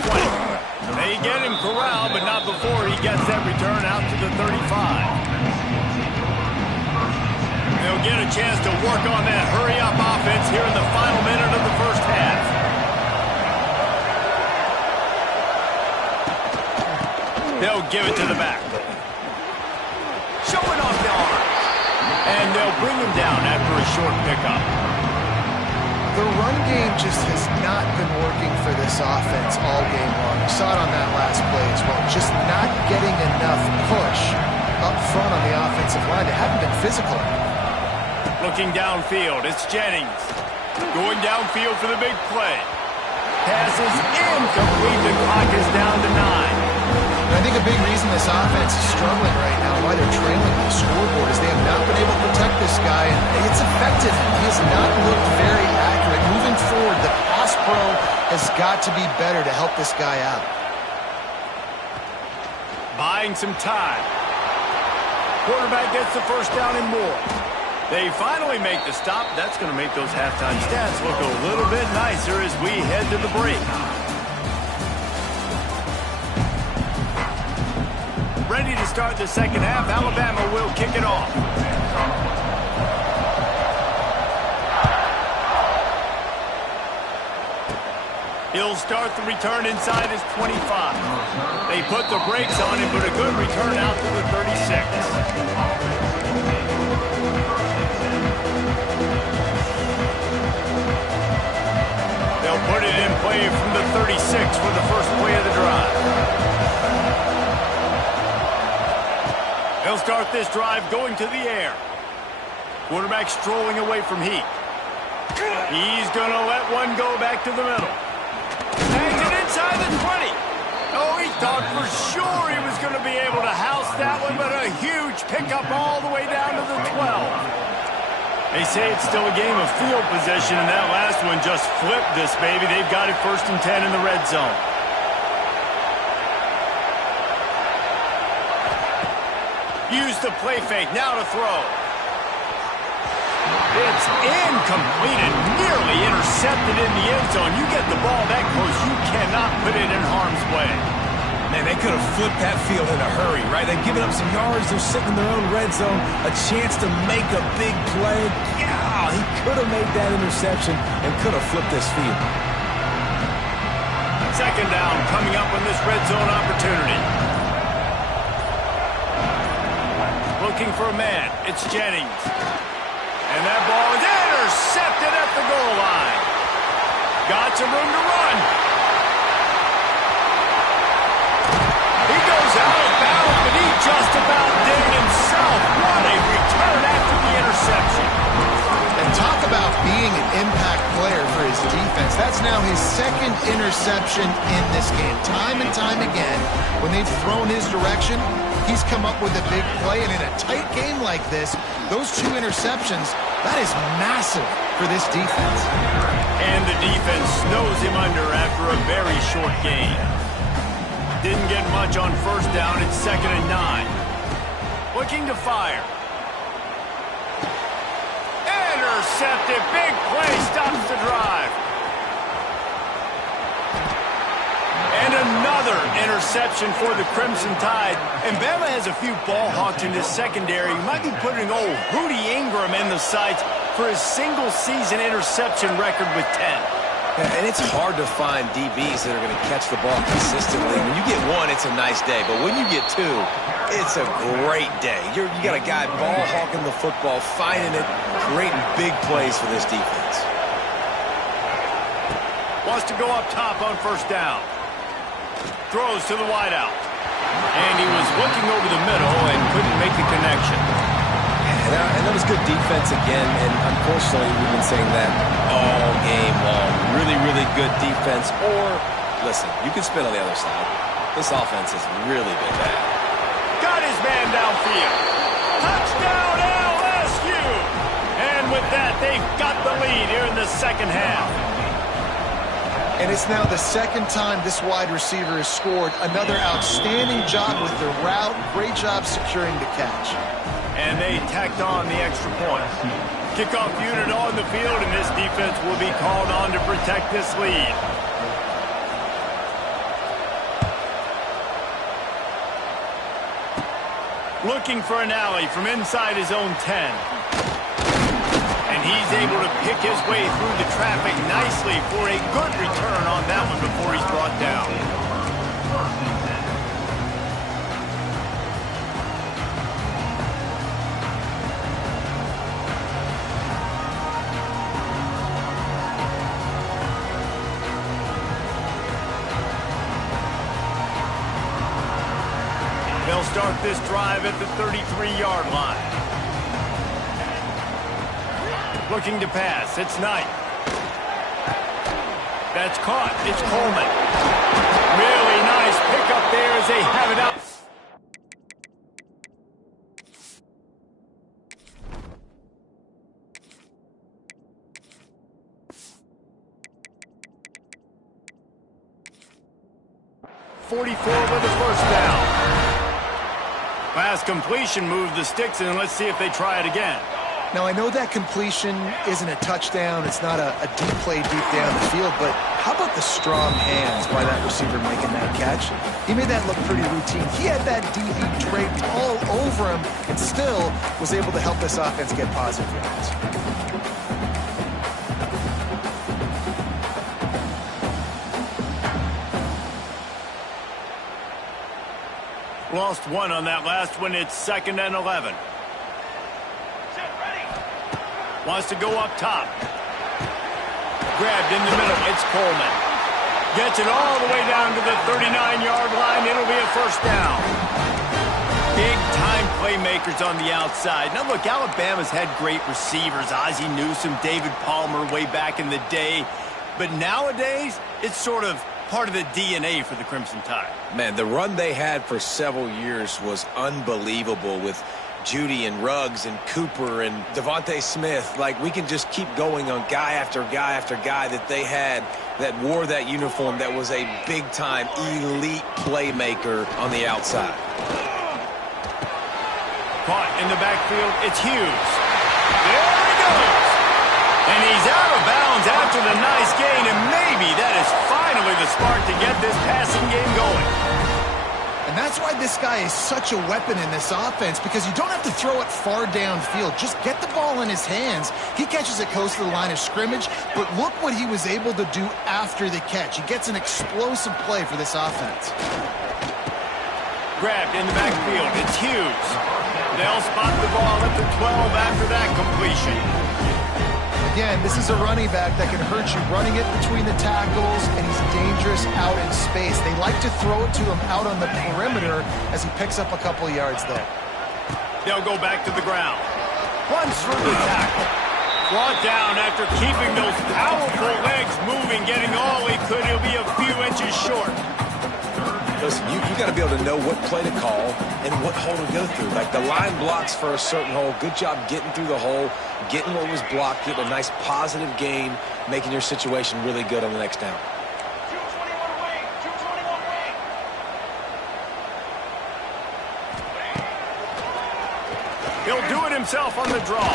They get him corralled, but not before he gets that return out to the 35. They'll get a chance to work on that hurry-up offense here in the final minute of the first half. They'll give it to the back. Showing off the arm. And they'll bring him down after a short pickup. The run game just has not been working for this offense all game long. You saw it on that last play as well. Just not getting enough push up front on the offensive line. They haven't been physical. Looking downfield, it's Jennings. Going downfield for the big play. Pass is incomplete. The clock is down to 9. I think a big reason this offense is struggling right now, why they're trailing on the scoreboard, is they have not been able to protect this guy, and it's affected him. He has not looked very accurate. Moving forward, the pass pro has got to be better to help this guy out. Buying some time. Quarterback gets the first down and more. They finally make the stop. That's going to make those halftime stats look a little bit nicer as we head to the break. Ready to start the second half. Alabama will kick it off. He'll start the return inside his 25. They put the brakes on him, but a good return out to the 36. They'll put it in play from the 36 for the first play of the drive. They'll start this drive going to the air. Quarterback strolling away from Heat. He's going to let one go back to the middle. Tags it inside the 20. Oh, he thought for sure he was going to be able to house that one, but a huge pickup all the way down to the 12. They say it's still a game of field position, and that last one just flipped this baby. They've got it 1st and 10 in the red zone. Use the play fake, now to throw. It's incomplete and nearly intercepted in the end zone. You get the ball that close, you cannot put it in harm's way. Man, they could have flipped that field in a hurry, right? They've given up some yards. They're sitting in their own red zone. A chance to make a big play. Yeah, he could have made that interception and could have flipped this field. Second down coming up on this red zone opportunity. Looking for a man. It's Jennings. And that ball is intercepted at the goal line. Got some room to run. He goes out of bounds, but he just about did it himself. What a return after the interception. And talk about being an impact player for his defense. That's now his 2nd interception in this game. Time and time again, when they've thrown his direction, he's come up with a big play. And in a tight game like this, those 2 interceptions, that is massive for this defense. And the defense snows him under after a very short gain. Didn't get much on 1st down. It's 2nd and 9. Looking to fire. Intercepted. Big play stops the drive. And another interception for the Crimson Tide. And Bama has a few ball hawks in this secondary. You might be putting old Rudy Ingram in the sights for his single-season interception record with 10. Yeah, and it's hard to find DBs that are going to catch the ball consistently. When you get one, it's a nice day. But when you get two, it's a great day. You got a guy ball hawking the football, finding it, creating big plays for this defense. Wants to go up top on first down. Throws to the wideout. And he was looking over the middle and couldn't make the connection. And that was good defense again. And unfortunately, we've been saying that all game long. Really, really good defense. Or, listen, you can spin on the other side. This offense has really been bad. Got his man downfield. Touchdown LSU! And with that, they've got the lead here in the second half. And it's now the second time this wide receiver has scored. Another outstanding job with the route. Great job securing the catch. And they tacked on the extra point. Kickoff unit on the field, and this defense will be called on to protect this lead. Looking for an alley from inside his own 10. And he's able to pick his way through the traffic nicely for a good return on that one before he's brought down. They'll start this drive at the 33-yard line. Looking to pass. It's Knight. That's caught. It's Coleman. Really nice pickup there as they have it out. with the first down. Last completion moved the sticks, and let's see if they try it again. Now, I know that completion isn't a touchdown. It's not a deep play deep down the field, but how about the strong hands by that receiver making that catch? He made that look pretty routine. He had that DB draped all over him and still was able to help this offense get positive yards. Lost one on that last one. It's 2nd and 11. Wants to go up top. Grabbed in the middle. It's Coleman. Gets it all the way down to the 39-yard line. It'll be a first down. Big-time playmakers on the outside. Now, look, Alabama's had great receivers. Ozzie Newsome, David Palmer way back in the day. But nowadays, it's sort of part of the DNA for the Crimson Tide. Man, the run they had for several years was unbelievable with Judy and Ruggs and Cooper and Devontae Smith. Like, we can just keep going on guy after guy after guy that they had that wore that uniform that was a big-time elite playmaker on the outside. Caught in the backfield. It's Hughes. There he goes. And he's out of bounds after the nice gain, and maybe that is finally the spark to get this passing game going. And that's why this guy is such a weapon in this offense, because you don't have to throw it far downfield. Just get the ball in his hands. He catches it close to the line of scrimmage, but look what he was able to do after the catch. He gets an explosive play for this offense. Grabbed in the backfield. It's Hughes. They'll spot the ball at the 12 after that completion. Again, this is a running back that can hurt you running it between the tackles, and he's dangerous out in space. They like to throw it to him out on the perimeter as he picks up a couple of yards there. They'll go back to the ground. Runs through the tackle. Brought down after keeping those powerful legs moving, getting all he could. He'll be a few inches short. Listen, you got to be able to know what play to call and what hole to go through. Like, the line blocks for a certain hole. Good job getting through the hole, getting what was blocked, getting a nice positive gain, making your situation really good on the next down. He'll do it himself on the draw.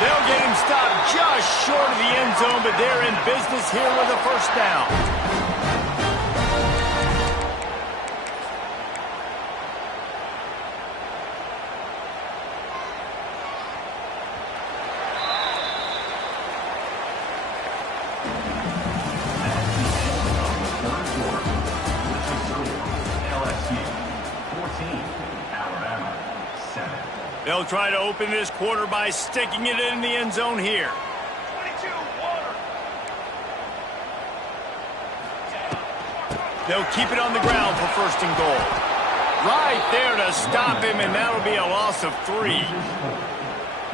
They'll get him stopped just short of the end zone, but they're in business here with a first down. They'll try to open this quarter by sticking it in the end zone here. 22, water. They'll keep it on the ground for first and goal. Right there to stop him, and that'll be a loss of 3.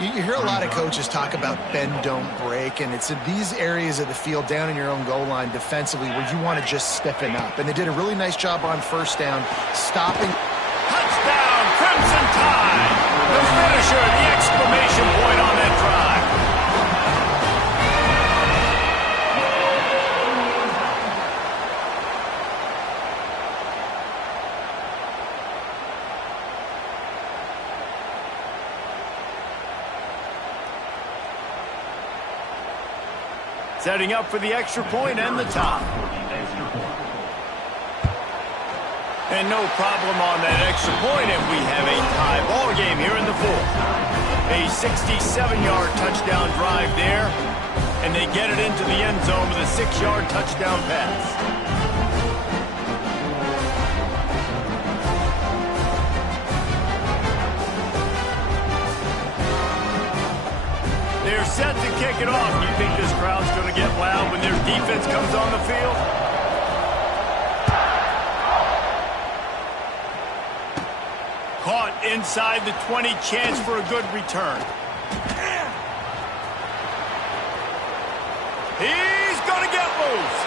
You hear a lot of coaches talk about bend, don't break, and it's in these areas of the field down in your own goal line defensively where you want to just stiffen up. And they did a really nice job on first down, stopping. Touchdown, Crimson Tide! The finisher, the exclamation point on that drive. Setting up for the extra point and the top. And no problem on that extra point, and we have a tie ball game here in the fourth. A 67-yard touchdown drive there, and they get it into the end zone with a 6-yard touchdown pass. They're set to kick it off. Do you think this crowd's going to get loud when their defense comes on the field? Caught inside the 20, chance for a good return. He's going to get loose.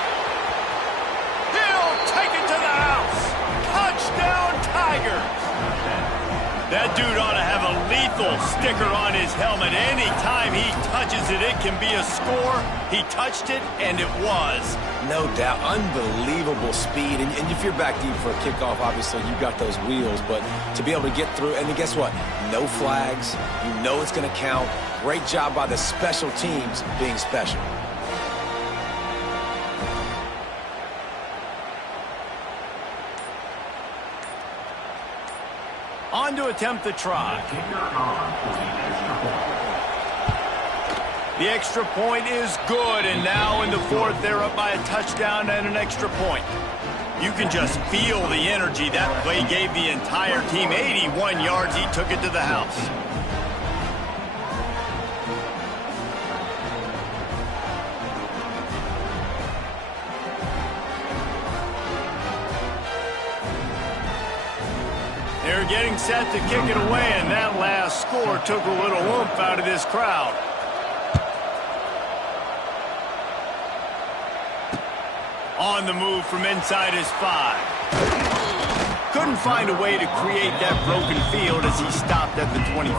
He'll take it to the house. Touchdown, Tigers. That dude ought to have a lethal sticker on his helmet. Anytime he touches it, it can be a score. He touched it, and it was. No doubt. Unbelievable speed. And if you're back deep for a kickoff, obviously you've got those wheels. But to be able to get through, and then guess what? No flags. You know it's going to count. Great job by the special teams being special. On to attempt the try. The extra point is good, and now in the fourth, they're up by a touchdown and an extra point. You can just feel the energy that play gave the entire team. 81 yards, he took it to the house. They're getting set to kick it away, and that last score took a little oomph out of this crowd. On the move from inside his 5. Couldn't find a way to create that broken field as he stopped at the 25.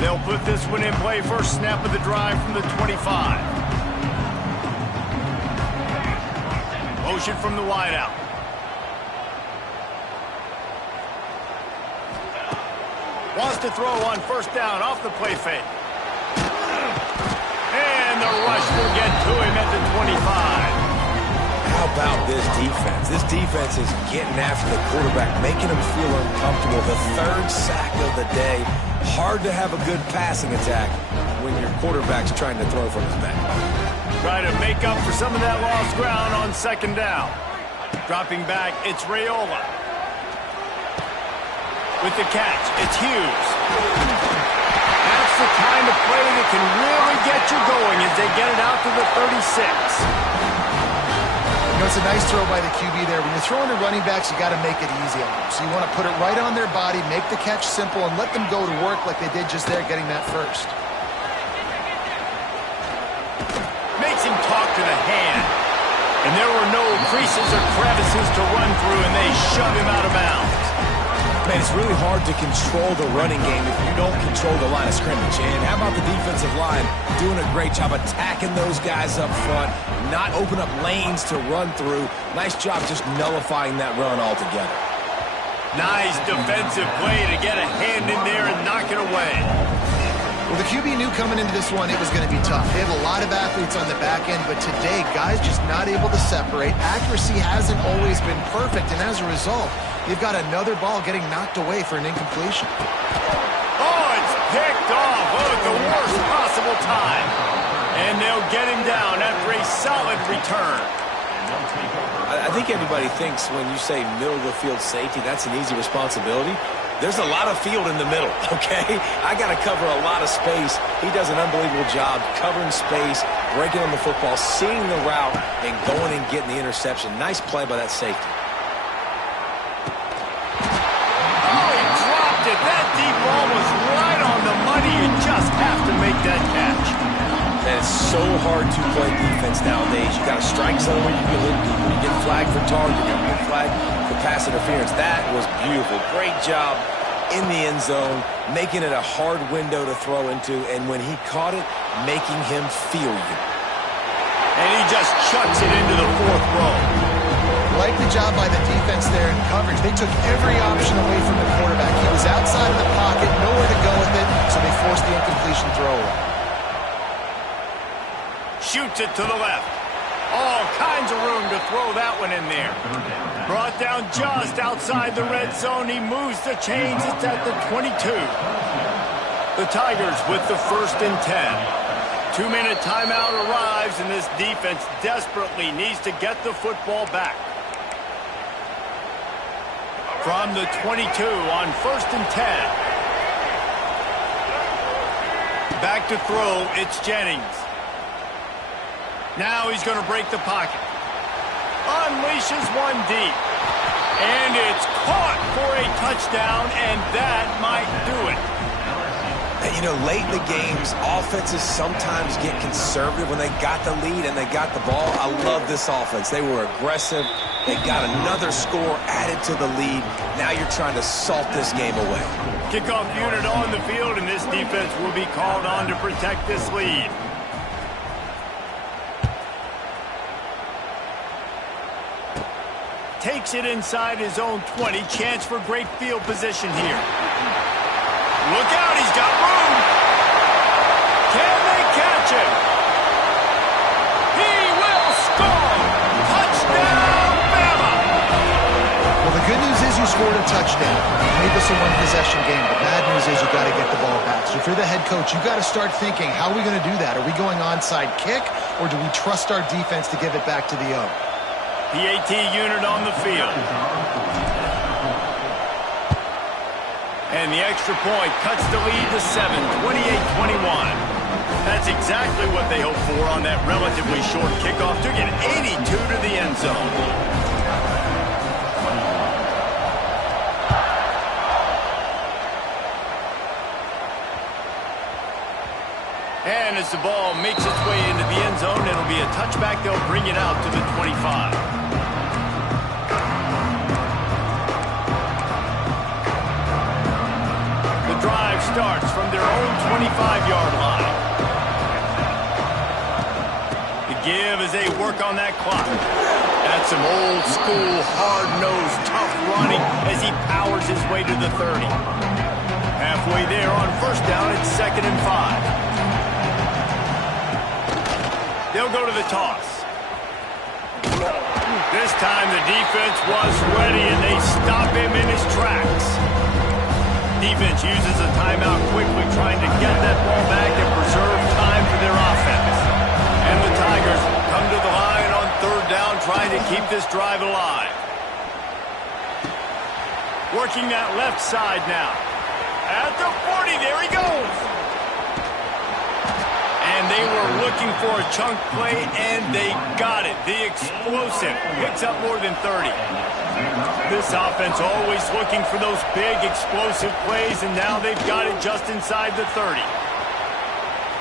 They'll put this one in play first snap of the drive from the 25. Motion from the wideout. Wants to throw on first down off the play fake. And the rush will get to him at the 25. How about this defense? This defense is getting after the quarterback, making him feel uncomfortable. The 3rd sack of the day. Hard to have a good passing attack when your quarterback's trying to throw from his back. Try to make up for some of that lost ground on second down. Dropping back, it's Raiola. With the catch, it's Hughes. That's the kind of play that can really get you going as they get it out to the 36. You know, it's a nice throw by the QB there. When you're throwing to running backs, you got to make it easy on them. So you want to put it right on their body, make the catch simple, and let them go to work like they did just there, getting that first. Makes him talk to the hand. And there were no creases or crevices to run through, and they shove him out of bounds. Man, it's really hard to control the running game if you don't control the line of scrimmage. And how about the defensive line doing a great job attacking those guys up front, not open up lanes to run through. Nice job just nullifying that run altogether. Nice defensive play to get a hand in there and knock it away. Well, the QB knew coming into this one it was going to be tough. They have a lot of athletes on the back end, but today, guys just not able to separate. Accuracy hasn't always been perfect, and as a result, they've got another ball getting knocked away for an incompletion. Oh, it's picked off. Oh, at the worst possible time. And they'll get him down after a solid return. I think everybody thinks when you say middle of the field safety, that's an easy responsibility. There's a lot of field in the middle, okay? I got to cover a lot of space. He does an unbelievable job covering space, breaking on the football, seeing the route, and going and getting the interception. Nice play by that safety. Oh, he dropped it. That deep ball was right on the money. You just have to make that catch. And it's so hard to play defense nowadays. You got to strike somewhere, you get a little deeper. You get flagged for targeting, you get flagged for pass interference. That was beautiful. Great job in the end zone, making it a hard window to throw into, and when he caught it, making him feel you. And he just chucks it into the fourth row. Like the job by the defense there in coverage. They took every option away from the quarterback. He was outside of the pocket, nowhere to go with it, so they forced the incompletion throw away. Shoots it to the left. All kinds of room to throw that one in there. Brought down just outside the red zone. He moves the chains. It's at the 22. The Tigers with the 1st and 10. 2-minute timeout arrives, and this defense desperately needs to get the football back. From the 22 on 1st and 10. Back to throw, it's Jennings. Now he's going to break the pocket. Unleashes one deep. And it's caught for a touchdown, and that might do it. You know, late in the games, offenses sometimes get conservative when they got the lead and they got the ball. I love this offense. They were aggressive. They got another score added to the lead. Now you're trying to salt this game away. Kickoff unit on the field, and this defense will be called on to protect this lead. Takes it inside his own 20. Chance for great field position here. Look out, he's got room. Can they catch him? He will score. Touchdown, Bama. Well, the good news is you scored a touchdown. You made this a one-possession game. The bad news is you got to get the ball back. So if you're the head coach, you got to start thinking, how are we going to do that? Are we going onside kick, or do we trust our defense to give it back to the O? PAT unit on the field. And the extra point cuts the lead to 7, 28-21. That's exactly what they hoped for on that relatively short kickoff. Took it 82 to the end zone. And as the ball makes its way into the end zone, it'll be a touchback. They'll bring it out to the 25. Drive starts from their own 25-yard line. The give as they work on that clock. That's some old-school, hard-nosed, tough running as he powers his way to the 30. Halfway there on 1st down, it's 2nd and 5. They'll go to the toss. This time the defense was ready, and they stop him in his tracks. Defense uses a timeout quickly, trying to get that ball back and preserve time for their offense. And the Tigers come to the line on 3rd down, trying to keep this drive alive. Working that left side now. At the 40, there he goes. And they were looking for a chunk play, and they got it. The explosive picks up more than 30. This offense always looking for those big, explosive plays, and now they've got it just inside the 30.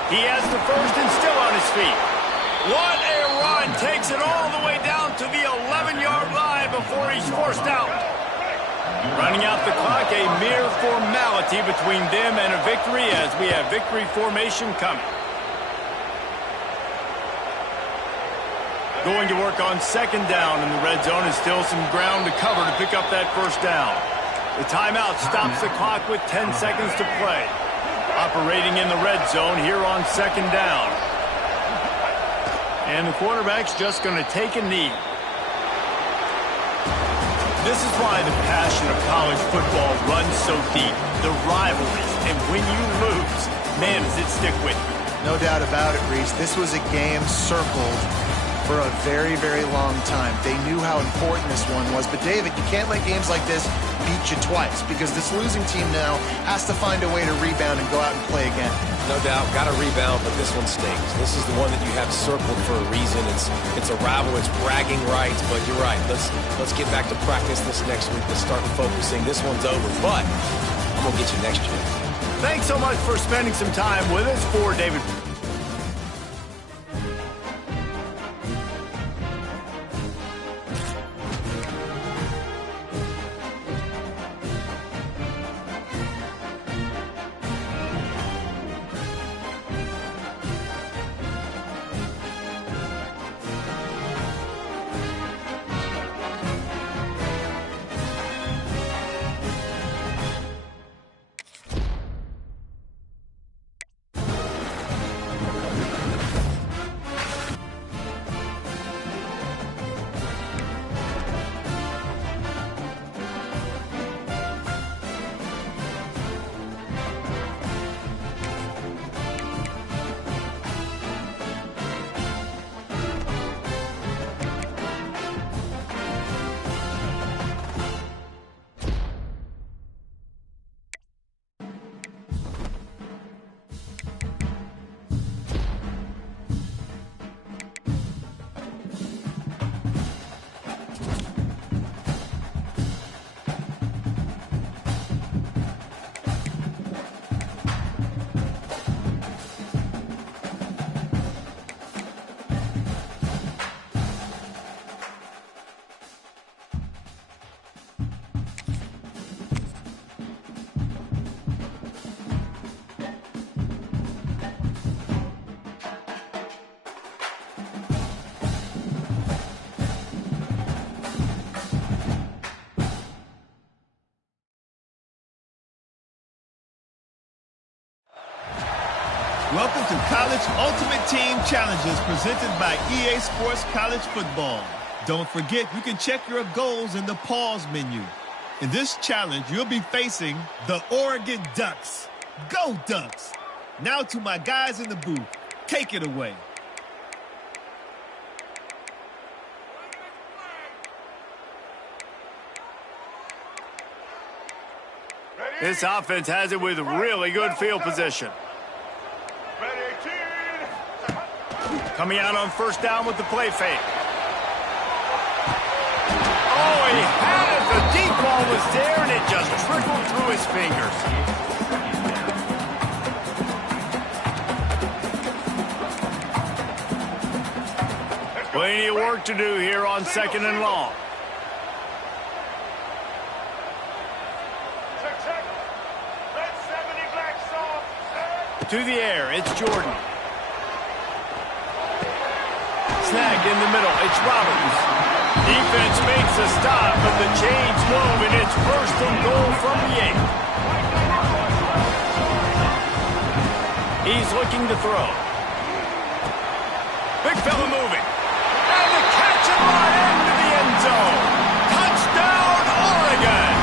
He has the 1st and still on his feet. What a run! Takes it all the way down to the 11-yard line before he's forced out. Running out the clock, a mere formality between them and a victory as we have victory formation coming. Going to work on second down in the red zone and still some ground to cover to pick up that first down. The timeout stops the clock with 10 seconds to play. Operating in the red zone here on second down. And the quarterback's just going to take a knee. This is why the passion of college football runs so deep. The rivalries. And when you lose, man, does it stick with you. No doubt about it, Reese. This was a game circled for a very, very long time. They knew how important this one was. But, David, you can't let games like this beat you twice because this losing team now has to find a way to rebound and go out and play again. No doubt, got to rebound, but this one stings. This is the one that you have circled for a reason. It's a rival, it's bragging rights, but you're right. Let's get back to practice this next week. Let's start focusing. This one's over, but I'm going to get you next year. Thanks so much for spending some time with us. For David. Welcome to College Ultimate Team Challenges presented by EA Sports College Football. Don't forget, you can check your goals in the pause menu. In this challenge, you'll be facing the Oregon Ducks. Go Ducks! Now to my guys in the booth. Take it away. This offense has it with really good field position. Coming out on first down with the play fake. Oh, he had it. The deep ball was there, and it just trickled through his fingers. Plenty of work to do here on second and long. To the air, it's Jordan. Snagged in the middle, it's Roberts. Defense makes a stop, but the chains move, and it's first and goal from the 8. He's looking to throw. Big fella moving. And the catch at right into the end zone. Touchdown, Oregon!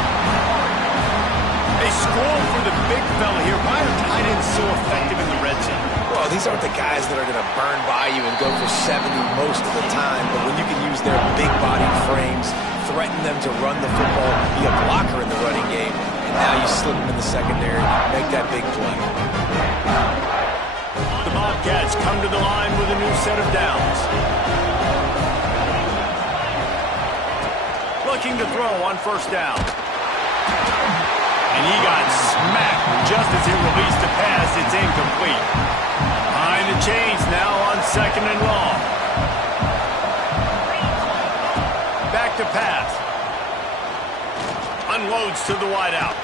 A score for the big fella here. Why are tight ends so effective in the red zone? Well, these aren't the guys that are going to burn by you and go for 70 most of the time, but when you can use their big-bodied frames, threaten them to run the football, be a blocker in the running game, and now you slip them in the secondary, make that big play. The Bobcats come to the line with a new set of downs. Looking to throw on first down. And he got smacked just as he released a pass. It's incomplete. Behind the chains now on second and long. Back to pass. unloads to the wideout.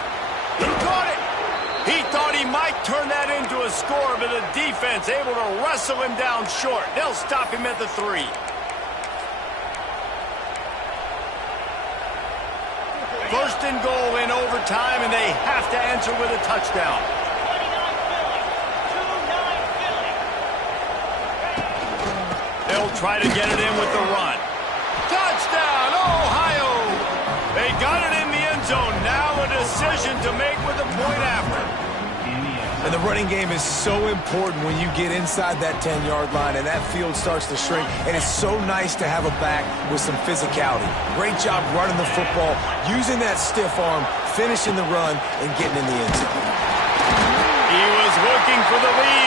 He caught it. He thought he might turn that into a score, but the defense able to wrestle him down short. They'll stop him at the 3. First and goal in overtime, and they have to answer with a touchdown. 29 Philly. 2-9 Philly. They'll try to get it in with the run. Touchdown, Ohio! They got it in the end zone. Now a decision to make with a point after. And the running game is so important when you get inside that 10-yard line and that field starts to shrink. And it's so nice to have a back with some physicality. Great job running the football, using that stiff arm, finishing the run, and getting in the end zone. He was looking for the lead.